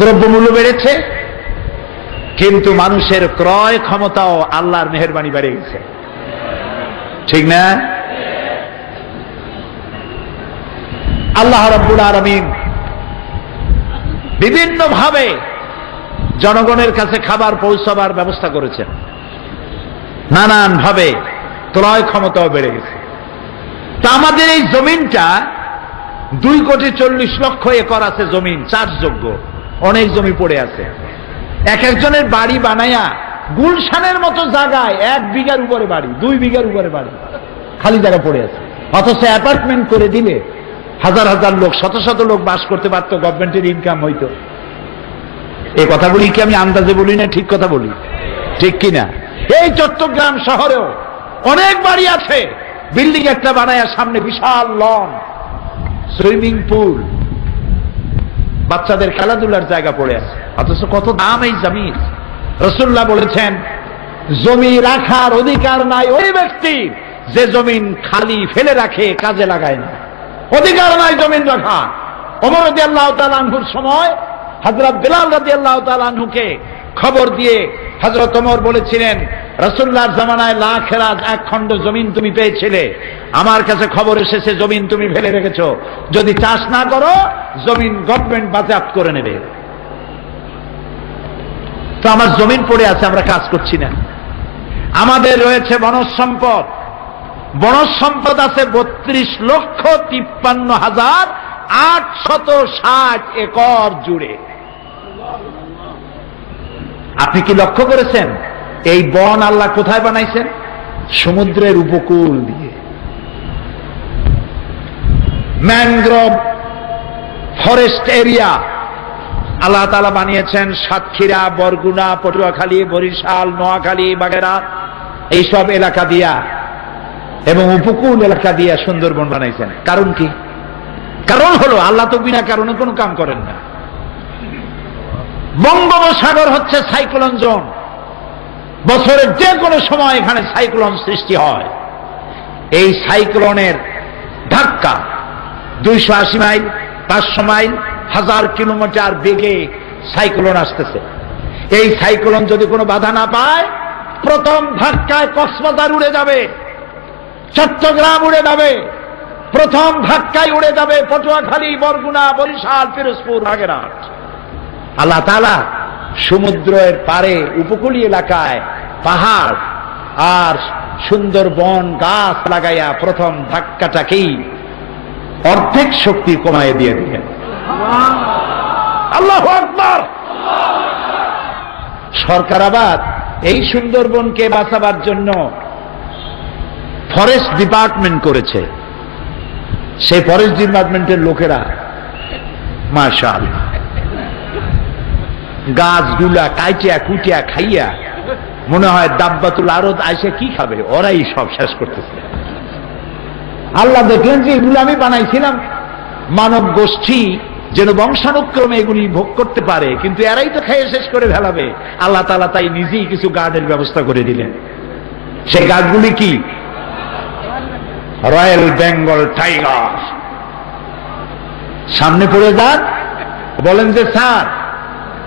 দ্রব্যমূল্য বেড়েছে, কিন্তু মানুষের ক্রয় ক্ষমতাও আল্লাহর মেহেরবানি বেড়ে গেছে, ঠিক না? আল্লাহ রাব্বুল আলামিন বিভিন্ন ভাবে জনগণের কাছে খাবার পৌঁছাবার ব্যবস্থা করেছেন, নানান ভাবে ক্রয় ক্ষমতাও বেড়ে গেছে। তা আমাদের এই জমিনটা 2,40,00,000 একর আছে, জমিন চাষযোগ্য, অনেক জমি পড়ে আছে। এক একজনের বাড়ি বানায়া গুলশানের মতো জায়গায় 1 বিঘার উপরে বাড়ি, 2 বিঘার উপরে বাড়ি, খালি জায়গা পড়ে আছে। অথচ অ্যাপার্টমেন্ট করে দিলে হাজার হাজার লোক, শত শত লোক বাস করতে পারত, গভর্নমেন্টের ইনকাম হইতো। এই কথাগুলি কি আমি আন্দাজে বলি না, ঠিক কথা বলি, ঠিক কিনা? এই চট্টগ্রাম শহরেও অনেক বাড়ি আছে, বিল্ডিং একটা বানায়া সামনে বিশাল লন, সুইমিং পুল, বাচ্চাদের খেলাধুলার জায়গা পড়ে আছে, অথচ কত দাম এই জমির। রাসূলুল্লাহ বলেছেন, জমি রাখার অধিকার নাই ওই ব্যক্তি যে জমিন খালি ফেলে রাখে, কাজে লাগায় না। অধিকার নাই জমিন রাখা। ওমর রাদিয়াল্লাহু তাআলা আনহুর সময় হযরত বিলাল রাদিয়াল্লাহু তাআলা আনহুকে খবর দিয়ে হযরত ওমর বলেছিলেন, রাসূলুল্লাহর জামানায় লাখেরাজ 1 খণ্ড জমিন তুমি পেয়েছিলে, আমার কাছে খবর এসেছে জমিন তুমি ফেলে রেখেছো, যদি চাষ না করো জমিন গভর্নমেন্ট বাজেয়াপ্ত করে নেবে। তো আমার জমিন পড়ে আছে, আমরা কাজ করছি না। আমাদের রয়েছে বনজ সম্পদ, বনজ সম্পদ আছে 32,53,860 একর জুড়ে। আপনি কি লক্ষ্য করেছেন এই বন আল্লাহ কোথায় বানাইছেন? সমুদ্রের উপকূল দিয়ে। ম্যানগ্রোভ ফরেস্ট এরিয়া আল্লাহ তাআলা বানিয়েছেন সাতক্ষীরা, বরগুনা, পটুয়াখালী, বরিশাল, নোয়াখালী, বাগেরহাট, এইসব এলাকা দিয়া এবং উপকূল এলাকা দিয়া সুন্দরবন বানাইছেন। কারণ কি? কারণ হলো আল্লাহ তো বিনা কারণে কোনো কাম করেন না। বঙ্গোপসাগর হচ্ছে সাইক্লোন জোন, বছরের যে কোনো সময় এখানে সাইক্লোন সৃষ্টি হয়। এই সাইক্লোনের ধাক্কা 280 মাইল, 500 মাইল, 1000 কিলোমিটার বেগে সাইক্লোন আসতেছে। এই সাইক্লোন যদি কোনো বাধা না পায়, প্রথম ধাক্কায় কক্সবাজার উড়ে যাবে, চট্টগ্রাম উড়ে যাবে, প্রথম ধাক্কায় উড়ে যাবে পটুয়াখালী, বরগুনা, বরিশাল, পিরোজপুর, বাগেরহাট। আল্লাহ তাআলা সমুদ্রের পারে উপকূলীয় এলাকায় পাহাড় আর সুন্দর বন গাছ লাগাইয়া প্রথম ধাক্কাটাকেই অর্ধেক শক্তি কমায় দিয়ে দিলেন। আল্লাহু আকবার। সরকার আবার এই সুন্দরবনকে বাঁচাবার জন্য ফরেস্ট ডিপার্টমেন্ট করেছে। সেই ফরেস্ট ডিপার্টমেন্টের লোকেরা মাশাআল্লাহ গাছগুলা কাইটিয়া কুটিয়া খাইয়া মনে হয় দাব্বাতুল আরদ আইসে কি খাবে, ওরাই সব শেষ করতেছে। আল্লাহ দেখলেন যে এগুলো আমি বানাইছিলাম মানব গোষ্ঠী যেন বংশানুক্রমে এগুলি ভোগ করতে পারে, কিন্তু এরাই তো খেয়ে শেষ করে ফেলাবে। আল্লাহ তাআলা তাই নিজেই কিছু গার্ডের ব্যবস্থা করে দিলেন। সেই গাছগুলি কি? Royal Bengal tiger. সামনে পড়ে যান, বলেন যে স্যার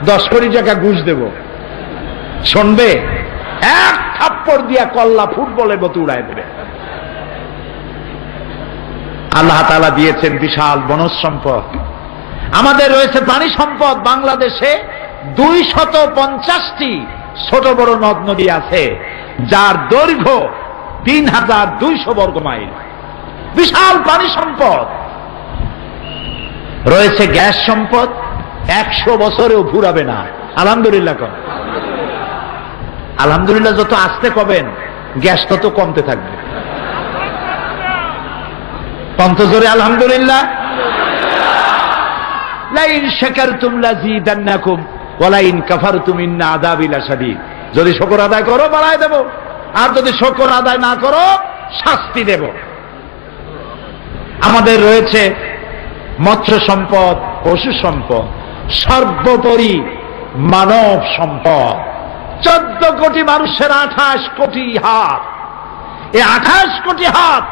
10 কোটি টাকা ঘুষ দেব, শুনবে? এক থাপ্পড় দিয়া কল্লা ফুটবলের মতো উড়ায় দেবে। আল্লাহ তাআলা দিয়েছেন বিশাল বনজ সম্পদ। আমাদের রয়েছে পানি সম্পদ। বাংলাদেশে 250টি ছোট বড় নদ নদী আছে, যার দৈর্ঘ্য 3200 বর্গ মাইল। বিশাল পানি সম্পদ রয়েছে। গ্যাস সম্পদ 100 বছরেও ফুরাবে না। আলহামদুলিল্লাহ কন। আলহামদুলিল্লাহ যত আসতে কবেন, গ্যাস তত কমতে থাকবে। কত জোরে আলহামদুলিল্লাহ। লাইন শাকারতুম লাযীদান্নাকুম ওয়া লাইন কাফারতুম ইন্না আযাবি লাশাদীদ। যদি শুকর আদায় করো বাড়ায় দেব, আর যদি শুকর আদায় না করো শাস্তি দেব। আমাদের রয়েছে মৎস্য সম্পদ, পশু সম্পদ, সর্বোপরি মানব সম্পদ। 14 কোটি মানুষের 28 কোটি হাত। এই 28 কোটি হাত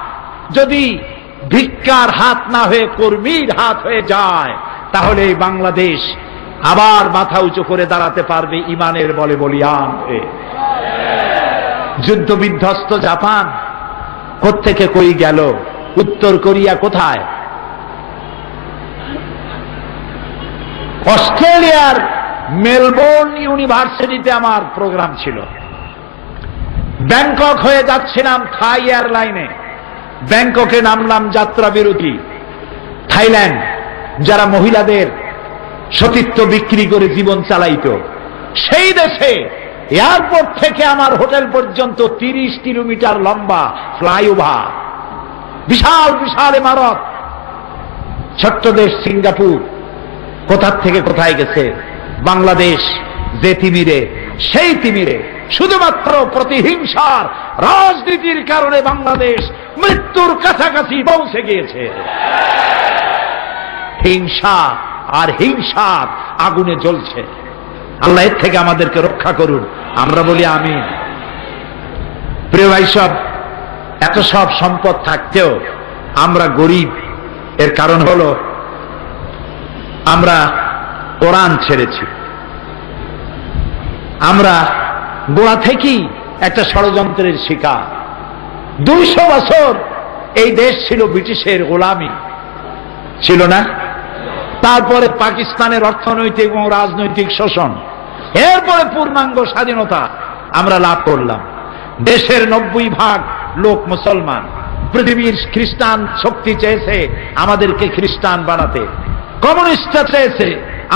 যদি ভিক্ষার হাত না হয়ে কর্মীর হাত হয়ে যায়, তাহলে এই বাংলাদেশ আবার মাথা উঁচু করে দাঁড়াতে পারবে ইমানের বলে বলিয়ান হয়ে। যুদ্ধ বিধ্বস্ত জাপান কোত্থেকে কই গেল? উত্তর কোরিয়া কোথায়? অস্ট্রেলিয়ার মেলবোর্ন ইউনিভার্সিটিতে আমার প্রোগ্রাম ছিল। ব্যাংকক হয়ে যাচ্ছিলাম থাই এয়ারলাইনে। ব্যাংককে নামলাম যাত্রা বিরতি। থাইল্যান্ড, যারা মহিলাদের সতীত্ব বিক্রি করে জীবন চালাইতো, সেই দেশে এয়ারপোর্ট থেকে আমার হোটেল পর্যন্ত 30 কিলোমিটার লম্বা ফ্লাইওভার, বিশাল বিশাল ইমারত। ছোট্ট দেশ সিঙ্গাপুর কোথা থেকে কোথায় গেছে। বাংলাদেশ যে তিমিরে, সেই তিমিরে শুধুমাত্র প্রতিহিংসার রাজনীতির কারণে বাংলাদেশ মৃত্যুর কাছাকাছি পৌঁছে গিয়েছে। হিংসা আর হিংসার আগুনে জ্বলছে। আল্লাহ এর থেকে আমাদেরকে রক্ষা করুন, আমরা বলি আমিন। প্রিয় ভাই সব, এত সব সম্পদ থাকতেও আমরা গরিব। এর কারণ হলো আমরা কোরআন ছেড়েছি। আমরা গোড়া থেকেই একটা ষড়যন্ত্রের শিকার। 200 বছর এই দেশ ছিল ব্রিটিশের গোলামি, ছিল না? তারপরে পাকিস্তানের অর্থনৈতিক এবং রাজনৈতিক শোষণ, এরপরে পূর্ণাঙ্গ স্বাধীনতা আমরা লাভ করলাম। দেশের 90% লোক মুসলমান। পৃথিবীর খ্রিস্টান শক্তি চেয়েছে আমাদেরকে খ্রিস্টান বানাতে, কমিউনিস্টরা চেয়েছে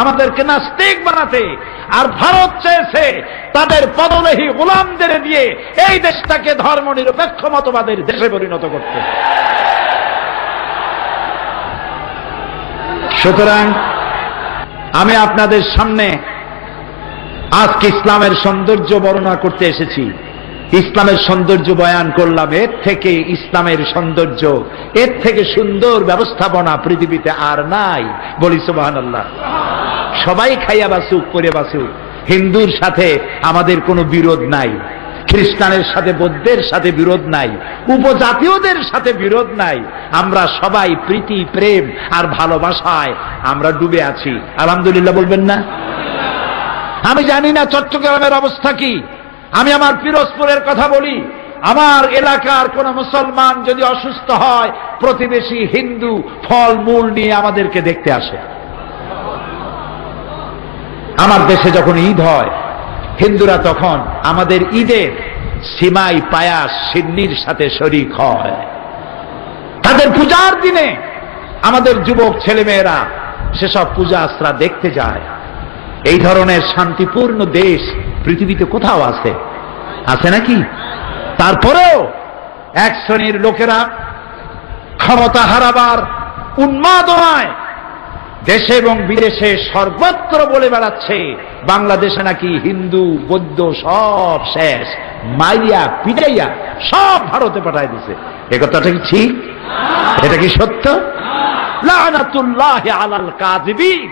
আমাদেরকে নাস্তিক বানাতে, আর ভারত চেয়েছে তাদের পদলেহী গোলামদের দিয়ে এই দেশটাকে ধর্ম নিরপেক্ষ মতবাদের দেশে পরিণত করতে। সুতরাং আমি আপনাদের সামনে আজকে ইসলামের সৌন্দর্য বর্ণনা করতে এসেছি। ইসলামের সৌন্দর্য বয়ান করলাম। এর থেকে ইসলামের সৌন্দর্য, এর থেকে সুন্দর ব্যবস্থাপনা পৃথিবীতে আর নাই। বলি সুবহানাল্লাহ। সবাই খাইয়া বাসুক, করে বাসুক। হিন্দুর সাথে আমাদের কোনো বিরোধ নাই, খ্রিস্টানের সাথে বৌদ্ধের সাথে বিরোধ নাই, উপজাতীয়দের সাথে বিরোধ নাই। আমরা সবাই প্রীতি, প্রেম আর ভালোবাসায় আমরা ডুবে আছি। আলহামদুলিল্লাহ বলবেন না? আমি জানি না চট্টগ্রামের অবস্থা কি। আমি আমার পিরোজপুরের কথা বলি। আমার এলাকার কোন মুসলমান যদি অসুস্থ হয়, প্রতিবেশী হিন্দু ফল মূল নিয়ে আমাদেরকে দেখতে আসে। আমার দেশে যখন ঈদ হয়, হিন্দুরা তখন আমাদের ঈদের সিমাই, পায়াস, সিন্নির সাথে শরীক হয়। তাদের পূজার দিনে আমাদের যুবক ছেলেমেয়েরা সেসব পূজা আশ্রা দেখতে যায়। এই ধরনের শান্তিপূর্ণ দেশ পৃথিবীতে কোথাও আছে? আছে নাকি? তারপরেও এক শ্রেণীর লোকেরা ক্ষমতা হারাবার উন্মাদনায় দেশে এবং বিদেশে সর্বত্র বলে বেড়াচ্ছে বাংলাদেশে নাকি হিন্দু বৌদ্ধ সব শেষ, মাইয়া পিটাইয়া সব ভারতে পাঠায় দিছে। এ কথাটা কি ঠিক? এটা কি সত্য? লানাতুল্লাহি আলাল কাযিবিন।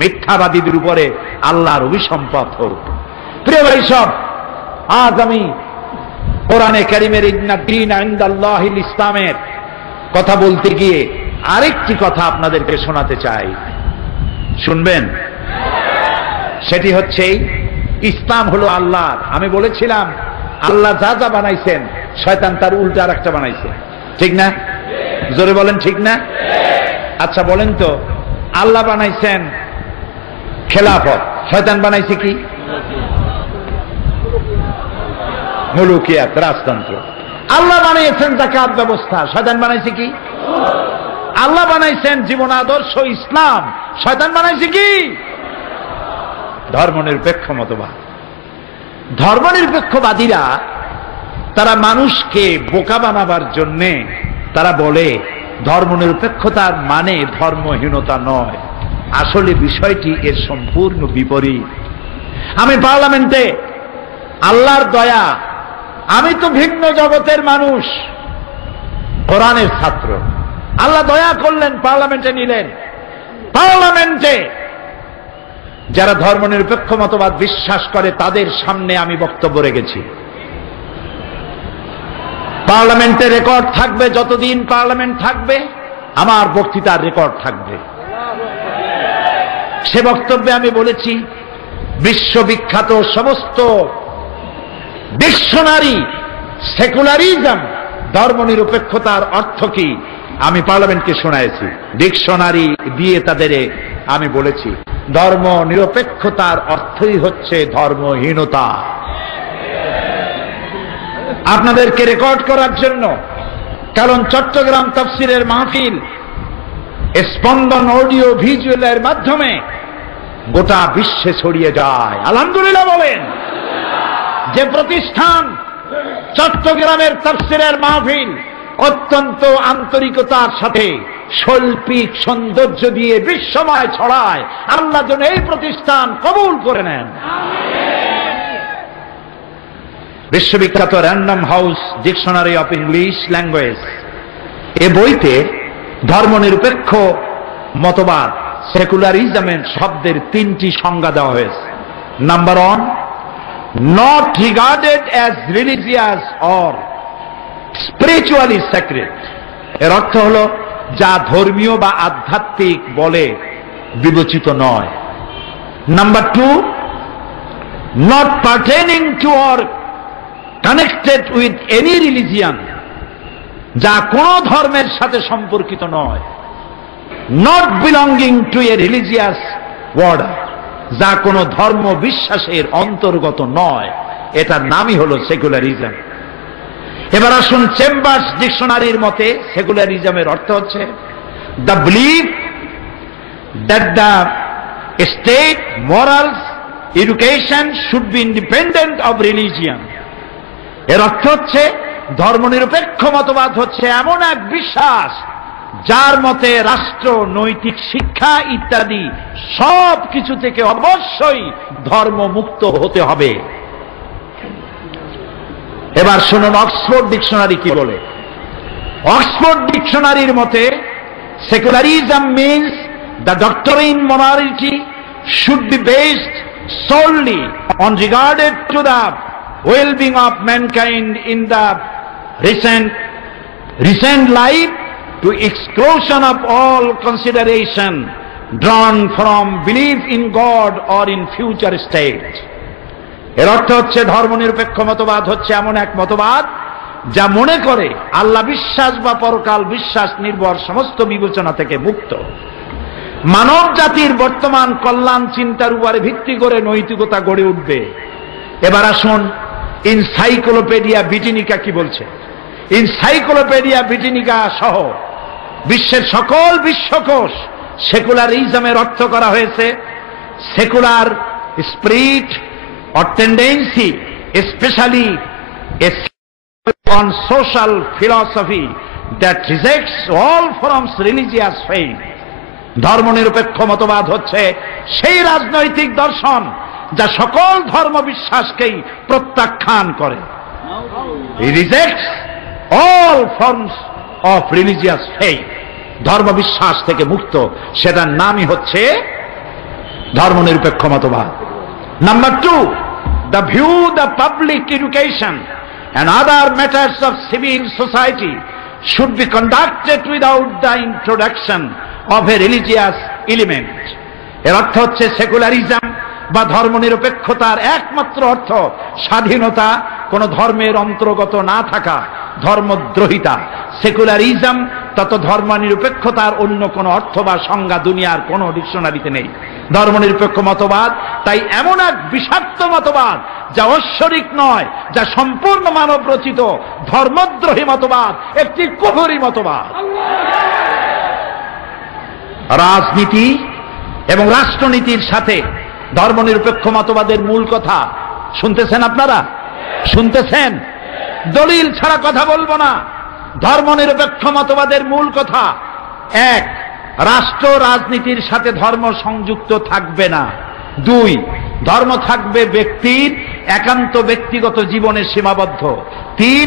মিথ্যাবাদীদের উপরে আল্লাহর অভিসম্পাত হোক। প্রিয় ভাই সব, আজ আমি কোরআনে কারীমের ইন্না দীন ইনদাল্লাহিল ইসলামের কথা বলতে গিয়ে আরেকটি কথা আপনাদেরকে শোনাতে চাই। শুনবেন? সেটি হচ্ছে ইসলাম হলো আল্লাহর। আমি বলেছিলাম আল্লাহ যা যা বানাইছেন শয়তান তার উল্টা আরেকটা বানাইছে, ঠিক না? জোরে বলেন ঠিক না? আচ্ছা বলেন তো, আল্লাহ বানাইছেন খেলাফত, শয়তান বানাইছে কি? মুলুকিয়াত, রাজতন্ত্র। আল্লাহ বানিয়েছেন যাকাত ব্যবস্থা, শয়তান বানাইছে কি? আল্লাহ বানাইছেন জীবন আদর্শ ইসলাম, শয়তান বানাইছে কি? ধর্মনিরপেক্ষ মতবাদ। ধর্মনিরপেক্ষবাদীরা তারা মানুষকে বোকা বানাবার জন্যে তারা বলে ধর্মনিরপেক্ষতার মানে ধর্মহীনতা নয়। আসলে বিষয়টি এর সম্পূর্ণ বিপরীত। আমি পার্লামেন্টে, আল্লাহর দয়া, আমি তো ভিন্ন জগতের মানুষ, কোরআনের ছাত্র, আল্লাহ দয়া করলেন, পার্লামেন্টে নিলেন। পার্লামেন্টে যারা ধর্মনিরপেক্ষ মতবাদ বিশ্বাস করে তাদের সামনে আমি বক্তব্য রেখেছি। পার্লামেন্টে রেকর্ড থাকবে, যতদিন পার্লামেন্ট থাকবে আমার বক্তৃতার রেকর্ড থাকবে। সে বক্তব্যে আমি বলেছি, বিশ্ববিখ্যাত সমস্ত ডিকশনারি সেকুলারিজম, ধর্মনিরপেক্ষতার অর্থ কি আমি পার্লামেন্টকে শোনাইছি। ডিকশনারি দিয়ে তাদের আমি বলেছি ধর্ম নিরপেক্ষতার অর্থই হচ্ছে ধর্মহীনতা। আপনাদেরকে রেকর্ড করার জন্য, কারণ চট্টগ্রাম তাফসিরের মাহফিল স্পন্দন অডিও ভিজুয়ালের মাধ্যমে গোটা বিশ্বে ছড়িয়ে যায়। আলহামদুলিল্লাহ বলেন। যে প্রতিষ্ঠান চট্টগ্রামের তাফসিরের মাহফিল অত্যন্ত আন্তরিকতার সাথে শৈল্পিক সৌন্দর্য দিয়ে বিশ্বময় ছড়ায়, আল্লাহ যেন এই প্রতিষ্ঠান কবুল করে নেন। বিশ্ববিখ্যাত random house dictionary of English language, এ বইতে ধর্মনিরপেক্ষ মতবাদ সেকুলারিজমের শব্দের 3টি সংজ্ঞা দেওয়া হয়েছে। Number 1, not regarded as religious or spiritually sacred. এর অর্থ হল যা ধর্মীয় বা আধ্যাত্মিক বলে বিবেচিত নয়। Number 2, not pertaining to or connected with any religion, যা কোন ধর্মের সাথে সম্পর্কিত নয়। Not belonging to A religious order, যা কোন ধর্ম বিশ্বাসের অন্তর্গত নয়। এটার নামই হলো সেকুলারিজম। এবার আসুন, চেম্বার্স ডিকশনারির মতে সেকুলারিজমের অর্থ হচ্ছে the believe that the state morals education should be independent of religion. এর অর্থ হচ্ছে ধর্মনিরপেক্ষ মতবাদ হচ্ছে এমন এক বিশ্বাস যার মতে রাষ্ট্র, নৈতিক শিক্ষা ইত্যাদি সব কিছু থেকে অবশ্যই ধর্মমুক্ত হতে হবে। এবার শুনুন অক্সফোর্ড ডিকশনারি কি বলে। অক্সফোর্ড ডিকশনারির মতে secularism means the ডক্টরিন morality should be based solely on regarded to the well-being of mankind in the recent life, to exclusion of all consideration drawn from belief in God or in future state. এর অর্থ হচ্ছে ধর্মনিরপেক্ষ মতবাদ হচ্ছে এমন এক মতবাদ যা মনে করে আল্লাহ বিশ্বাস বা পরকাল বিশ্বাস নির্ভর সমস্ত বিবেচনা থেকে মুক্ত। মানব জাতির বর্তমান কল্যাণ চিন্তার উপরে ভিত্তি করে নৈতিকতা গড়ে উঠবে। এবার আসুন ইনসাইক্লোপিডিয়া ব্রিটানিকা কি বলছে। ইনসাইক্লোপিডিয়া ব্রিটানিকা সহ বিশ্বের সকল বিশ্বকোষ সেকুলারিজমের অর্থ করা হয়েছে secular spirit or tendency, especially on social philosophy that rejects all forms religious faith. ধর্মনিরপেক্ষ মতবাদ হচ্ছে সেই রাজনৈতিক দর্শন যা সকল ধর্ম বিশ্বাসকেই প্রত্যাখ্যান করে। He rejects all forms of religious faith. ধর্ম বিশ্বাস থেকে মুক্ত, সেটার নামই হচ্ছে ধর্মনিরপেক্ষ মতবাদ। Number 2, the view the public education and other matters of civil society should be conducted without the introduction of a religious element. এর অর্থ হচ্ছে সেকুলারিজম বা ধর্মনিরপেক্ষতার একমাত্র অর্থ স্বাধীনতা, কোন ধর্মের অন্তর্গত না থাকা, ধর্মদ্রোহিতা। সেকুলারিজম তত ধর্মনিরপেক্ষতার অন্য কোনো অর্থ বা সংজ্ঞা দুনিয়ার কোনো ডিকশনারিতে নেই। ধর্মনিরপেক্ষ মতবাদ তাই এমন এক বিষাক্ত মতবাদ যা ঐশ্বরিক নয়, যা সম্পূর্ণ মানব রচিত ধর্মদ্রোহী মতবাদ, একটি কুফরি মতবাদ। রাজনীতি এবং রাষ্ট্রনীতির সাথে ধর্মনিরপেক্ষ মতবাদের মূল কথা শুনতেছেন আপনারা? শুনতেছেন? দলিল ছাড়া কথা বলবো না। ধর্মনিরপেক্ষ মতবাদের মূল কথা, এক, রাষ্ট্র রাজনীতির সাথে ধর্ম সংযুক্ত থাকবে না। দুই, ধর্ম থাকবে ব্যক্তির একান্ত ব্যক্তিগত জীবনে সীমাবদ্ধ। তিন,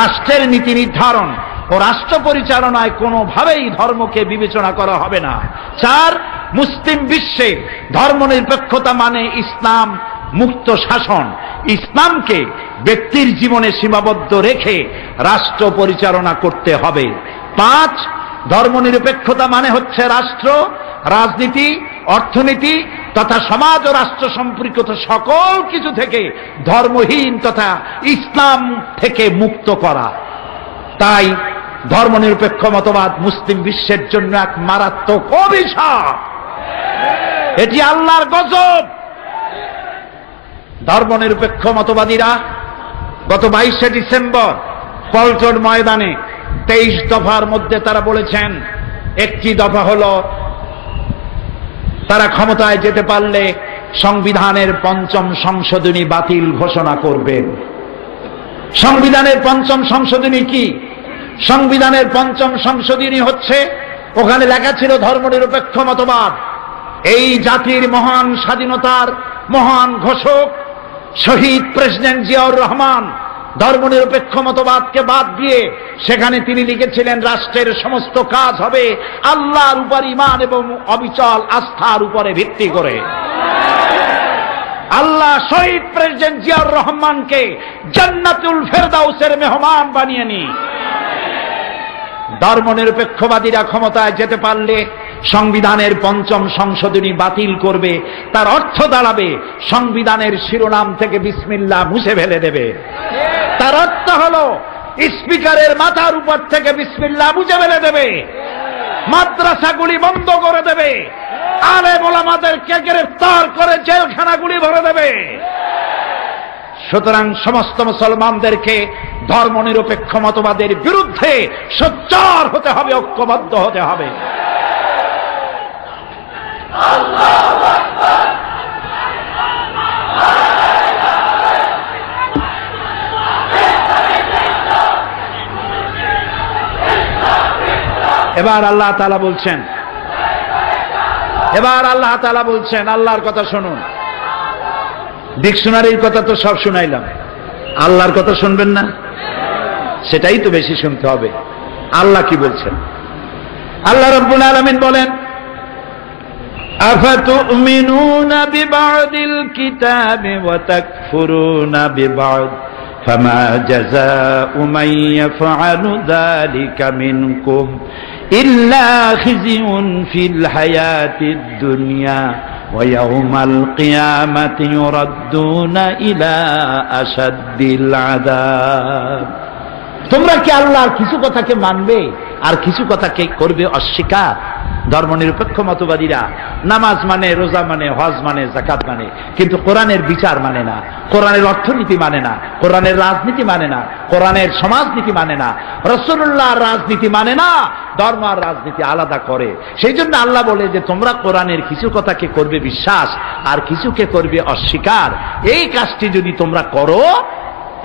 রাষ্ট্রের নীতি নির্ধারণ ও রাষ্ট্র পরিচালনায় কোনোভাবেই ধর্মকে বিবেচনা করা হবে না। চার, মুসলিম বিশ্বে ধর্মনিরপেক্ষতা মানে ইসলাম মুক্ত শাসন, ইসলামকে ব্যক্তির জীবনে সীমাবদ্ধ রেখে রাষ্ট্র পরিচালনা করতে হবে। পাঁচ, ধর্মনিরপেক্ষতা মানে হচ্ছে রাষ্ট্র, রাজনীতি, অর্থনীতি তথা সমাজ ও রাষ্ট্র সম্পর্কিত সকল কিছু থেকে ধর্মহীন তথা ইসলাম থেকে মুক্ত করা। তাই ধর্মনিরপেক্ষ মতবাদ মুসলিম বিশ্বের জন্য এক মারাত্মক অভিশাপ। এটি আল্লাহর গজব। ধর্মনিরপেক্ষ মতবাদীরা গত 22শে ডিসেম্বর পল্টন ময়দানে 23 দফার মধ্যে তারা বলেছেন, একটি দফা হলো তারা ক্ষমতায় যেতে পারলে সংবিধানের ৫ম সংশোধনী বাতিল ঘোষণা করবেন। সংবিধানের ৫ম সংশোধনী কি? সংবিধানের ৫ম সংশোধনী হচ্ছে, ওখানে লেখা ছিল ধর্মনিরপেক্ষ মতবাদ। এই জাতির মহান স্বাধীনতার মহান ঘোষক শহীদ প্রেসিডেন্ট জিয়াউর রহমান ধর্মনিরপেক্ষ মতবাদকে বাদ দিয়ে সেখানে তিনি লিখেছিলেন, রাষ্ট্রের সমস্ত কাজ হবে আল্লাহর উপর ঈমান এবং অবিচল আস্থার উপরে ভিত্তি করে। আল্লাহ শহীদ প্রেসিডেন্ট জিয়াউর রহমানকে জান্নাতুল ফেরদাউসের মেহমান বানিয়ে নি। ধর্মনিরপেক্ষবাদীরা ক্ষমতায় যেতে পারলে সংবিধানের ৫ম সংশোধনী বাতিল করবে। তার অর্থ দাঁড়াবে সংবিধানের শিরোনাম থেকে বিসমিল্লাহ মুছে ফেলে দেবে। তার অর্থ হলো স্পিকারের মাথার উপর থেকে বিসমিল্লাহ মুছে ফেলে দেবে, মাদ্রাসাগুলি বন্ধ করে দেবে, আলেম ওলামাদেরকে গ্রেফতার করে জেলখানাগুলি ভরে দেবে। সুতরাং সমস্ত মুসলমানদেরকে ধর্মনিরপেক্ষ মতবাদের বিরুদ্ধে সোচ্চার হতে হবে, ঐক্যবদ্ধ হতে হবে। এবার আল্লাহ তাআলা বলছেন, আল্লাহর কথা শুনুন। ডিকশনারির কথা তো সব শুনাইলাম, আল্লাহর কথা শুনবেন না? সেটাই তো বেশি শুনতে হবে। আল্লাহ কি বলছেন? আল্লাহ রাব্বুল আলামিন বলেন, আফাতুমিনুনা বিবাদিল কিতাবি ওয়া তাকফুরুনা বিবাদ ফামা জাযাউ মান ইয়াফআলু যালিকা মিনকুম ইল্লা খিজিউন ফিল হায়াতিদ দুনিয়া ওয়া ইয়াউমাল কিয়ামাতি ইউরাদ্দুনা ইলা আশাদ্দিল আযাব। তোমরা কি আল্লাহর কিছু কথাকে মানবে আর কিছু কথাকে করবে অস্বীকার? ধর্মনিরপেক্ষ মতবাদীরা নামাজ মানে, রোজা মানে, হজ মানে, যাকাত মানে, কিন্তু কোরআনের বিচার মানে না, কোরআনের অর্থনীতি মানে না, কোরআনের রাজনীতি মানে না, কোরআনের সমাজনীতি মানে না, রাসূলুল্লাহর রাজনীতি মানে না, ধর্ম আর রাজনীতি আলাদা করে। সেই জন্য আল্লাহ বলে যে তোমরা কোরআনের কিছু কথাকে করবে বিশ্বাস আর কিছুকে করবে অস্বীকার। এই কাজটি যদি তোমরা করো,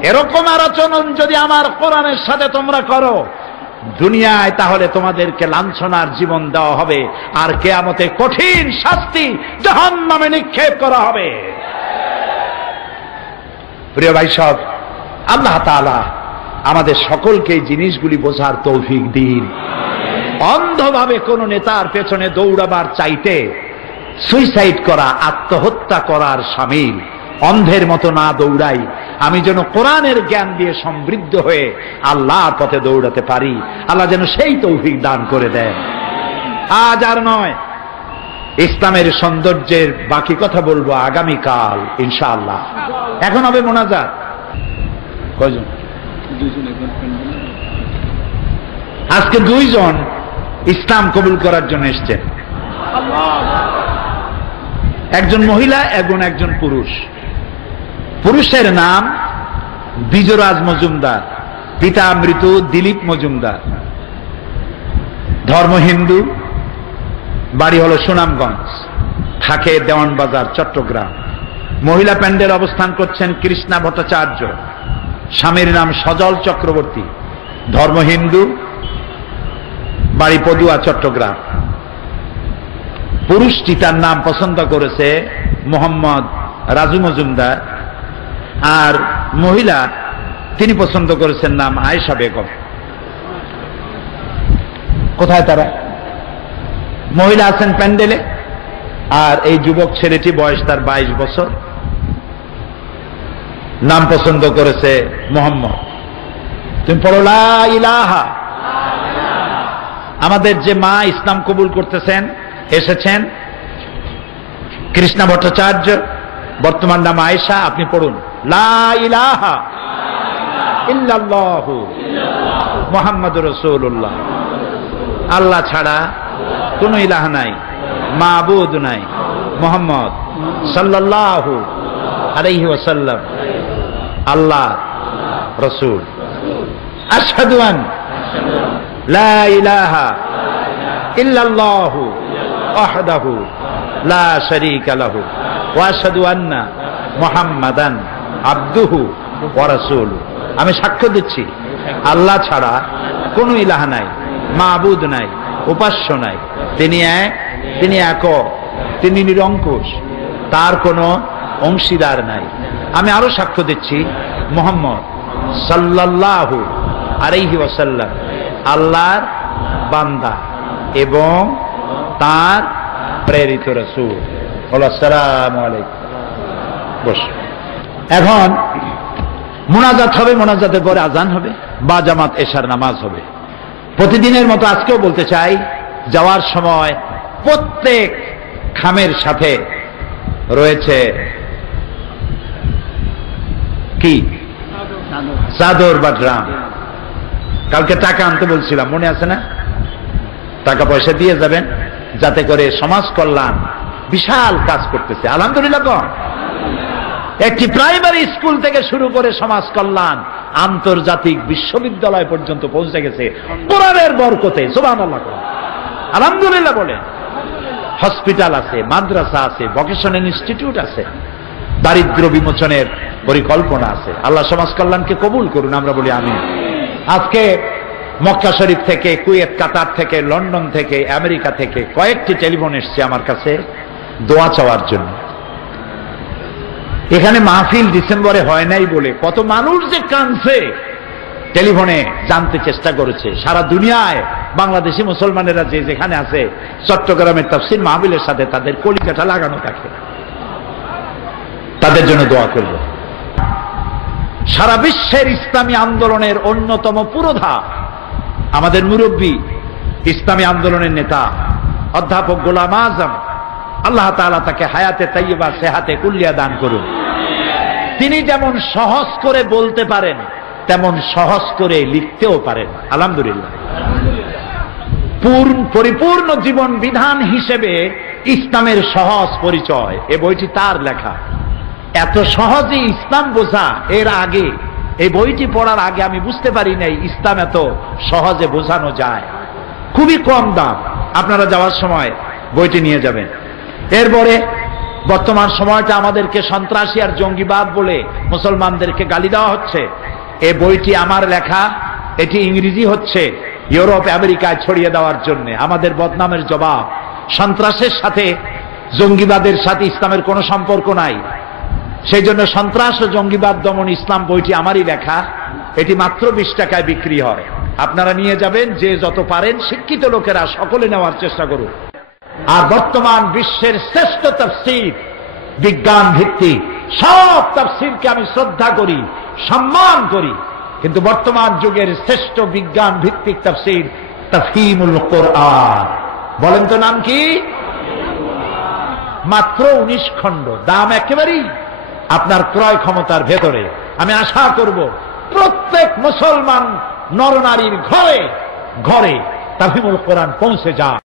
এরকম আচরণ যদি আমার কোরআনের সাথে তোমরা করো দুনিয়ায়, তাহলে তোমাদেরকে লাঞ্ছনার জীবন দেওয়া হবে আর কিয়ামতে কঠিন শাস্তি জাহান্নামে নিক্ষেপ করা হবে। প্রিয় ভাই সব, আল্লাহ তাআলা আমাদের সকলকে এই জিনিসগুলি বোঝার তৌফিক দিন। অন্ধভাবে কোন নেতার পেছনে দৌড়াবার চাইতে সুইসাইড করা আত্মহত্যা করার শামিল। অন্ধের মতো না দৌড়াই, আমি যেন কোরআনের জ্ঞান দিয়ে সমৃদ্ধ হয়ে আল্লাহর পথে দৌড়াতে পারি। আল্লাহ যেন সেই তৌফিক দান করে দেন। আজ আর নয়, ইসলামের সৌন্দর্যের বাকি কথা বলবো আগামীকাল ইনশাআল্লাহ। এখন হবে মোনাজাত। কয়জন? আজকে দুইজন ইসলাম কবুল করার জন্য এসছেন, একজন মহিলা এবং একজন পুরুষ। পুরুষের নাম বিজরাজ মজুমদার, পিতা মৃত দিলীপ মজুমদার, ধর্ম হিন্দু, বাড়ি হলো সুনামগঞ্জ, থাকে দেওয়ানবাজার চট্টগ্রাম। মহিলা প্যান্ডেল অবস্থান করছেন কৃষ্ণা ভট্টাচার্য, স্বামীর নাম সজল চক্রবর্তী, ধর্ম হিন্দু, বাড়ি পদুয়া চট্টগ্রাম। পুরুষটি তার নাম পছন্দ করেছে মোহাম্মদ রাজু মজুমদার, আর মহিলা তিনি পছন্দ করেছেন নাম আয়েশা বেগম। কোথায় তারা? মহিলা আছেন প্যান্ডেলে, আর এই যুবক ছেলেটি বয়স তার 22 বছর, নাম পছন্দ করেছে মোহাম্মদ। তুমি পড়ো লা ইলাহা। আমাদের যে মা ইসলাম কবুল করতেছেন এসেছেন কৃষ্ণা ভট্টাচার্য, বর্তমান নাম আয়েশা, আপনি পড়ুন লা ইলাহা ইল্লাল্লাহু মুহাম্মাদুর রাসূলুল্লাহ। আল্লাহ ছাড়া কোন ইলাহ নাই, মাবুদ নাই, মুহাম্মদ সাল্লাল্লাহু আলাইহি ওয়াসাল্লাম আল্লাহ রাসূল। আশহাদু আন লা ইলাহা ইল্লাল্লাহু ওয়াহদাহু লা শারীকা লাহু ওয়া আশহাদু আন্না মুহাম্মাদান আবদুহু ওয়া রাসূলুহু। আমি সাক্ষ্য দিচ্ছি আল্লাহ ছাড়া কোনো ইলাহ নাই, মাবুদ নাই, উপাস্য নাই, তিনি এক, তিনি একক, তিনি নিরঙ্কুশ, তার কোনো অংশীদার নাই। আমি আরো সাক্ষ্য দিচ্ছি মুহাম্মদ সাল্লাল্লাহু আলাইহি ওয়াসাল্লাম আল্লাহর বান্দা এবং তার প্রেরিত রাসূল। আসসালামু আলাইকুম। বস। এখন মুনাজাত হবে, মুনাজাতের পরে আজান হবে, বা জামাত এশার নামাজ হবে। প্রতিদিনের মতো আজকেও বলতে চাই, যাওয়ার সময় প্রত্যেক খামের সাথে রয়েছে কি? চাদর বা ড্রাম। কালকে টাকা আনতে বলছিলাম, মনে আছে না? টাকা পয়সা দিয়ে যাবেন, যাতে করে সমাজ কল্যাণ বিশাল কাজ করতেছে। আলহামদুলিল্লাহ। একটি প্রাইমারি স্কুল থেকে শুরু করে সমাজ কল্যাণ আন্তর্জাতিক বিশ্ববিদ্যালয় পর্যন্ত পৌঁছে গেছে কোরআনের বরকতে। সুবহানাল্লাহ, আলহামদুলিল্লাহ বলে। হসপিটাল আছে, মাদ্রাসা আছে, ভোকেশনাল ইনস্টিটিউট আছে, দারিদ্র বিমোচনের পরিকল্পনা আছে। আল্লাহ সমাজ কল্যাণকে কবুল করুন, আমরা বলি আমিন। আজকে মক্কা শরীফ থেকে, কুয়েত, কাতার থেকে, লন্ডন থেকে, আমেরিকা থেকে কয়েকটি টেলিফোন এসছে আমার কাছে দোয়া চাওয়ার জন্য। এখানে মাহফিল ডিসেম্বরে হয় নাই বলে কত মানুষ যে কাঁদছে, টেলিফোনে জানতে চেষ্টা করেছে। সারা দুনিয়ায় বাংলাদেশি মুসলমানেরা যে যেখানে আছে, চট্টগ্রামের তাফসীর মাহফিলের সাথে তাদের কলিজাটা লাগানো থাকে। তাদের জন্য দোয়া করব। সারা বিশ্বের ইসলামী আন্দোলনের অন্যতম পুরোধা, আমাদের মুরব্বী, ইসলামী আন্দোলনের নেতা অধ্যাপক গোলাম আজম, আল্লাহ তাআলা তাকে হায়াতে তাইয়্যিবা, সেহাতে কুল্লিয়া দান করুন। তিনি যেমন সহজ করে বলতে পারেন, তেমন সহজ করে লিখতেও পারেন। আলহামদুলিল্লাহ। পরিপূর্ণ জীবন বিধান হিসেবে ইসলামের সহজ পরিচয়, এ বইটি তার লেখা। এত সহজে ইসলাম বোঝা, এর আগে এই বইটি পড়ার আগে আমি বুঝতে পারি নাই ইসলাম এত সহজে বোঝানো যায়। খুবই কম দাম, আপনারা যাওয়ার সময় বইটি নিয়ে যাবেন। এরপরে বর্তমান সময়টা আমাদেরকে সন্ত্রাসী আর জঙ্গিবাদ বলে মুসলমানদেরকে গালি দেওয়া হচ্ছে। এই বইটি আমার লেখা, এটি ইংরেজি হচ্ছে ইউরোপ আমেরিকায় ছড়িয়ে দেওয়ার জন্য। আমাদের বদনামের জবাব। সন্ত্রাসের সাথে, জঙ্গিবাদের সাথে ইসলামের কোনো সম্পর্ক নাই। সেই জন্য সন্ত্রাস ও জঙ্গিবাদ দমন ইসলাম বইটি আমারই লেখা। এটি মাত্র 20 টাকায় বিক্রি হয়। আপনারা নিয়ে যাবেন, যে যত পারেন শিক্ষিত লোকেরা সকলে নেওয়ার চেষ্টা করুন। আর বর্তমান বিশ্বের শ্রেষ্ঠ তাফসীর, বিজ্ঞান ভিত্তিক সব তাফসীরকে আমি শ্রদ্ধা করি, সম্মান করি, কিন্তু বর্তমান যুগের শ্রেষ্ঠ বিজ্ঞান ভিত্তিক তাফসীর তাফহিমুল কোরআন। বলেন তো নাম কি? মাত্র 19 খণ্ড, দাম একেবারেই আপনার ক্রয় ক্ষমতার ভেতরে। আমি আশা করব প্রত্যেক মুসলমান নরনারীর ঘরে ঘরে তাফহিমুল কোরআন পৌঁছে যায়।